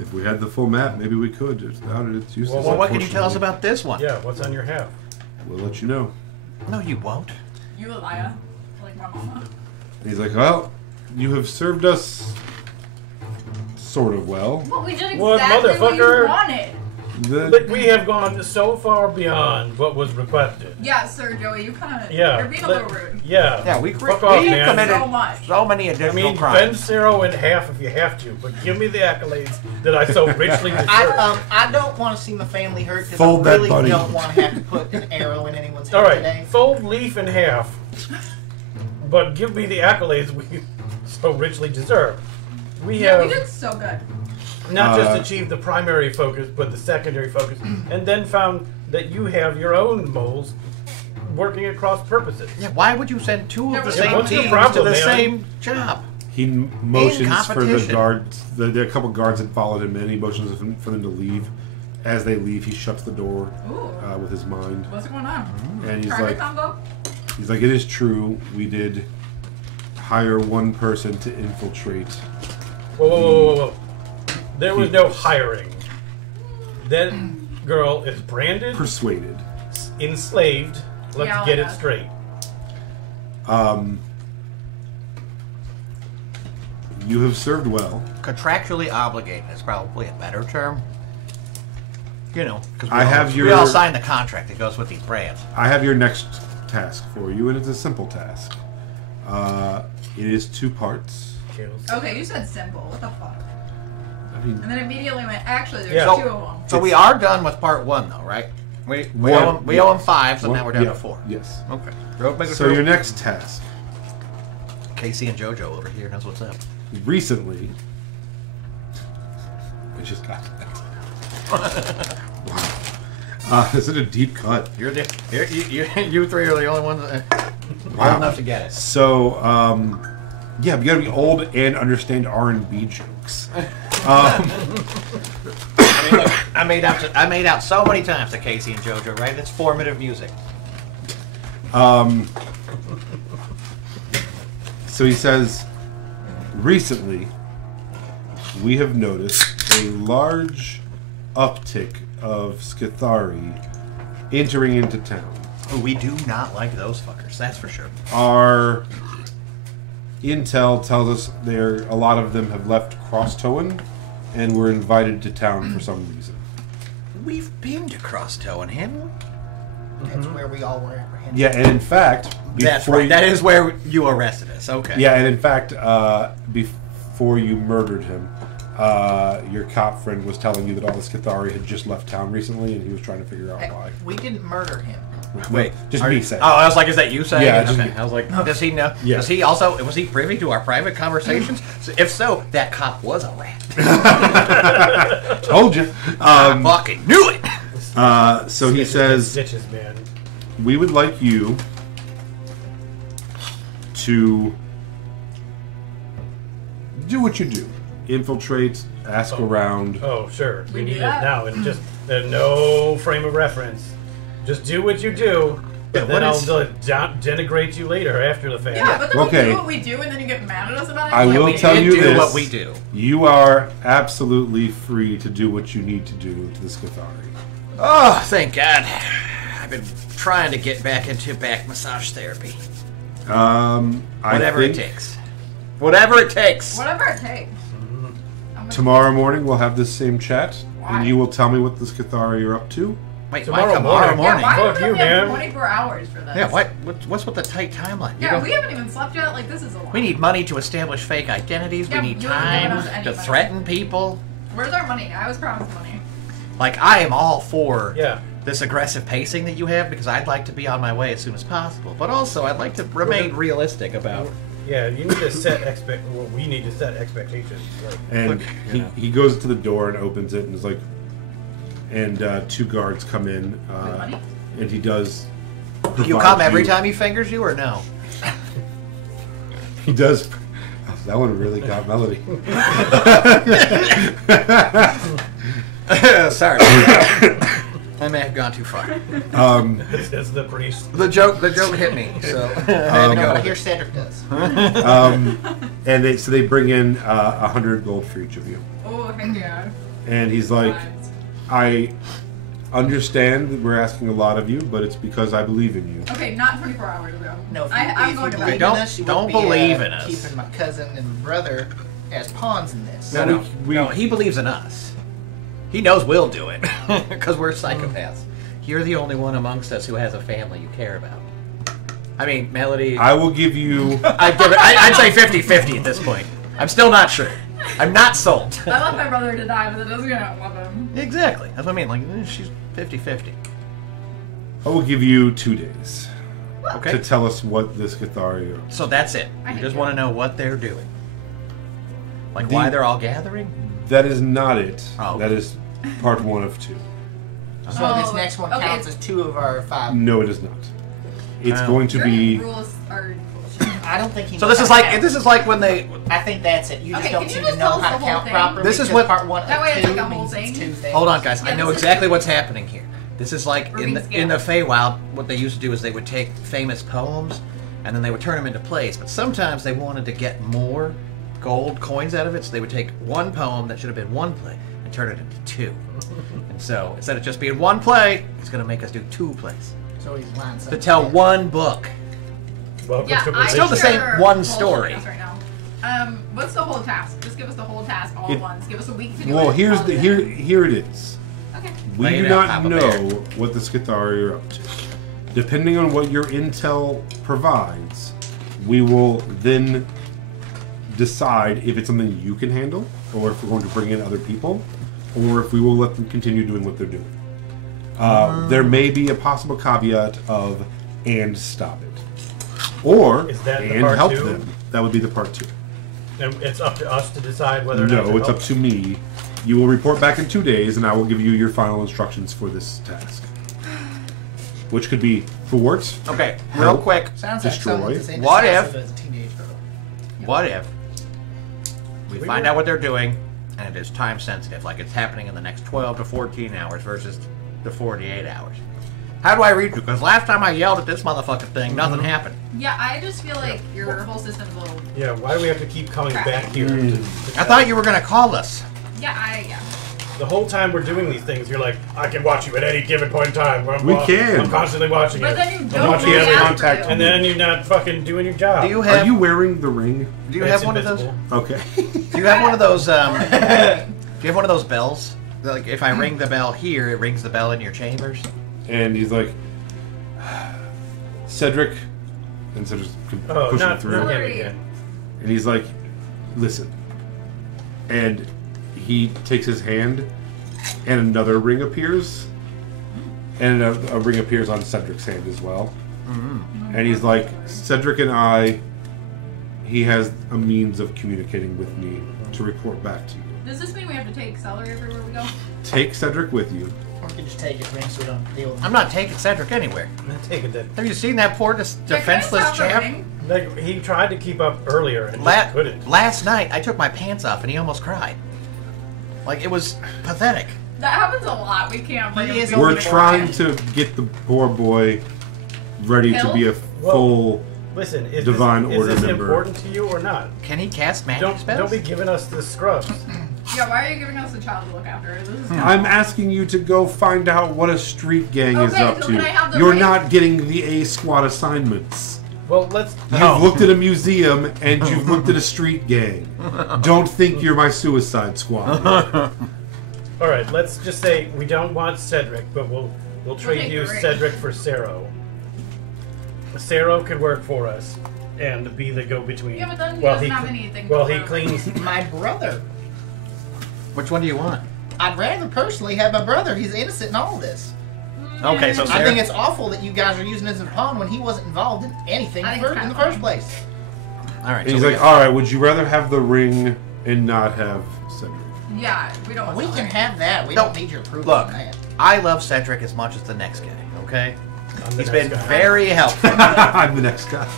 if we had the full map, maybe we could. Without it, it's useless. Well, what can you tell us unfortunately. about this one? Yeah, what's on your half? We'll let you know. No, you won't. You a liar. Like my mama. And he's like, well, you have served us sort of well. But we did exactly What, what you motherfucker? wanted. But we have gone so far beyond what was requested. Yeah, Sir Joey, you kind of Yeah. you're being a little rude. Yeah. Yeah, we Fuck off, we man. committed So much. so many I additional mean, crimes. bend Zero in half if you have to, but give me the accolades that I so richly deserve. I don't want to see my family hurt because Fold I that really bunny. don't want to have to put an arrow in anyone's All head right, today. fold Leaf in half, but give me the accolades we so richly deserve. we did so good. not just achieved the primary focus, but the secondary focus, and then found that you have your own moles working at cross purposes. Yeah, why would you send two of the same what's your teams problem, to the man? same job? He motions for the competition. guards. There are a couple guards that followed him in. He motions for them to leave. As they leave, he shuts the door with his mind. What's going on? And he's Private like, combo? he's like, it is true. We did hire one person to infiltrate. Whoa. There was no hiring. That girl is branded, Persuaded. enslaved. Let's get it straight. You have served well. Contractually obligated is probably a better term. You know, because we we all signed the contract that goes with these brands. I have your next task for you, and it's a simple task. It is 2 parts. Okay, you said simple. What the fuck? I mean, And then immediately went, actually, there's Yeah. 2 of them. So we are done with part 1, though, right? We owe him 5, so now we're down to 4. Yes. Okay. So your next task. Casey and JoJo over here knows what's up. Recently, we just got that. Wow. Is it a deep cut? You three are the only ones old enough to get it. So, yeah, we gotta be old and understand R&B jokes. I mean, look, I made out so many times to Casey and JoJo, right? It's formative music. So he says, recently, we have noticed a large uptick of Skithari entering into town. Oh, we do not like those fuckers, that's for sure. Our intel tells us a lot of them have left Crosstowen and were invited to town for some reason. We've been to Crosstowen, haven't we? That's where we all were apprehended. Yeah, and in fact, That's right. That is where you arrested us. Okay. Yeah, and in fact, before you murdered him, your cop friend was telling you that all the Skithari had just left town recently, and he was trying to figure out why. We didn't murder him. Wait, just me saying. Oh, I was like, is that you saying? Yeah, it? just Okay. me. I was like, does he know? Yeah. Does he also? Was he privy to our private conversations? So if so, that cop was a rat. Told you. I fucking knew it. So he says, Stitches, man. we would like you to do what you do. Infiltrate, ask around. Oh, sure. We do need it that? now, and just no frame of reference. Just do what you do, and then I'll denigrate you later after the fact. Yeah, but then Okay. we do what we do, and then you get mad at us about it. I will we tell did you do this. what we do. You are absolutely free to do what you need to do to the Skithari. Oh, thank God. I've been trying to get back into back massage therapy. Whatever it takes. Whatever it takes. Whatever it takes. Tomorrow morning we'll have this same chat, Why? and you will tell me what the Skithari are up to. Wait, Tomorrow why tomorrow morning? morning? Yeah, why Fuck do you, we have man. 24 hours for this? Yeah, what's with the tight timeline? You Yeah, don't- we haven't even slept yet. Like, this is a lot. we need money to establish fake identities. Yeah, we need you haven't given time us any to money. threaten people. Where's our money? I was promised money. Like, I am all for Yeah. this aggressive pacing that you have because I'd like to be on my way as soon as possible. But also, I'd like to remain realistic about... Yeah, you need to set we need to set expectations. Like, And Look, he goes to the door and opens it, and is like, and 2 guards come in, With money? and he does. You provide come every time he fingers you, or no? He does. That one really got Melody. Sorry. I may have gone too far. as the priest. The joke hit me, so I had to No, go. but here Cedric does. And they bring in 100 gold for each of you. Oh, heck yeah. And he's like, Vibes. I understand that we're asking a lot of you, but it's because I believe in you. Okay, not 24 hours ago. No, if I'm you going to believe bed. in us, you Don't wouldn't be, believe in us. keeping my cousin and brother as pawns in this. No, No, he believes in us. He knows we'll do it because we're psychopaths. You're the only one amongst us who has a family you care about. I mean, Melody. I will give you. I'd say 50-50 at this point. I'm still not sure. I'm not sold. I want my brother to die, but that doesn't mean I don't love him. Exactly. That's what I mean. Like, she's 50-50. I will give you 2 days to Okay. tell us what this Skithari are. So that's it. I You hate just you. want to know what they're doing. Like why they're all gathering? That is not it. Oh. That is part 1 of 2. So this next one counts as 2 of our 5. No, it is not. It's going to Your be. rules are bullshit. I don't think he. So knows this is how to like count. when they. I think that's it. You just Okay, don't can you seem just to know tell us how the to whole count thing? properly. This is because what- part 1 That of way it's 2 like a whole means thing. it's Tuesday. Hold on, guys. Yeah, I know this is exactly it. what's happening here. This is like in the Feywild. What they used to do is they would take famous poems, and then they would turn them into plays. But sometimes they wanted to get more gold coins out of it, so they would take one poem that should have been one play and turn it into 2. And so instead of just being one play, he's going to make us do 2 plays So he's lying. to tell one book. Welcome Yeah, to I Still the same sure one bullshitting story. us right now. What's the whole task? Just give us the whole task all at once. Give us a week to do it. Well, here's I'll the do that. here it is. Okay. We Lay do it out, not Papa know Bear. what the Skithari are up to. Depending on what your intel provides, we will then decide if it's something you can handle, or if we're going to bring in other people, or if we will let them continue doing what they're doing. There may be a possible caveat of and stop it, or Is that the and part help 2? them. That would be the part 2. And it's up to us to decide whether or not No, to it's help. up to me. You will report back in 2 days, and I will give you your final instructions for this task. Which could be thwart, Okay, real help, quick. Sounds like destroy. someone's as What indecisive if- as a teenage girl. What if we find out what they're doing, and it is time sensitive, like it's happening in the next 12 to 14 hours versus the 48 hours? How do I read you? Because last time I yelled at this motherfucking thing, nothing happened. Yeah, I just feel like your whole system's a little. Yeah, why do we have to keep coming back here? I thought you were going to call us. Yeah. The whole time we're doing these things, you're like, I can watch you at any given point in time. We can. I'm constantly watching But you. then you I'm don't watching really every have contact. to. And then you're not fucking doing your job. Do you Are have? you wearing the ring? Do you It's have one invisible. of those? Okay. Do you have one of those? Do you have one of those bells? Like if I ring the bell here, it rings the bell in your chambers. And he's like, Cedric, and Cedric's Oh, pushing not through. him again. And he's like, listen. And he takes his hand, and another ring appears. And a ring appears on Cedric's hand as well. And he's like, Cedric and I, he has a means of communicating with me to report back to you. Does this mean we have to take celery everywhere we go? Take Cedric with you. Or we can just take his ring so we don't deal with I'm not taking Cedric anywhere. Take it then. Have you seen that poor defenseless champ? Like, he tried to keep up earlier and just couldn't. Last night, I took my pants off and he almost cried. Like, it was pathetic. That happens a lot. We can't bring He is him. We're only trying to get the poor boy ready to be a full... Listen, is Divine this, Order is this member. important to you or not? Can he cast magic Don't spells? be giving us the scrubs. Yeah, why are you giving us a child to look after? This is I'm asking you to go find out what a street gang is Okay, up so to. can I have the You're ring? not getting the A squad assignments. Well, let's. You've looked at a museum and you've looked at a street gang. Don't think you're my Suicide Squad. All right, let's just say we don't want Cedric, but we'll trade take you the ring. Cedric for Saro. Saro could work for us and be the go-between. Yeah, but then he while doesn't have anything While to he learn. cleans. my brother. Which one do you want? I'd rather personally have my brother. He's innocent in all this. Okay, so I Sarah, think it's awful that you guys are using him as a pawn when he wasn't involved in anything I think it's in the kinda first place. all right. And So he's we like, got- alright, would you rather have the ring and not have Cedric? Yeah, we don't want We celery. can have that. We No, don't need your approval look, on that. I love Cedric as much as the next guy. Okay, I'm the he's next been guy. very helpful. I'm the next guy.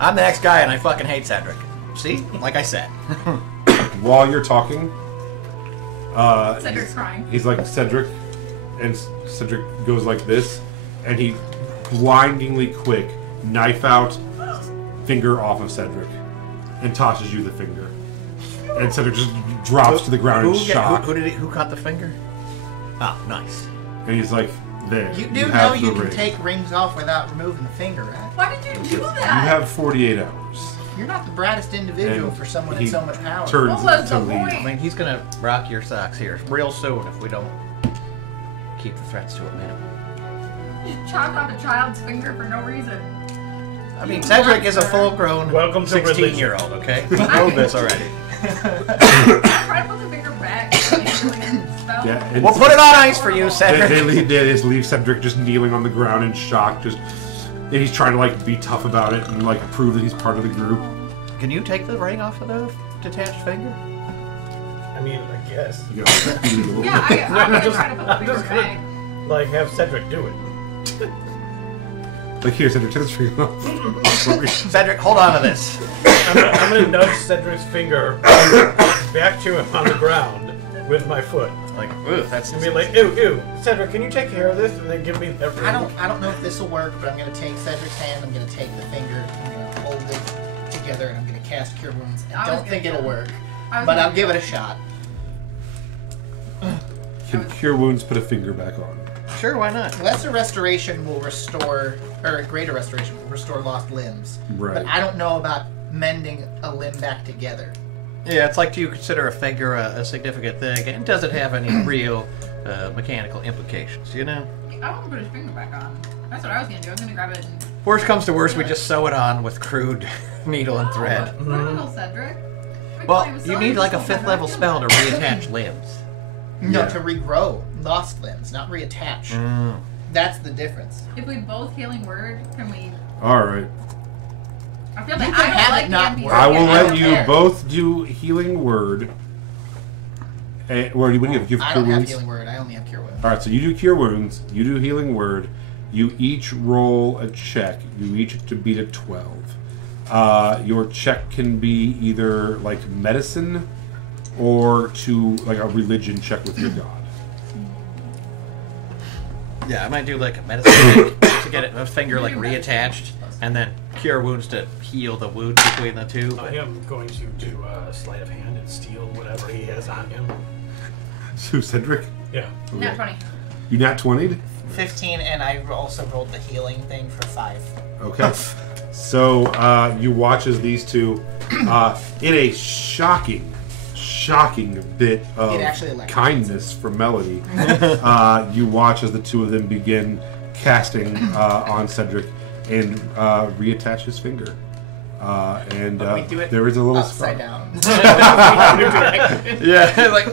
I'm the next guy, and I fucking hate Cedric. See, like I said. While you're talking, Cedric's crying. he's like, Cedric, and Cedric goes like this, and he blindingly quick knife out, finger off of Cedric, and tosses you the finger. And Cedric just drops to the ground in shock. Who caught the finger? Oh, nice. And he's like, there. You do know have you the can ring. take rings off without removing the finger, right? Why did you do that? You have 48 hours. You're not the brightest individual And for someone he with so much power. turns What was to the leave. point? I mean, he's gonna rock your socks here real soon if we don't keep the threats to a minimum. You chopped off a child's finger for no reason. I mean, Cedric is a full-grown Welcome to religion. 16-year-old. Okay, we know this already. Try to put the finger back. Spell. Yeah, and We'll put it on ice for you, they Cedric. they just leave Cedric just kneeling on the ground in shock, and he's trying to like be tough about it and like prove that he's part of the group. Can you take the ring off of the detached finger? I mean, I guess. Yeah, I'm gonna try to put the I'm finger just back. gonna, like, have Cedric do it. Like, here, Cedric, take this finger off. Cedric, hold on to this. I'm gonna nudge Cedric's finger back to him on the ground with my foot. Like, ooh, that's... And be like, ew, Cedric, can you take care of this? And then give me that ring. I don't know if this will work, but I'm gonna take Cedric's hand. I'm gonna take the finger. I'm gonna hold it together, and I'm gonna cast Cure Wounds. I don't think it'll work, but I'll give it a shot. Can Cure Wounds put a finger back on? Sure, why not? Lesser Restoration will restore, or Greater Restoration will restore lost limbs. Right. But I don't know about mending a limb back together. Yeah, it's like, do you consider a finger a significant thing? And does it have any real mechanical implications, you know? I want to put his finger back on. That's what I was gonna do. I was gonna grab it and... Worst comes to worst, we just sew it on with crude needle and thread. Criminal, Cedric. Well, you need like a 5th level spell to reattach limbs. No, Yeah. to regrow lost limbs, not reattach. That's the difference. If we both healing word, can we... Alright. I feel You like can I have don't it like not the work. NPC. I will I let don't you care. both do Healing Word. What do you have? You have I Cure don't have Wounds? Healing Word. I only have Cure Wounds. Alright, so you do Cure Wounds, you do Healing Word, you each roll a check. You each have to beat a 12. Your check can be either like medicine or to like a religion check with your god. Yeah, I might do like a medicine to get a finger like reattached, and then Cure Wounds to heal the wound between the two. I am going to do sleight of hand and steal whatever he has on him. So Cedric, Yeah. Nat 20. you nat 20'd? 15, and I also rolled the healing thing for 5. Okay. So you watch as these two, in a shocking bit of It actually electrocutes kindness from Melody, you watch as the two of them begin casting on Cedric and reattach his finger. And We do it there is a little upside spark. down. Yeah, like,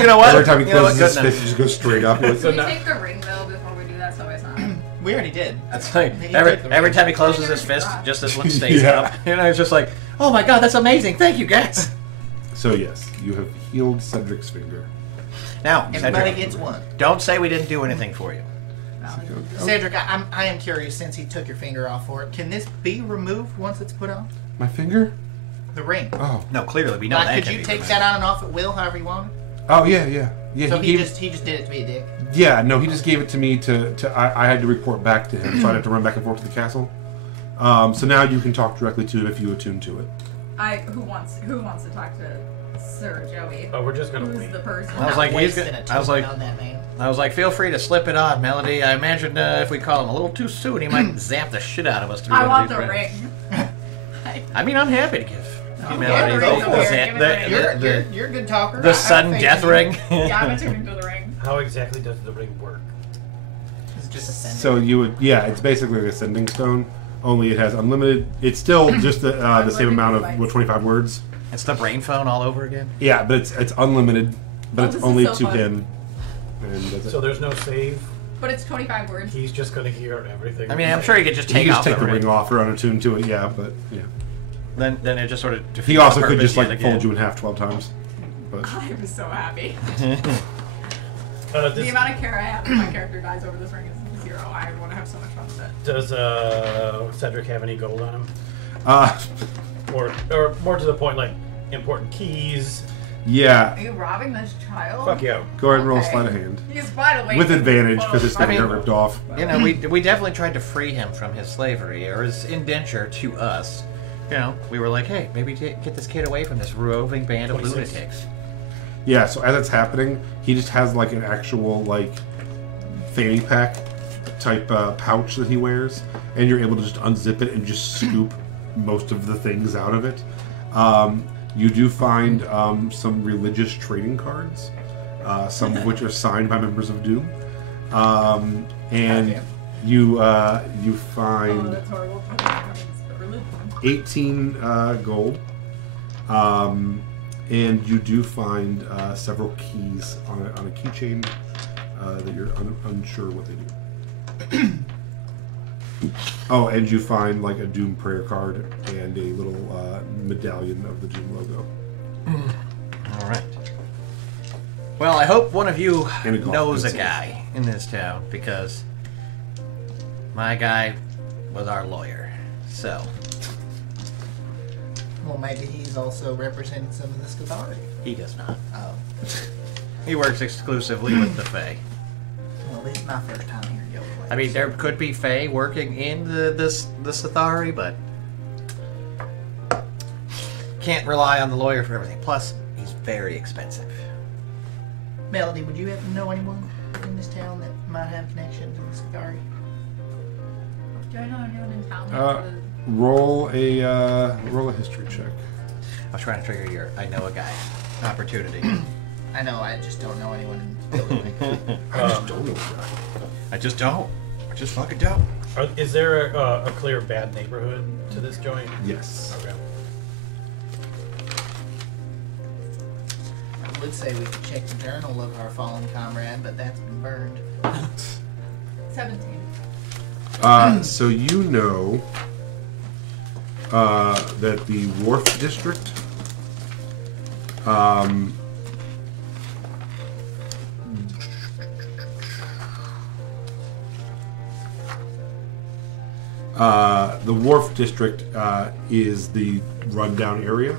you know what? Every time he You know closes what? his Good fist, he just goes straight up. You're like, Can we take the ring, though, before we do that so it's not... We already did. enough. That's like, He every did the every ring. time he closes his fist, just this one stays Yeah. up. You know, it's just like, oh my god, that's amazing. Thank you, guys. So yes, you have healed Cedric's finger. Now, Everybody Cedric, gets one. don't say we didn't do anything for you. Cedric, I am curious, since he took your finger off for it, can this be removed once it's put on? My finger? The ring. Oh. No, clearly we know Like, that. could can you be take removed. that on and off at will, however you want? Oh yeah. So he he gave, just did it to be a dick. Yeah, no, he just gave it to me I had to report back to him, so I had to run back and forth to the castle. So now you can talk directly to him if you attune to it. Who wants to talk to Sir Joey? Oh, we're just gonna Who's wait. the person? I was like, he's Wasting gonna, a I was like, on that man. feel free to slip it on, Melody. I imagine if we call him a little too soon, he might zap the shit out of us. To be I able want to the be friends. ring. I mean, I'm happy to give Yeah, Melody the ring's over here. Give me the ring. You're a good talker. I the have sudden faith death in you. ring. Yeah, I'm attuning to the ring. How exactly does the ring work? It's just ascending. So you would, it's basically like a sending stone, only it has unlimited. It's still just the same amount of 25 words. It's the brain phone all over again. Yeah, but it's unlimited, but Oh, it's this only is so to fun. him. And that's So it. there's no save. But it's 25 words. He's just gonna hear everything. I mean, I'm sure he could just You take can off just take the ring ring. off or unattuned to it. Yeah, but yeah. Then it just sort of. He also could just like like fold you in half 12 times. But I'm so happy. this, The amount of care I have if my character dies over this ring is 0. I want to have so much fun with it. does Cedric have any gold on him, uh, or more to the point, like important keys? yeah. Are you robbing this child? Fuck yeah. Go ahead and roll Okay. sleight of hand He's wide awake. with advantage because his I finger mean- got ripped off. You know, we definitely tried to free him from his slavery or his indenture to us. You know, we were like, hey, maybe get this kid away from this roving band of 26. lunatics. Yeah, so as it's happening, he just has like an actual like fanny pack type pouch that he wears, and you're able to just unzip it and just scoop most of the things out of it. You do find some religious trading cards, some of which are signed by members of Doom, and you Oh, find that's horrible. 18 gold. And you do find several keys on a keychain that you're unsure what they do. Oh, and you find like a Doom prayer card and a little medallion of the Doom logo. All right. Well, I hope one of you And a golf knows a pencil. guy in this town, because my guy was our lawyer. So, Well, maybe he's also representing some of the Skithari. he does not. Oh. He works exclusively with the Fae. Well, this is my first time here, Yo. I mean, there could be Fae working in the Sithari, but can't rely on the lawyer for everything. Plus, he's very expensive. Melody, would you happen to know anyone in this town that might have connections to the Skithari? Do I know anyone in town? Roll a history check. I was trying to trigger your I know a guy opportunity. I know, I just don't know anyone in this building. I just don't know. I just don't. I just fucking don't. Is there a clear bad neighborhood to this joint? Yes. Okay. I would say we could check the journal of our fallen comrade, but that's been burned. 17. So you know that the Wharf District the Wharf District is the rundown area,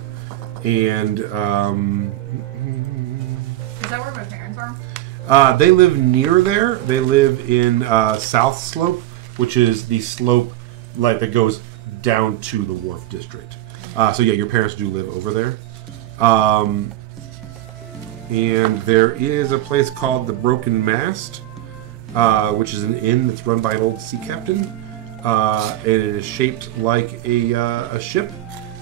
and Is that where my parents are? they live near there. They live in South Slope, which is the slope like that goes down to the Wharf District. So yeah, your parents do live over there. And there is a place called the Broken Mast, which is an inn that's run by an old sea captain, and it is shaped like a ship.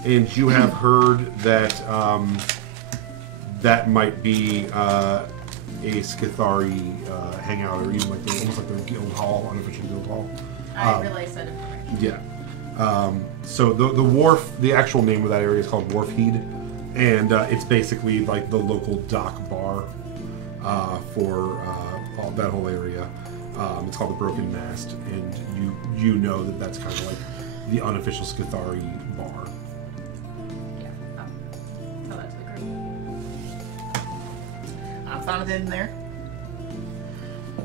And you have heard that that might be a Skithari hangout, or even like almost like their guild hall, unofficial guild hall. I realized that information. Yeah. So the wharf, the actual name of that area is called Wharf Heed, and it's basically like the local dock bar for all that whole area. It's called the Broken Mast, and you know that that's kind of like the unofficial Skithari bar. Yeah. Tell that to the group. I'm fine with in there.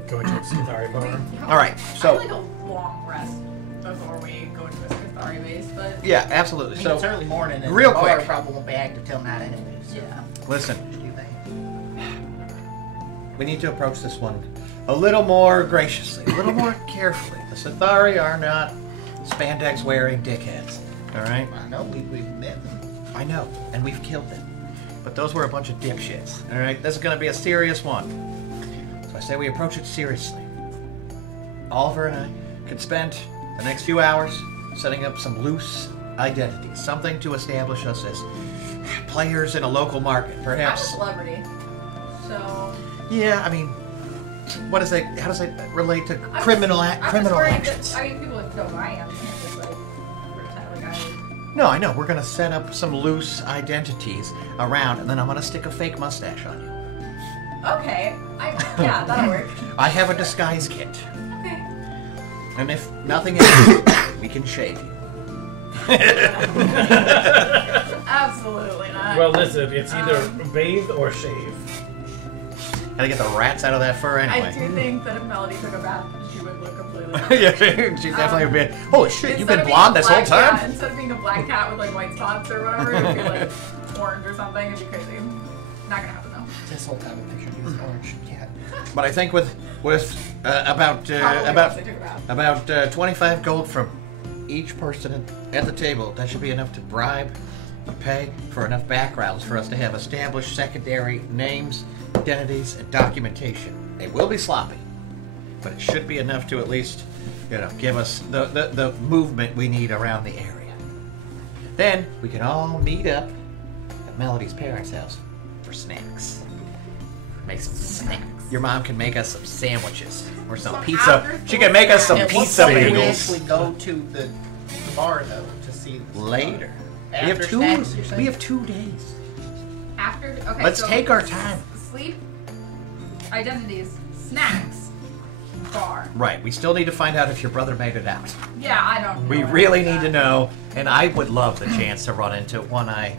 Going to a Skithari bar. All right, so- I'd like a long rest before we go to a Skithari base, but Yeah, absolutely. I mean, So, it's early morning, and real the bar quick. probably won't be active till night anyway. So yeah. listen, just do that. we need to approach this one a little more graciously, a little more carefully. The Sithari are not spandex-wearing dickheads, all right? I know we've met them. I know, and we've killed them. But those were a bunch of dipshits, all right? This is going to be a serious one. So I say we approach it seriously. Oliver and I could spend the next few hours setting up some loose identities, something to establish us as players in a local market, I'm a perhaps. celebrity, so Yeah, I mean, what does that? How does that relate to I'm criminal just criminal worried actions? That, I mean, people would know who I am. Can't just like pretend like I. No, I know. We're gonna set up some loose identities around, and then I'm gonna stick a fake mustache on you. Okay, yeah, that'll work. I have a disguise kit, Okay. and if nothing else, we can shave you. Absolutely not. Well, listen, it's either bathe or shave. Gotta get the rats out of that fur I anyway. do think that if Melody took a bath, she would look completely. Yeah, she definitely would be. Holy shit, you've Instead been of being blonde a this whole black time? cat- instead of being a black cat with like white spots or whatever, it'd be like orange or something. It'd be crazy. Not gonna happen though. This whole time I pictured you as an orange cat. But I think with about Probably once they took a bath. about 25 gold from each person at the table, that should be enough to bribe or pay for enough backgrounds for us to have established secondary names, identities, and documentation. They will be sloppy, but it should be enough to at least, give us the movement we need around the area. Then we can all meet up at Melody's parents' house for snacks. Make some snacks. Your mom can make us some sandwiches or some Some pizza. after-school She can make us some At what pizza point do we bagels actually go to the bar though to see this later. After snacks, you're saying? We have 2 days. After okay. Let's so take our time. Sleep, identities, snacks. far. Right. We still need to find out if your brother made it out. Yeah, I don't know. We really need to know, and I would love the chance to run into One Eye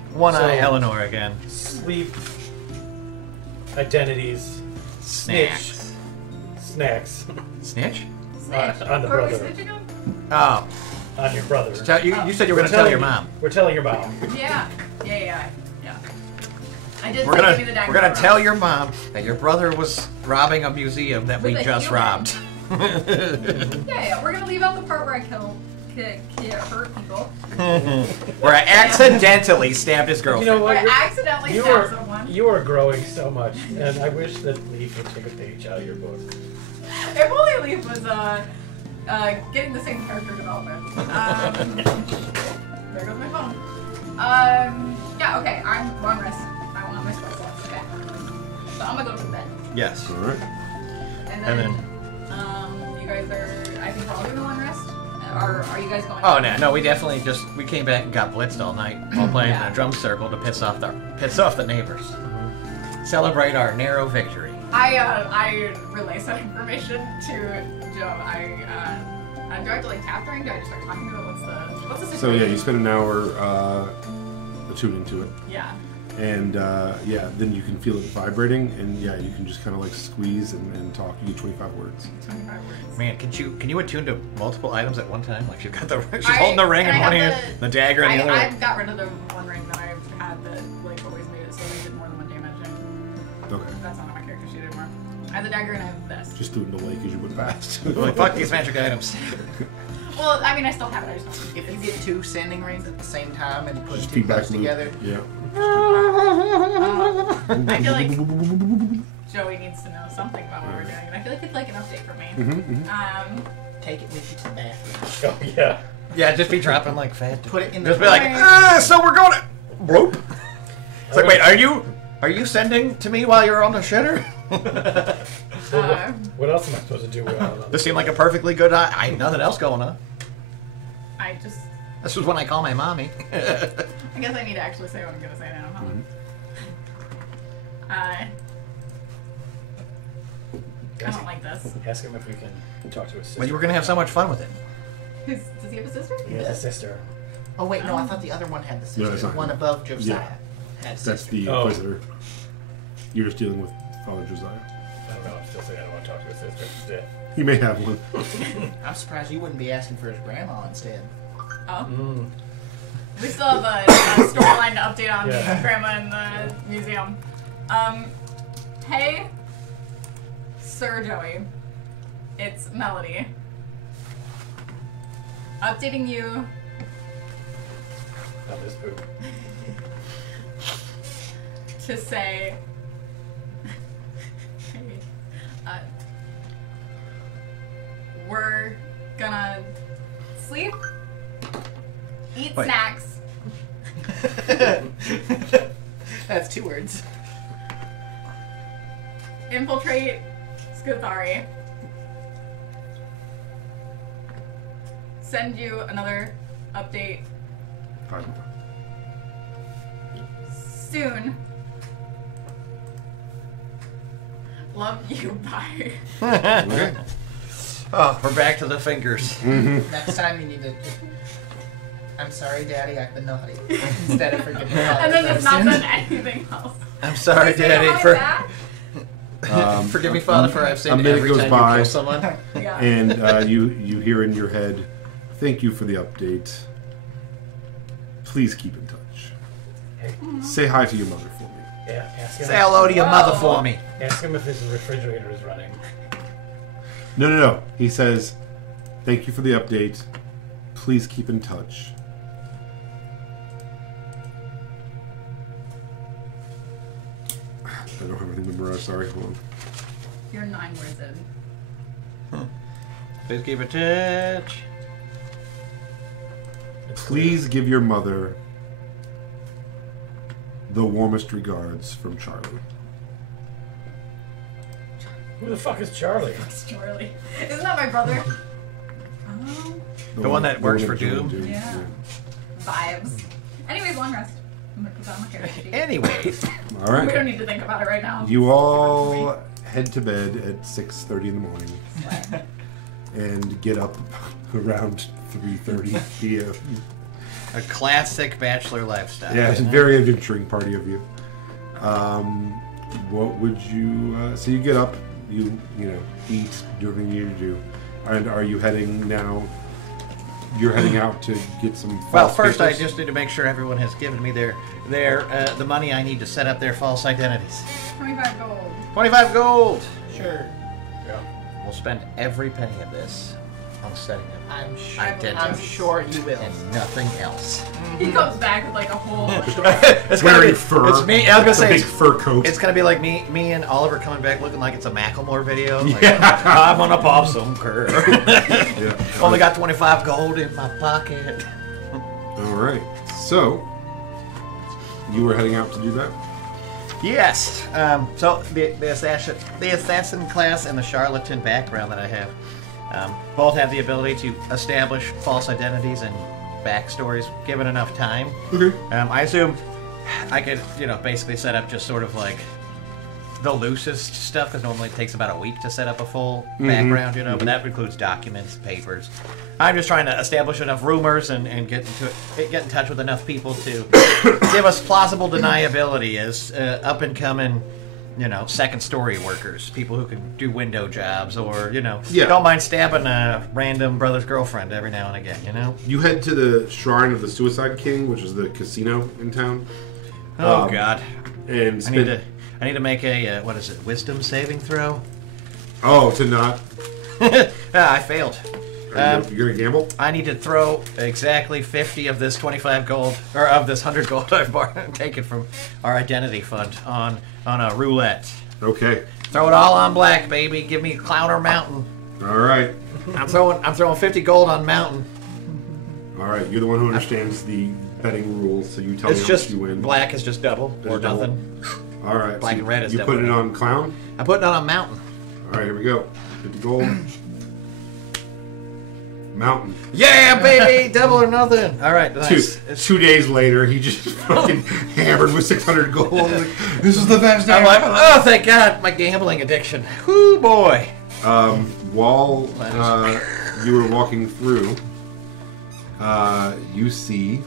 Eleanor again. Sleep. Identities. Snacks. Snacks. Snitch? Snitch. On the Where are we brother. snitching on? Oh. On your brother. You said you were going to tell your mom. We're telling your mom. Yeah. I did We're say give me the dagger. gonna tell your mom that your brother was robbing a museum that we With a just human. robbed. Yeah. We're gonna leave out the part where I hurt people. Where I accidentally stabbed his girlfriend. You know Where what? I accidentally stabbed someone. You are growing so much, and I wish that Leaf would take a page out of your book. If only Leaf was getting the same character development. There goes my phone. Yeah. Okay. I'm long rest. I want my spell slots. Okay. So I'm gonna go to bed. Yes. All right. And And then, you guys are. I think we're all doing a long rest. Or are you guys going? Oh no, we definitely we came back and got blitzed all night while playing in a drum circle to piss off the neighbors. Celebrate our narrow victory. I relay that information to Joe. Do I have to like tap the ring? Do I just start talking to it? What's the situation? So yeah, you spend an hour attuning to it. Yeah. And then you can feel it vibrating, and yeah, you can just kind of like squeeze and talk. You get 25 words. 25 words. Man, can you attune to multiple items at one time? Like she's holding the ring in one hand, the dagger in the other. I got rid of the one ring that I've had that like always made it so they did more than one damage. Okay. That's not on my character sheet anymore. I have the dagger and I have this. Just threw it in the lake as you went past. Like, fuck these magic items. Well, I mean, I still have it. I just don't. If you get two sending rings at the same time and put Just two feedback cups loop. together, Yeah. I feel like Joey needs to know something about what we're doing, and I feel like it's like an update for me. take it with you to the bathroom. Oh yeah. Yeah, just be dropping like fat. Put it in the Just be like, so we're going to. Bloop. It's like, wait, are you sending to me while you're on the shitter? What else am I supposed to do? This seemed like a perfectly good. I had nothing else going on. I just. This was when I call my mommy. I guess I need to actually say what I'm gonna say now. I don't like this. Ask him if we can talk to his sister. Well, you were gonna have so much fun with it. Does he have a sister? He has a sister. Oh wait, no, I thought the other one had the sister. No, that's not one him. above Josiah Yeah. had That's sister. the Oh. Inquisitor. You're just dealing with Father Josiah. I don't know. I'm still saying I don't want to talk to his sister. She's dead. He may have one. I'm surprised you wouldn't be asking for his grandma instead. Oh. Mm. We still have a storyline to update on Yeah. Grandma in the museum. Hey, Sir Joey. It's Melody. Updating you On this poop. to say. We're gonna sleep, eat Wait. snacks, That's 2 words. infiltrate Skuthari, send you another update 5 more. soon. Love you, bye. Okay. Oh, we're back to the fingers. Next time you need to. I'm sorry, Daddy, I've been naughty. Instead of forgiving And then it's not done anything else. I'm sorry, Say Daddy, behind for that? forgive me, Father, for I've a sinned minute every goes time by. you kill someone. Yeah. And you hear in your head, "Thank you for the update. Please keep in touch. Hey. Say hi to your mother for me." Yeah. Ask him. Say hello to your mother Whoa. for me. Ask him if his refrigerator is running. No. He says, "Thank you for the update. Please keep in touch." I don't have anything memorized. Sorry, hold on. You're 9 words in. Please keep in touch. Please give your mother the warmest regards from Charlie. Who the fuck is Charlie? It's Charlie. Isn't that my brother? The one that works for joined Doom? Yeah. Vibes. Anyways, long rest. I'm gonna put that on my character sheet. Anyways, All right. We don't need to think about it right now. You all head to bed at 6:30 in the morning and get up around 3:30 p.m. A classic bachelor lifestyle. Yeah, it's a very adventuring party of you. What would you? So you get up, you eat, do everything you need to do, and are you heading now? You're heading out to get some. Well, first papers? I just need to make sure everyone has given me the money I need to set up their false identities. 25 gold. 25 gold. Sure. Yeah. We'll spend every penny of this on setting up I'm sure you will. and nothing else. He comes back with like a whole. It's wearing fur. It's me. I was gonna say big fur coat. It's gonna be like me and Oliver coming back looking like it's a Macklemore video. Like, I'm gonna pop some curve. Yeah. Only got 25 gold in my pocket. All right. So you were heading out to do that. Yes. So the assassin class and the charlatan background that I have both have the ability to establish false identities and backstories given enough time. Okay. I assume I could, basically set up just sort of like the loosest stuff, because normally it takes about a week to set up a full background, but that includes documents, papers. I'm just trying to establish enough rumors and get in touch with enough people to give us plausible deniability as up-and-coming, second-story workers, people who can do window jobs or, don't mind stabbing a random brother's girlfriend every now and again, You head to the Shrine of the Suicide King, which is the casino in town. Oh, God. And I need to make a, wisdom saving throw? Oh, to not... I failed. You're going to gamble? I need to throw exactly 50 of this 25 gold, or of this 100 gold I've taken from our identity fund on a roulette. Okay. Throw it all on black, baby. Give me Clown or Mountain. All right. I'm throwing 50 gold on Mountain. All right. You're the one who understands the betting rules, so you tell me how much you win. Black is just double or double. nothing. All right. Black and red is you double. You put it on Clown? I'm putting it on Mountain. All right, here we go. 50 gold. Mountain. Yeah, baby! Double or nothing. All right, nice. 2 days later, he just fucking hammered with 600 gold. Like, this is the best day. I'm like, oh, thank God, my gambling addiction. Whoo, boy. While you were walking through, you see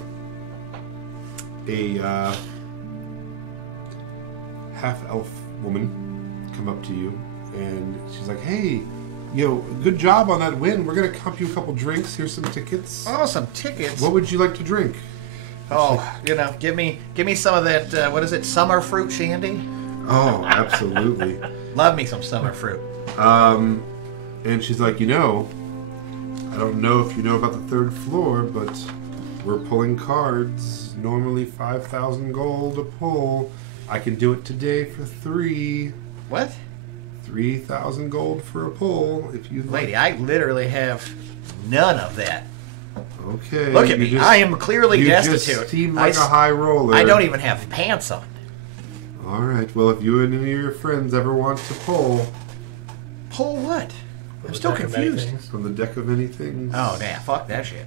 a half-elf woman come up to you, and she's like, hey, good job on that win. We're going to comp you a couple drinks. Here's some tickets. Oh, some tickets? What would you like to drink? Oh, give me some of that, what is it, summer fruit shandy? Oh, absolutely. Love me some summer fruit. And she's like, I don't know if you know about the third floor, but we're pulling cards. Normally 5,000 gold a pull. I can do it today for 3. What? 3,000 gold for a pull, if you like. Lady, I literally have none of that. Okay. Look at me. I am clearly destitute. You just seem like a high roller. I don't even have pants on. All right. Well, if you and any of your friends ever want to pull... Pull what? I'm still confused. From the deck of many things. Oh, damn. Fuck that shit.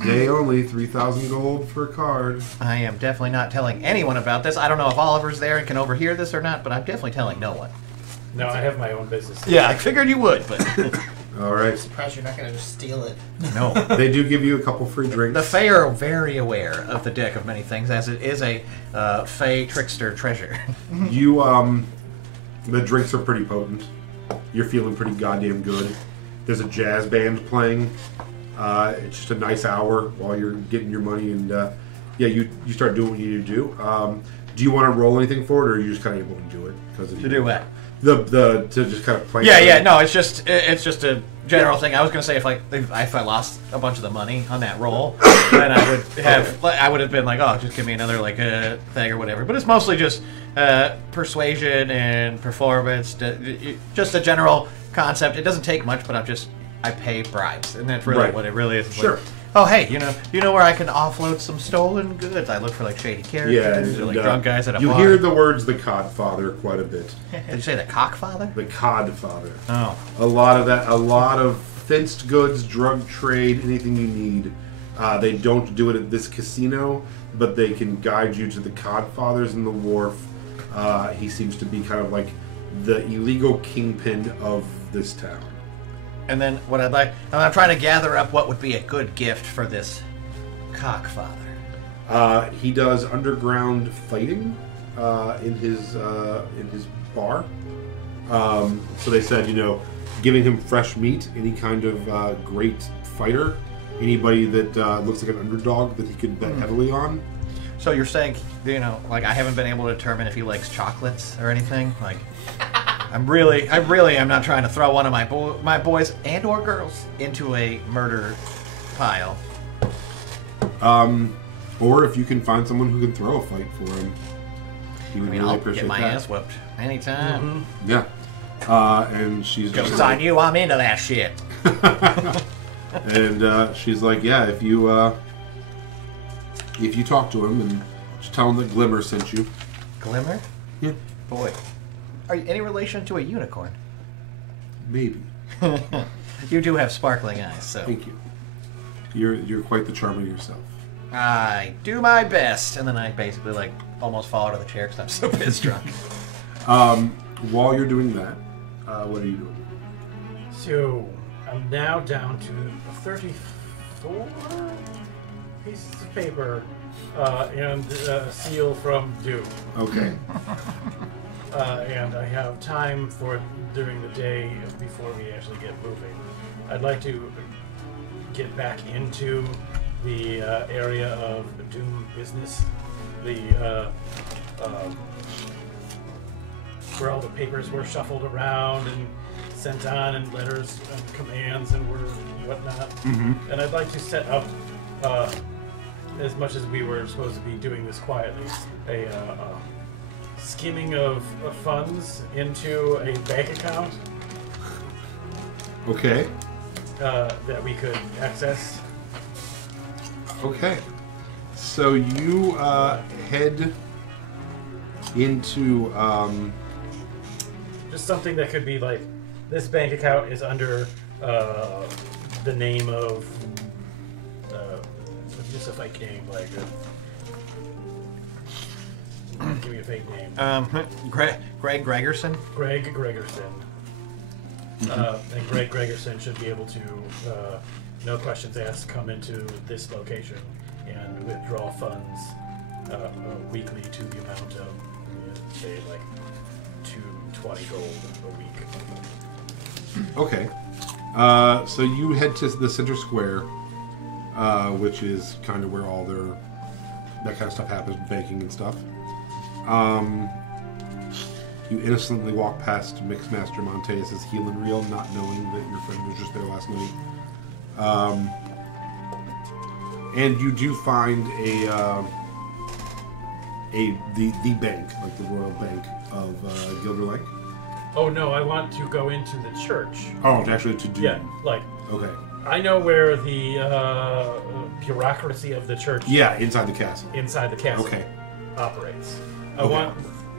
Today only, 3,000 gold for a card. I am definitely not telling anyone about this. I don't know if Oliver's there and can overhear this or not, but I'm definitely telling no one. No, I have my own business. Yeah, I figured you would, but... All right. I'm surprised you're not going to just steal it. No. They do give you a couple free drinks. The Fae are very aware of the deck of many things, as it is a Fae trickster treasure. The drinks are pretty potent. You're feeling pretty goddamn good. There's a jazz band playing. It's just a nice hour while you're getting your money, and you start doing what you need to do. Do you want to roll anything for it, or are you just kind of able to do it? To do what? To just kind of play. Yeah. No, it's just a general thing. I was gonna say if I lost a bunch of the money on that roll, then I would have been like, oh, just give me another thing or whatever. But it's mostly just persuasion and performance, just a general concept. It doesn't take much, but I pay bribes, and that's really what it really is. It's sure. Like, oh, hey, you know where I can offload some stolen goods? I look for shady characters or drunk guys at a bar. You hear the words "the Codfather" quite a bit. Did you say the Cockfather? The Codfather. Oh, a lot of that. A lot of fenced goods, drug trade, anything you need. They don't do it at this casino, but they can guide you to the Codfathers in the wharf. He seems to be kind of like the illegal kingpin of this town. And then what I'd like, I'm trying to gather up what would be a good gift for this cockfather. He does underground fighting in his bar. So they said, giving him fresh meat, any kind of great fighter, anybody that looks like an underdog that he could bet heavily on. So you're saying, like I haven't been able to determine if he likes chocolates or anything. Like, I really am not trying to throw one of my boys and or girls into a murder pile. Or if you can find someone who can throw a fight for him, he would really I'll appreciate get my that. ass whooped anytime. Yeah. And she's Just on you, I'm into that shit. And she's like, yeah, if you talk to him and just tell him that Glimmer sent you. Glimmer? Yeah. Boy. Are you any relation to a unicorn? Maybe. You do have sparkling eyes, so. Thank you. You're quite the charmer yourself. I do my best. And then I basically, almost fall out of the chair because I'm so pissed drunk. While you're doing that, what are you doing? So, I'm now down to 34 pieces of paper and a seal from Doom. Okay. And I have time for it during the day before we actually get moving. I'd like to get back into the area of Doom business, where all the papers were shuffled around and sent on, and letters and commands and whatnot. Mm-hmm. And I'd like to set up, as much as we were supposed to be doing this quietly, a skimming of funds into a bank account. Okay. That we could access. Okay. So you head into Just something that could be like, this bank account is under the name of just a fake name, like give me a fake name. Greg Gregerson? Greg Gregerson. And Greg Gregerson should be able to, no questions asked, come into this location and withdraw funds weekly to the amount of, say, like 220 gold a week. Okay. So you head to the center square, which is kind of where all that kind of stuff happens, banking and stuff. You innocently walk past Mixmaster Montez' healing reel, not knowing that your friend was just there last night. And you do find the bank, like the Royal Bank of Gilder Lake. Oh no, I want to go into the church. Oh, actually to do. Yeah, like, Okay. I know where the bureaucracy of the church Yeah, inside the castle. Okay. operates. I Okay. want,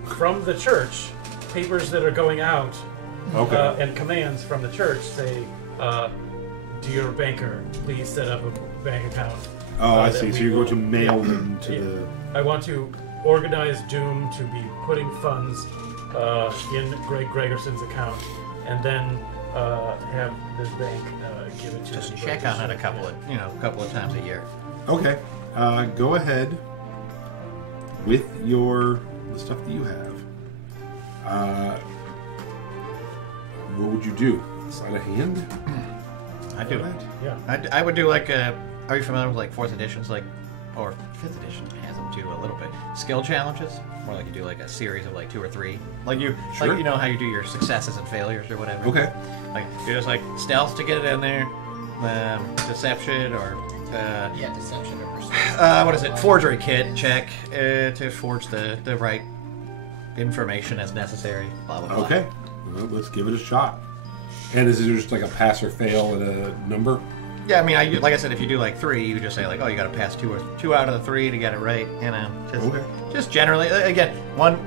from the church, papers that are going out Okay. and commands from the church say, dear banker, please set up a bank account. Oh, I that see. we So you're going to will- mail them to Yeah. the. I want to organize Doom to be putting funds in Greg Gregerson's account, and then have this bank give it to Just anybody check who on it a should. couple of times a year. Okay. Go ahead with the stuff that you have. What would you do? Sleight of hand? I do. Right. Yeah. I would do are you familiar with 4th editions, or 5th edition has them too a little bit. Skill challenges, more like you do a series of 2 or 3. Sure. You know how you do your successes and failures or whatever. Okay. You just stealth to get it in there, deception or Deception or persuasion. what is it? Forgery kit check to forge the right information as necessary. Blah blah blah. Okay. Well, let's give it a shot. And is it just a pass or fail at a number? Yeah, I mean, like I said, if you do 3, you just say oh, you got to pass 2 out of the 3 to get it right. Just generally, again,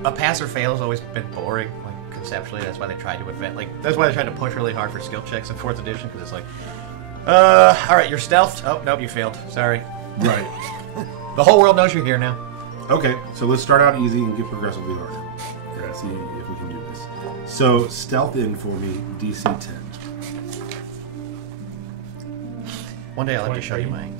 a pass or fail has always been boring. Conceptually, that's why they tried to invent. That's why they tried to push really hard for skill checks in 4th edition, because it's all right, you're stealthed. Oh nope, you failed. Sorry. Right. The whole world knows you're here now. Okay. So let's start out easy and get progressively harder. Yes. see if we can do this. So stealth in for me, DC 10. One day I'll have to show you mine.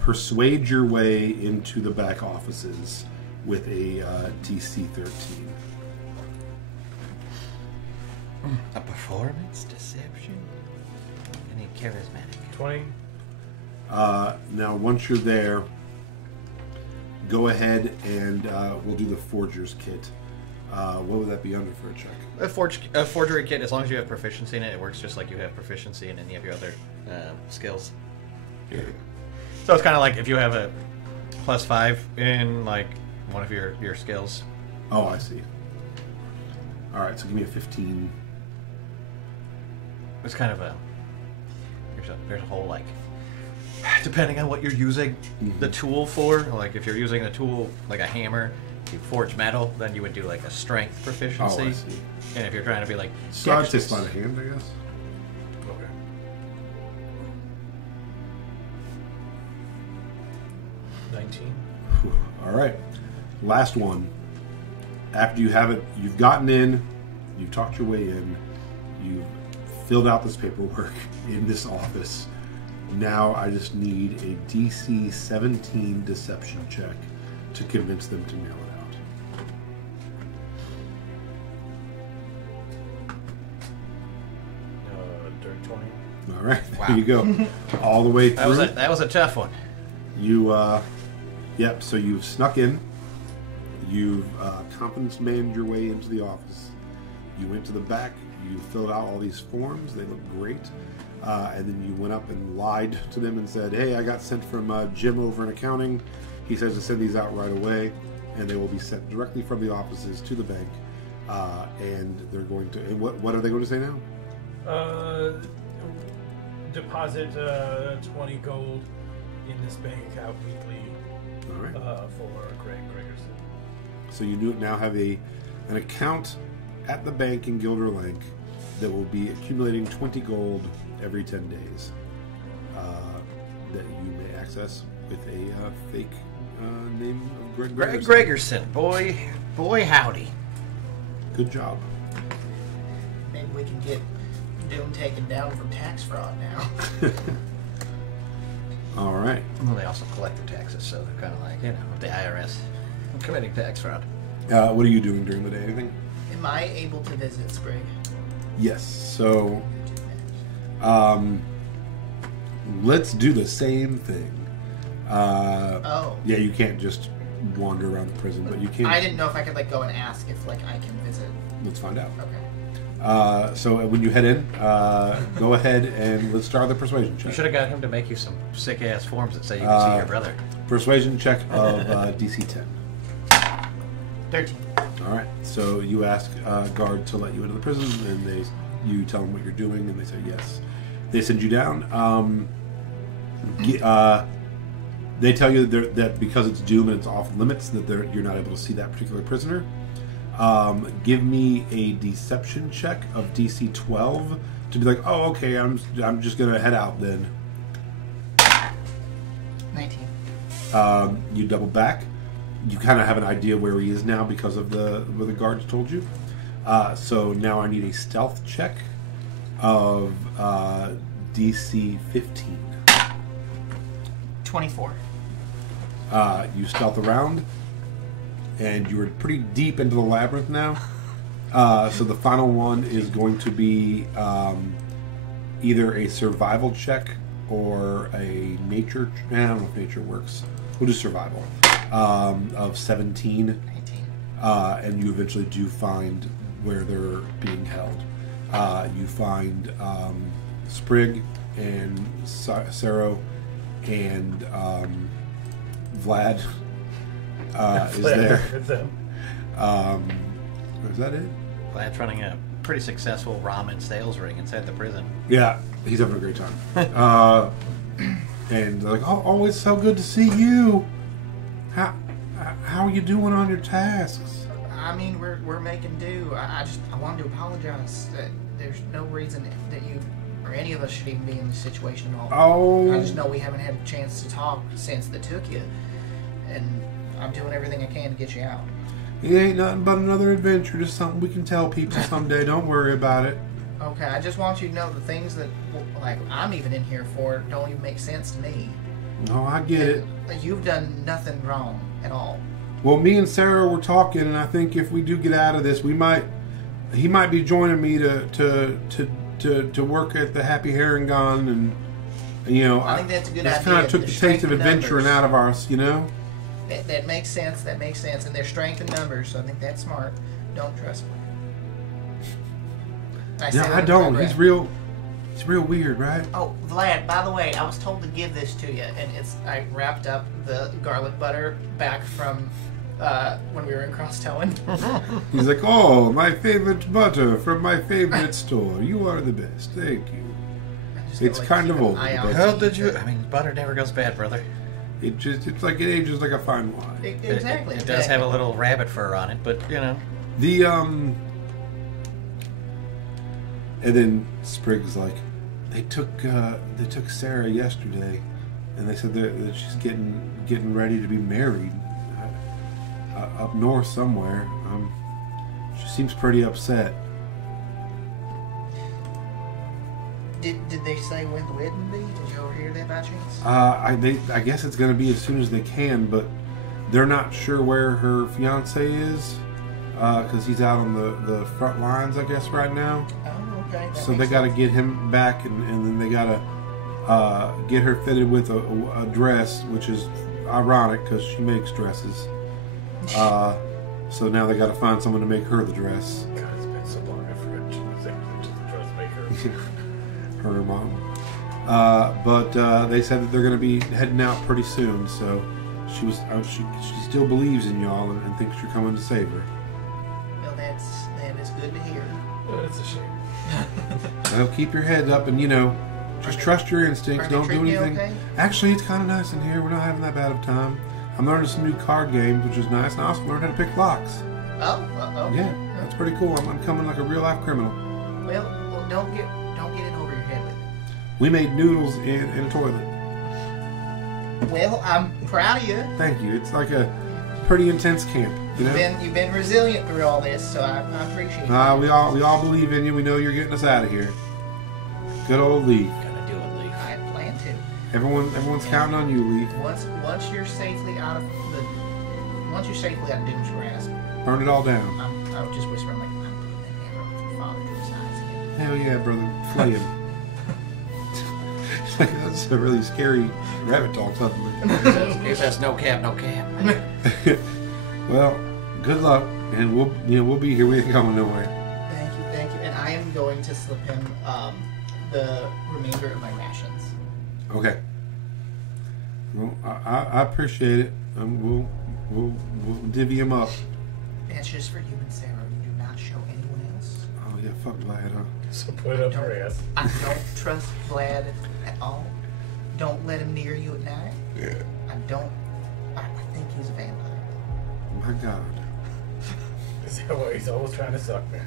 Persuade your way into the back offices with a DC 13. A performance deception. Any charismatic. 20. Now, once you're there, go ahead and we'll do the forger's kit. What would that be under for a check? A forgery kit, as long as you have proficiency in it, it works just like you have proficiency in any of your other skills. So it's kind of like if you have a +5 in like one of your skills. Oh, I see. All right, so give me a 15. It's kind of there's a whole like, depending on what you're using the tool for. Like if you're using a tool like a hammer, you forge metal, then you would do like a strength proficiency. Oh, I see. And if you're trying to be like, so I'd say sleight of hand, I guess. Okay. 19. All right, last one. After you have it, you've gotten in, you've talked your way in, you've filled out this paperwork in this office. Now I just need a DC 17 deception check to convince them to mail it out. Dirty 20. All right, Wow. there you go. All the way through. that was a tough one. You, yep, so you've snuck in. You've confidence manned your way into the office. You went to the back. You filled out all these forms. They look great. And then you went up and lied to them and said, hey, I got sent from Jim over in accounting. He says to send these out right away. And they will be sent directly from the offices to the bank. And they're going to... And what are they going to say now? Deposit 20 gold in this bank account weekly. All right. For Greg Gregerson. So you do now have an account at the bank in Gilderlink that will be accumulating 20 gold every 10 days that you may access with a fake name of Greg Greg Gregerson. Gregerson, boy howdy. Good job. Maybe we can get Doom taken down from tax fraud now. All right. Well, they also collect their taxes, so they're kind of like, the IRS committing tax fraud. What are you doing during the day? Anything? Am I able to visit Sprig? Yes. So let's do the same thing. Oh. Yeah, you can't just wander around the prison, but you can. I didn't know if I could go and ask if I can visit. Let's find out. Okay. So when you head in, go ahead and let's start the persuasion check. You should have got him to make you some sick ass forms that say you can see your brother. Persuasion check of DC 10. 13. All right. So you ask guard to let you into the prison, and you tell them what you're doing, and they say yes. They send you down. They tell you that because it's Doom and it's off limits, that you're not able to see that particular prisoner. Give me a deception check of DC 12 to be like, oh, okay, I'm just gonna head out then. 19. You double back. You kind of have an idea where he is now because of what the guards told you. So now I need a stealth check of DC 15. 24. You stealth around, and you are pretty deep into the labyrinth now. So the final one is going to be either a survival check or a nature... I don't know if nature works. We'll do survival. Of 17. 19. And you eventually do find where they're being held. You find Sprig and Saro and Vlad is there. It's them. Is that it? Vlad's running a pretty successful ramen sales ring inside the prison. Yeah, he's having a great time. And they're like, oh, always so good to see you. How are you doing on your tasks? I mean, we're making do. I wanted to apologize. That there's no reason that you or any of us should even be in this situation at all. Oh. I just know we haven't had a chance to talk since they took you, and I'm doing everything I can to get you out. It ain't nothing but another adventure, just something we can tell people someday. Don't worry about it. Okay, I just want you to know the things that, like, I'm even in here for don't even make sense to me. No, I get it. You've done nothing wrong at all. Well, me and Sarah were talking, and I think if we do get out of this, he might be joining me to work at the Happy Herringon, and I think that's a good idea. Kind of took the taste of adventuring out of us, That makes sense. That makes sense, and there's strength in numbers, so I think that's smart. Don't trust me. I don't. He's real weird, right? Oh, Vlad, by the way, I was told to give this to you, and I wrapped up the garlic butter back from when we were in Crosstown. He's like, oh, my favorite butter from my favorite store. You are the best. Thank you. It's kind of old. How did you... I mean, butter never goes bad, brother. It's like it ages like a fine wine. Exactly. It does have a little rabbit fur on it, but, And then Sprig's like, they took Sarah yesterday, and they said that she's getting ready to be married up north somewhere. She seems pretty upset. Did they say when the wedding be? Did you overhear that by chance? I guess it's going to be as soon as they can, but they're not sure where her fiance is because he's out on the front lines, I guess, right now. Oh, okay. So they got to get him back, and then they got to get her fitted with a dress, which is ironic because she makes dresses. So now they got to find someone to make her the dress. God, it's been so long. I forgot she was actually just a dressmaker. Her mom. But they said that they're going to be heading out pretty soon. So she still believes in y'all and thinks you're coming to save her. Well, that is good to hear. Oh, that's a shame. So keep your head up and just trust your instincts. Don't do anything. Okay? Actually, it's kind of nice in here. We're not having that bad of a time. I'm learning some new card games, which is nice, and I also learned how to pick locks. Oh, okay. Yeah, that's pretty cool. I'm coming like a real life criminal. Well, don't get in over your head with it. We made noodles in a toilet. Well, I'm proud of you. Thank you. It's like a pretty intense camp. You've been resilient through all this, so I appreciate it. We all believe in you. We know you're getting us out of here. Good old Leaf. Gonna do it, Leaf. I plan to. Everyone's counting on you, Leaf. Once you're safely out of Doom's grasp, Burn it all down. I'll just whisper, I'm putting that hammer off your father to his eyes again. Hell yeah, brother. Flay him. That's a really scary rabbit talk suddenly. He says no cap, no cap. Well, good luck, and we'll be here. We ain't going nowhere. Thank you. And I am going to slip him the remainder of my rations. Okay. Well, I appreciate it. We'll divvy him up. That's just for you and Sarah. You do not show anyone else. Oh yeah, fuck Vlad, huh? So put up her ass. I don't trust Vlad at all. Don't let him near you at night. Yeah. I think he's a vampire. My God. Is that why he's always trying to suck me?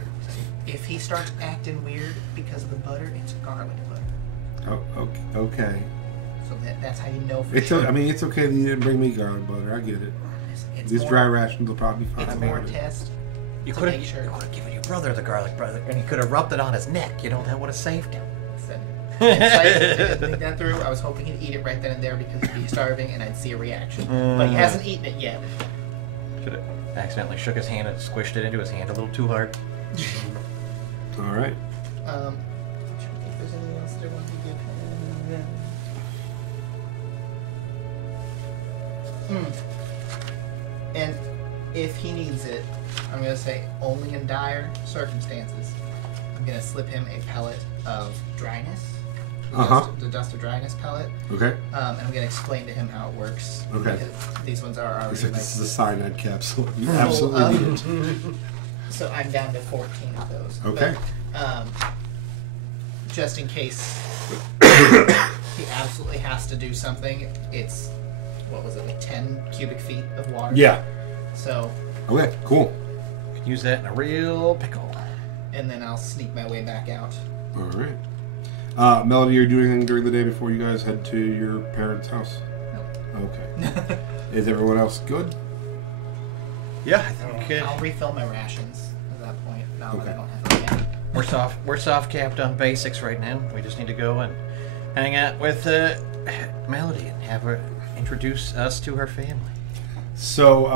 If he starts acting weird because of the butter, it's garlic butter. Oh, okay. So that's how you know for It's sure. I mean, it's okay that you didn't bring me garlic butter. I get it. These dry rations will probably be fine. It's more a test. You to could make sure. have given your brother the garlic butter, and he could have rubbed it on his neck. That would have saved him. Excited to think that through. I was hoping he'd eat it right then and there because he'd be starving and I'd see a reaction. But he hasn't eaten it yet. Should have accidentally shook his hand and squished it into his hand a little too hard. All right. I'm trying to think if there's anything else that I want to give him. And if he needs it, I'm going to say only in dire circumstances. I'm going to slip him a pellet of dryness. The dust of dryness pellet. Okay. And I'm going to explain to him how it works. Okay. Because these ones are already Except this is a cyanide capsule. You absolutely need it. So I'm down to 14 of those. Okay. But, just in case he absolutely has to do something, it's, what was it, like 10 cubic feet of water? Yeah. So. Okay, cool. Could use that in a real pickle. And then I'll sneak my way back out. All right. Melody, are you doing anything during the day before you guys head to your parents' house? Nope. Okay. Is everyone else good? Yeah, I think we could. I'll refill my rations at that point. Now that I don't have them again. We're soft capped on basics right now. We just need to go and hang out with Melody and have her introduce us to her family. So,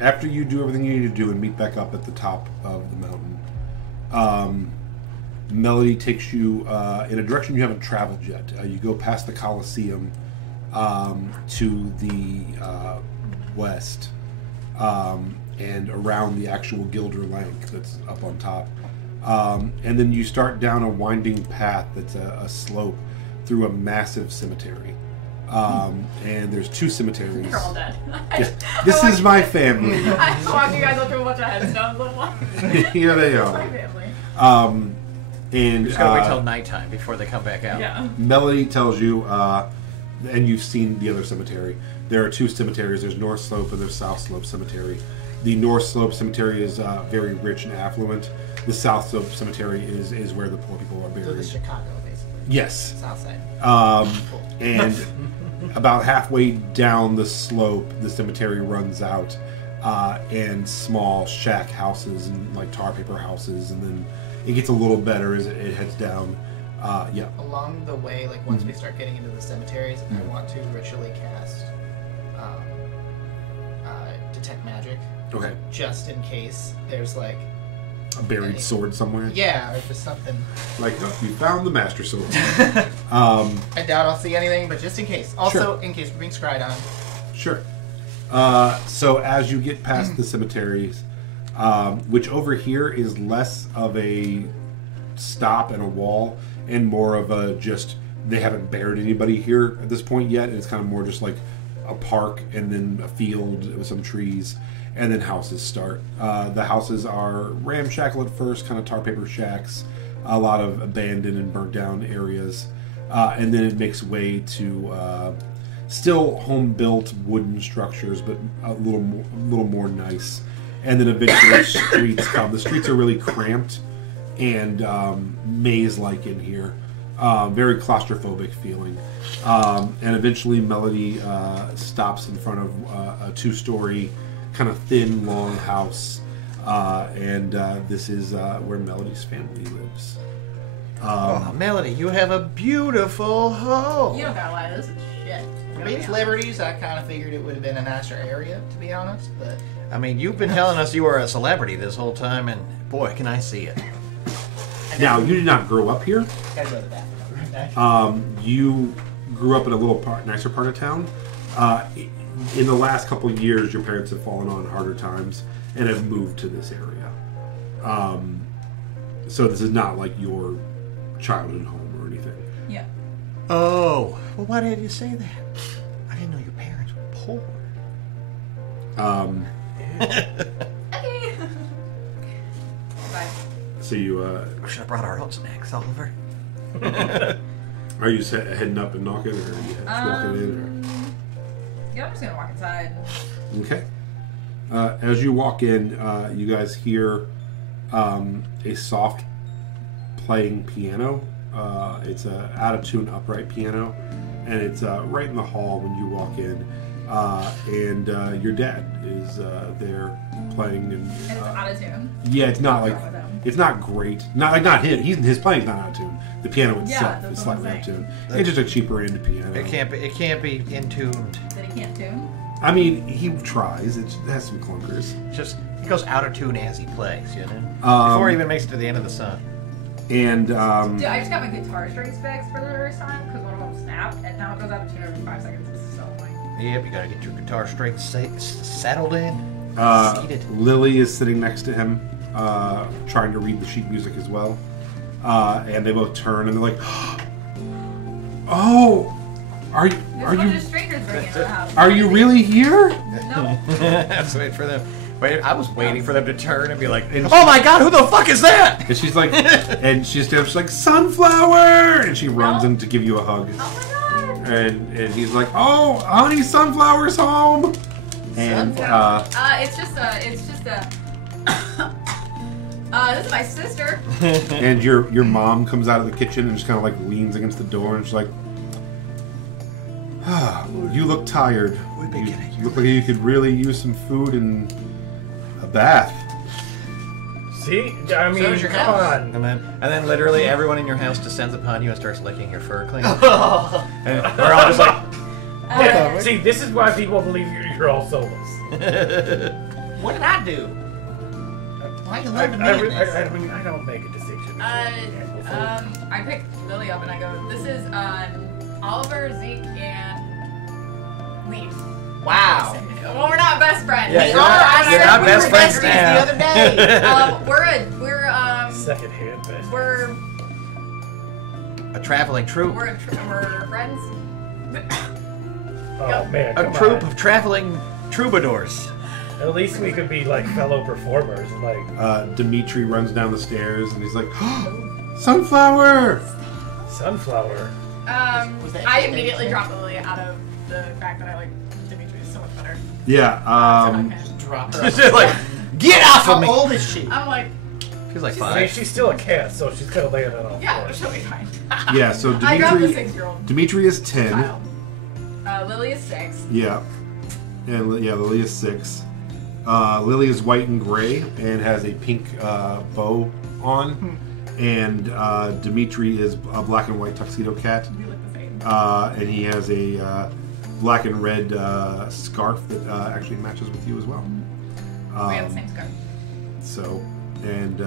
after you do everything you need to do and meet back up at the top of the mountain, Melody takes you in a direction you haven't traveled yet. You go past the Colosseum to the west and around the actual Gilder Lank that's up on top. And then you start down a winding path that's a slope through a massive cemetery. And there's 2 cemeteries. You're all dead. Yeah. This is my family. I walked you guys up to a bunch of headstones. Here they It's are. my family. And Just gotta wait till nighttime before they come back out. Yeah. Melody tells you, and you've seen the other cemetery. There are 2 cemeteries. There's North Slope and there's South Slope Cemetery. The North Slope Cemetery is very rich and affluent. The South Slope Cemetery is where the poor people are buried. So this is Chicago, basically. Yes. South side. And about halfway down the slope, the cemetery runs out, and small shack houses and like tar paper houses, and then it gets a little better as it heads down. Yeah. Along the way, like once we start getting into the cemeteries, I want to ritually cast detect magic. Okay. Just in case there's like A buried sword somewhere. yeah, or just something. Like, oh, you found the master sword. I doubt I'll see anything, but just in case. Also, Sure. in case we're being scryed on. Sure. So as you get past the cemeteries, which over here is less of a stop and a wall, and more of a just they haven't buried anybody here at this point yet, and it's kind of more just like a park and then a field with some trees, and then houses start. The houses are ramshackle at first, kind of tar paper shacks, a lot of abandoned and burnt down areas, and then it makes way to still home-built wooden structures, but a little more nice. And then eventually streets come. The streets are really cramped and maze-like in here. Very claustrophobic feeling. And eventually Melody stops in front of a 2-story, kind of thin, long house. And this is where Melody's family lives. Oh, Melody, you have a beautiful home. You don't gotta lie, this is shit. For Beach Liberties, I kind of figured it would have been a nicer area, to be honest, but... I mean, you've been telling us you were a celebrity this whole time, and boy, can I see it. Now, you did not grow up here. Gotta go to the bathroom. You grew up in a little nicer part of town. In the last couple of years, your parents have fallen on harder times and have moved to this area. So this is not like your childhood home or anything. Yeah. Oh, well, why did you say that? I didn't know your parents were poor. Okay. Bye. So you We should have brought our own snacks, Oliver. are you heading up and knocking, or are you just walking in? Yeah, I'm just gonna walk inside. Or? Okay. As you walk in, you guys hear a soft playing piano. It's a out of tune upright piano, and it's right in the hall when you walk in. And your dad is there playing, and And it's out of tune. yeah, it's not What's like wrong with him? it's not great. Not him. His playing's not out of tune. The piano itself that's is what I'm slightly out of saying. tune. It's just a cheaper end piano. It can't be in tuned. That he can't tune. I mean, he tries. It has some clunkers. Just he goes out of tune as he plays, you know. Before he even makes it to the end of the song. And Dude, I just got my guitar strings fixed for the first time because one of them snapped, and now it goes out of tune every 5 seconds. It's so annoying. Yep, you gotta get your guitar strings settled in. Seated. Lily is sitting next to him, trying to read the sheet music as well. And they both turn and they're like, "Oh, are There's a bunch of strangers breaking into the house. Are you really here?" No. Let's wait for them. Wait, I was waiting for them to turn and be like, "Oh my God, who the fuck is that?" And she's like, and she's like, "Sunflower!" And she runs No. in to give you a hug. Oh my god. And he's like, "Oh, honey, Sunflower's home." And It's just a. This is my sister. and your mom comes out of the kitchen and just kind of like leans against the door and she's like, You look tired. You look like you could really use some food and a bath. See? I mean, come on. And then literally everyone in your house descends upon you and starts licking your fur clean. And we're all just like... Yeah, see, this is why people believe you're all soulless. What did I do? Why are you loving me in this? I don't make a distinction. I pick Lily up and I go, this is Oliver, Zeke, and Leaf. Wow. Well, we're not best friends. Yeah, We you're are. not- I you're said not we best were friends besties now. The other day. We're Secondhand best. we're A traveling troupe. we're friends. Oh man, A come troupe on. of traveling troubadours. At least we could be like fellow performers. Like Dimitri runs down the stairs and he's like, Sunflower! Sunflower. Was that- I immediately dropped Lily out of the fact that I like Dimitri so much better. Yeah, Drop her. She's like, get off How of me! old is she? I'm like, She's like I mean, 5. she's still a cat, so she's kind of laying it on. yeah, she'll be fine. yeah, so I got the Dimitri 6-year-old Dimitri is 10. child. Lily is 6. Yeah. And Lily is 6. Lily is white and gray and has a pink bow on. And Dimitri is a black and white tuxedo cat. We look the same. And he has a black and red scarf that actually matches with you as well. We have the same scarf. So, and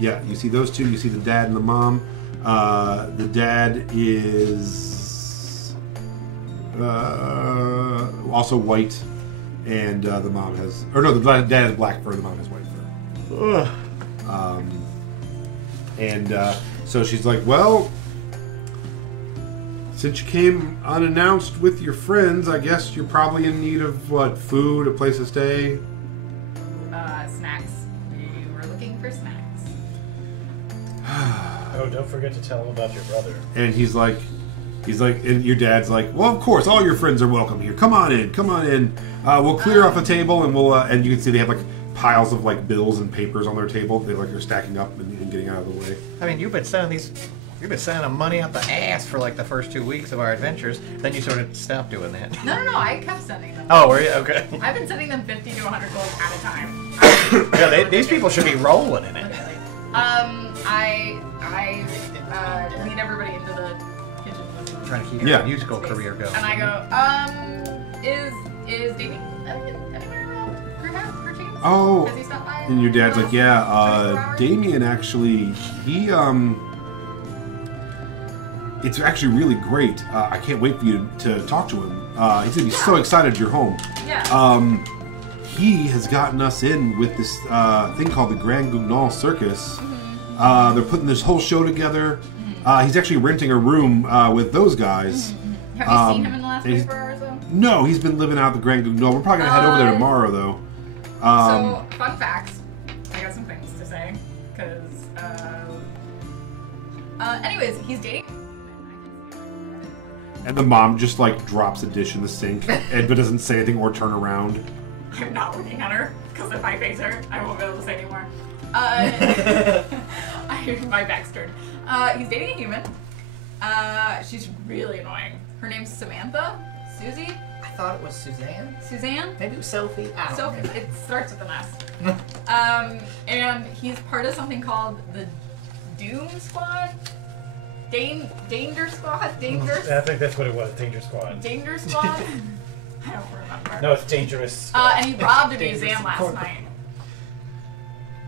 yeah, you see those two. You see the dad and the mom. The dad is also white, and the mom has, or no, the dad has black fur. The mom has white fur. So she's like, well, since you came unannounced with your friends, I guess you're probably in need of what? Food, a place to stay. Snacks. We were looking for snacks. Oh, don't forget to tell him about your brother. And he's like, and your dad's like, well, of course, all your friends are welcome here. Come on in. We'll clear off the table, and we'll, and you can see they have like piles of like bills and papers on their table. They like are stacking up and getting out of the way. I mean, you've been sending them money out the ass for like the first 2 weeks of our adventures. Then you sort of stopped doing that. No, I kept sending them. Oh, were you? Okay. I've been sending them 50 to 100 gold at a time. Yeah, these people should be rolling in it. Literally. I lead everybody into the kitchen with me. Trying to keep your musical career going. And I go, is Davey anywhere around for chickens? Oh, Has he stopped by? and your dad's like, 24 yeah, hours? Damien actually, it's actually really great. I can't wait for you to talk to him. He's gonna be so excited you're home. Yeah. He has gotten us in with this thing called the Grand Guignol Circus. They're putting this whole show together. He's actually renting a room with those guys. Have you seen him in the last 24 hours though? No, he's been living out the Grand Guignol. We're probably gonna head over there tomorrow, though. So, fun facts. I got some things to say. Because, anyways, he's dating. And the mom just like drops a dish in the sink, but doesn't say anything or turn around. I'm not looking at her, because if I face her, I won't be able to say anymore. My back's turned. He's dating a human. She's really annoying. Her name's Samantha. Susie? I thought it was Suzanne. Suzanne? Maybe it was Sophie. I don't Sophie. know. It starts with an S. And he's part of something called the Doom Squad? Danger Squad? Danger I think that's what it was. Danger Squad. Danger Squad? I don't remember. No, it's dangerous. And he robbed a Dangerous museum last corporate. night.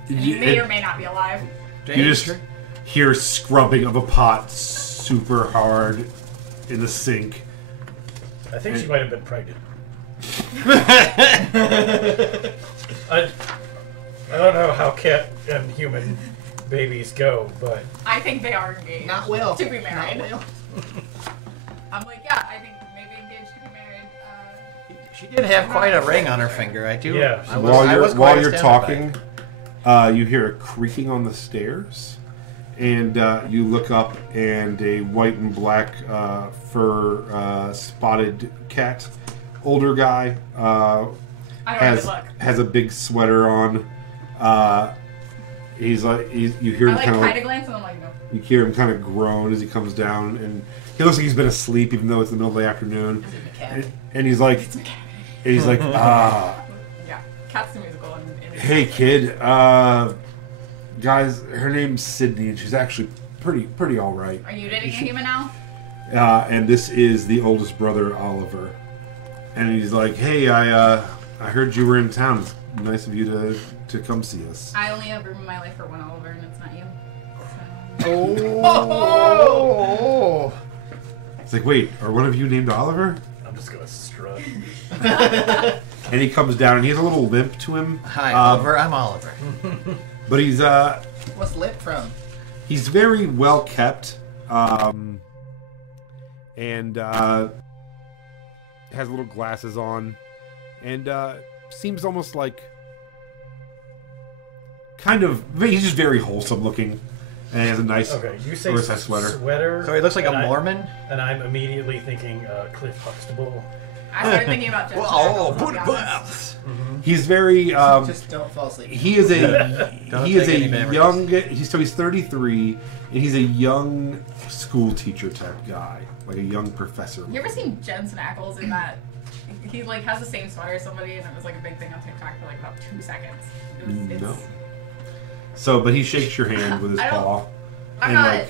And he may or may not be alive. You just hear scrubbing of a pot super hard in the sink. I think she might have been pregnant. I don't know how cat and human babies go, but I think they are engaged. Not well. To be married. Not well. I'm like, yeah, I think maybe engaged to be married. She did have quite a ring on her finger. I do. Yeah. I was While quite you're astounded by talking, it. you hear a creaking on the stairs, and you look up, and a white and black fur spotted cat, older guy, I don't even look. has a big sweater on. He's like, you hear him I kind of like glance and I'm like, no. You hear him kind of groan as he comes down, and he looks like he's been asleep, even though it's the middle of the afternoon. And he's like, ah. Yeah, Cat's the musical. Hey, kid. Guys, her name's Sydney, and she's actually pretty all right. Are you dating a human now? And this is the oldest brother, Oliver. And he's like, hey, I heard you were in town. It's nice of you to come see us. I only have room in my life for one Oliver, and it's not you. Oh! It's like, wait, are one of you named Oliver? I'm just gonna strut. And he comes down, and he has a little limp to him. Hi, Oliver. I'm Oliver. But he's What's limp from? He's very well kept, and has little glasses on, and seems almost like he's just very wholesome looking, and he has a nice you say oversized sweater. So he looks like a Mormon? And I'm immediately thinking Cliff Huxtable. I started thinking about He's very just don't fall asleep. He is a young. He's 33, and he's a young school teacher type guy, like a young professor. You ever seen Jensen Ackles in that? He like has the same sweater as somebody, and it was like a big thing on TikTok for like about 2 seconds. No. So, but he shakes your hand with his paw, and like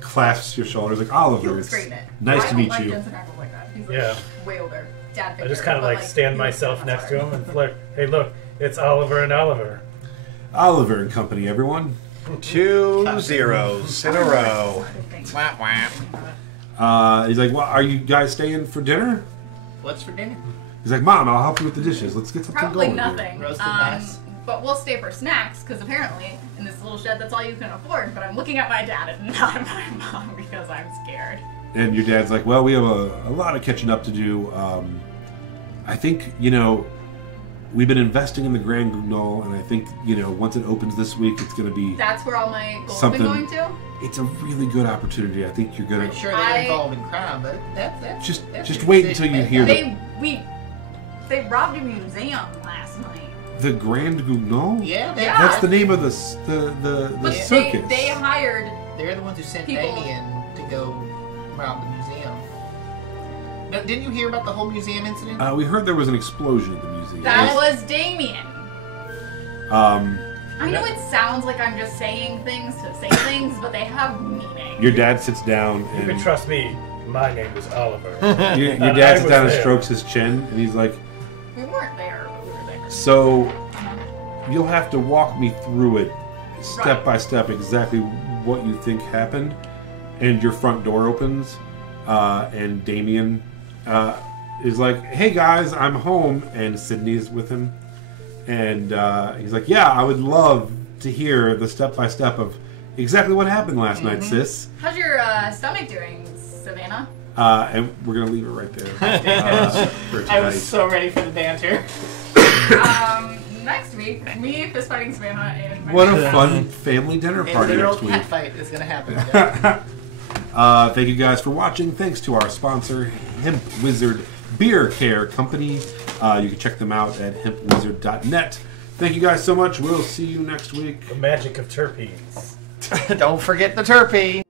clasps your shoulders, like Oliver. It's nice to meet you. Jensen Ackles like that. He's like way older. Dad figure, I just kind of like stand myself next to him and like, hey, look, it's Oliver and Oliver. Oliver and company, everyone. 2 zeros in a row. Wah, wah. He's like, well, are you guys staying for dinner? What's for dinner? He's like, Mom, I'll help you with the dishes. Let's get something probably going. Nothing. Here. Roasted mice. But we'll stay for snacks, because apparently, in this little shed, that's all you can afford. But I'm looking at my dad and not my mom, because I'm scared. And your dad's like, well, we have a lot of catching up to do. I think, we've been investing in the Grand Guignol, and I think, once it opens this week, it's going to be... That's where all my goals have been going to? It's a really good opportunity. I think you're going to... I'm sure they're involved in crime, but that's Just wait until you hear They robbed a museum last night. The Grand Guignol? Yeah, that's the name of the circus. They hired... They're the ones who sent Damien to go rob the museum. Now, didn't you hear about the whole museum incident? We heard there was an explosion at the museum. That was Damien. I know it sounds like I'm just saying things to say things, but they have meaning. Your dad sits down and... You can trust me. My name is Oliver. Your dad sits down and strokes his chin, and he's like... We weren't there, but we were there. So, you'll have to walk me through it, step by step, exactly what you think happened. And your front door opens, and Damien is like, hey guys, I'm home, and Sydney's with him. And he's like, yeah, I would love to hear the step-by-step of exactly what happened last night, sis. How's your stomach doing, Savannah? And we're going to leave it right there. For I was so ready for the banter. Next week, me fist-fighting Savannah and my what a fun family dinner party next week. A cat fight is going to happen. Thank you guys for watching. Thanks to our sponsor, Hemp Wizard Beer Care Company. You can check them out at hempwizard.net. Thank you guys so much. We'll see you next week. The magic of terpenes. Don't forget the terpene.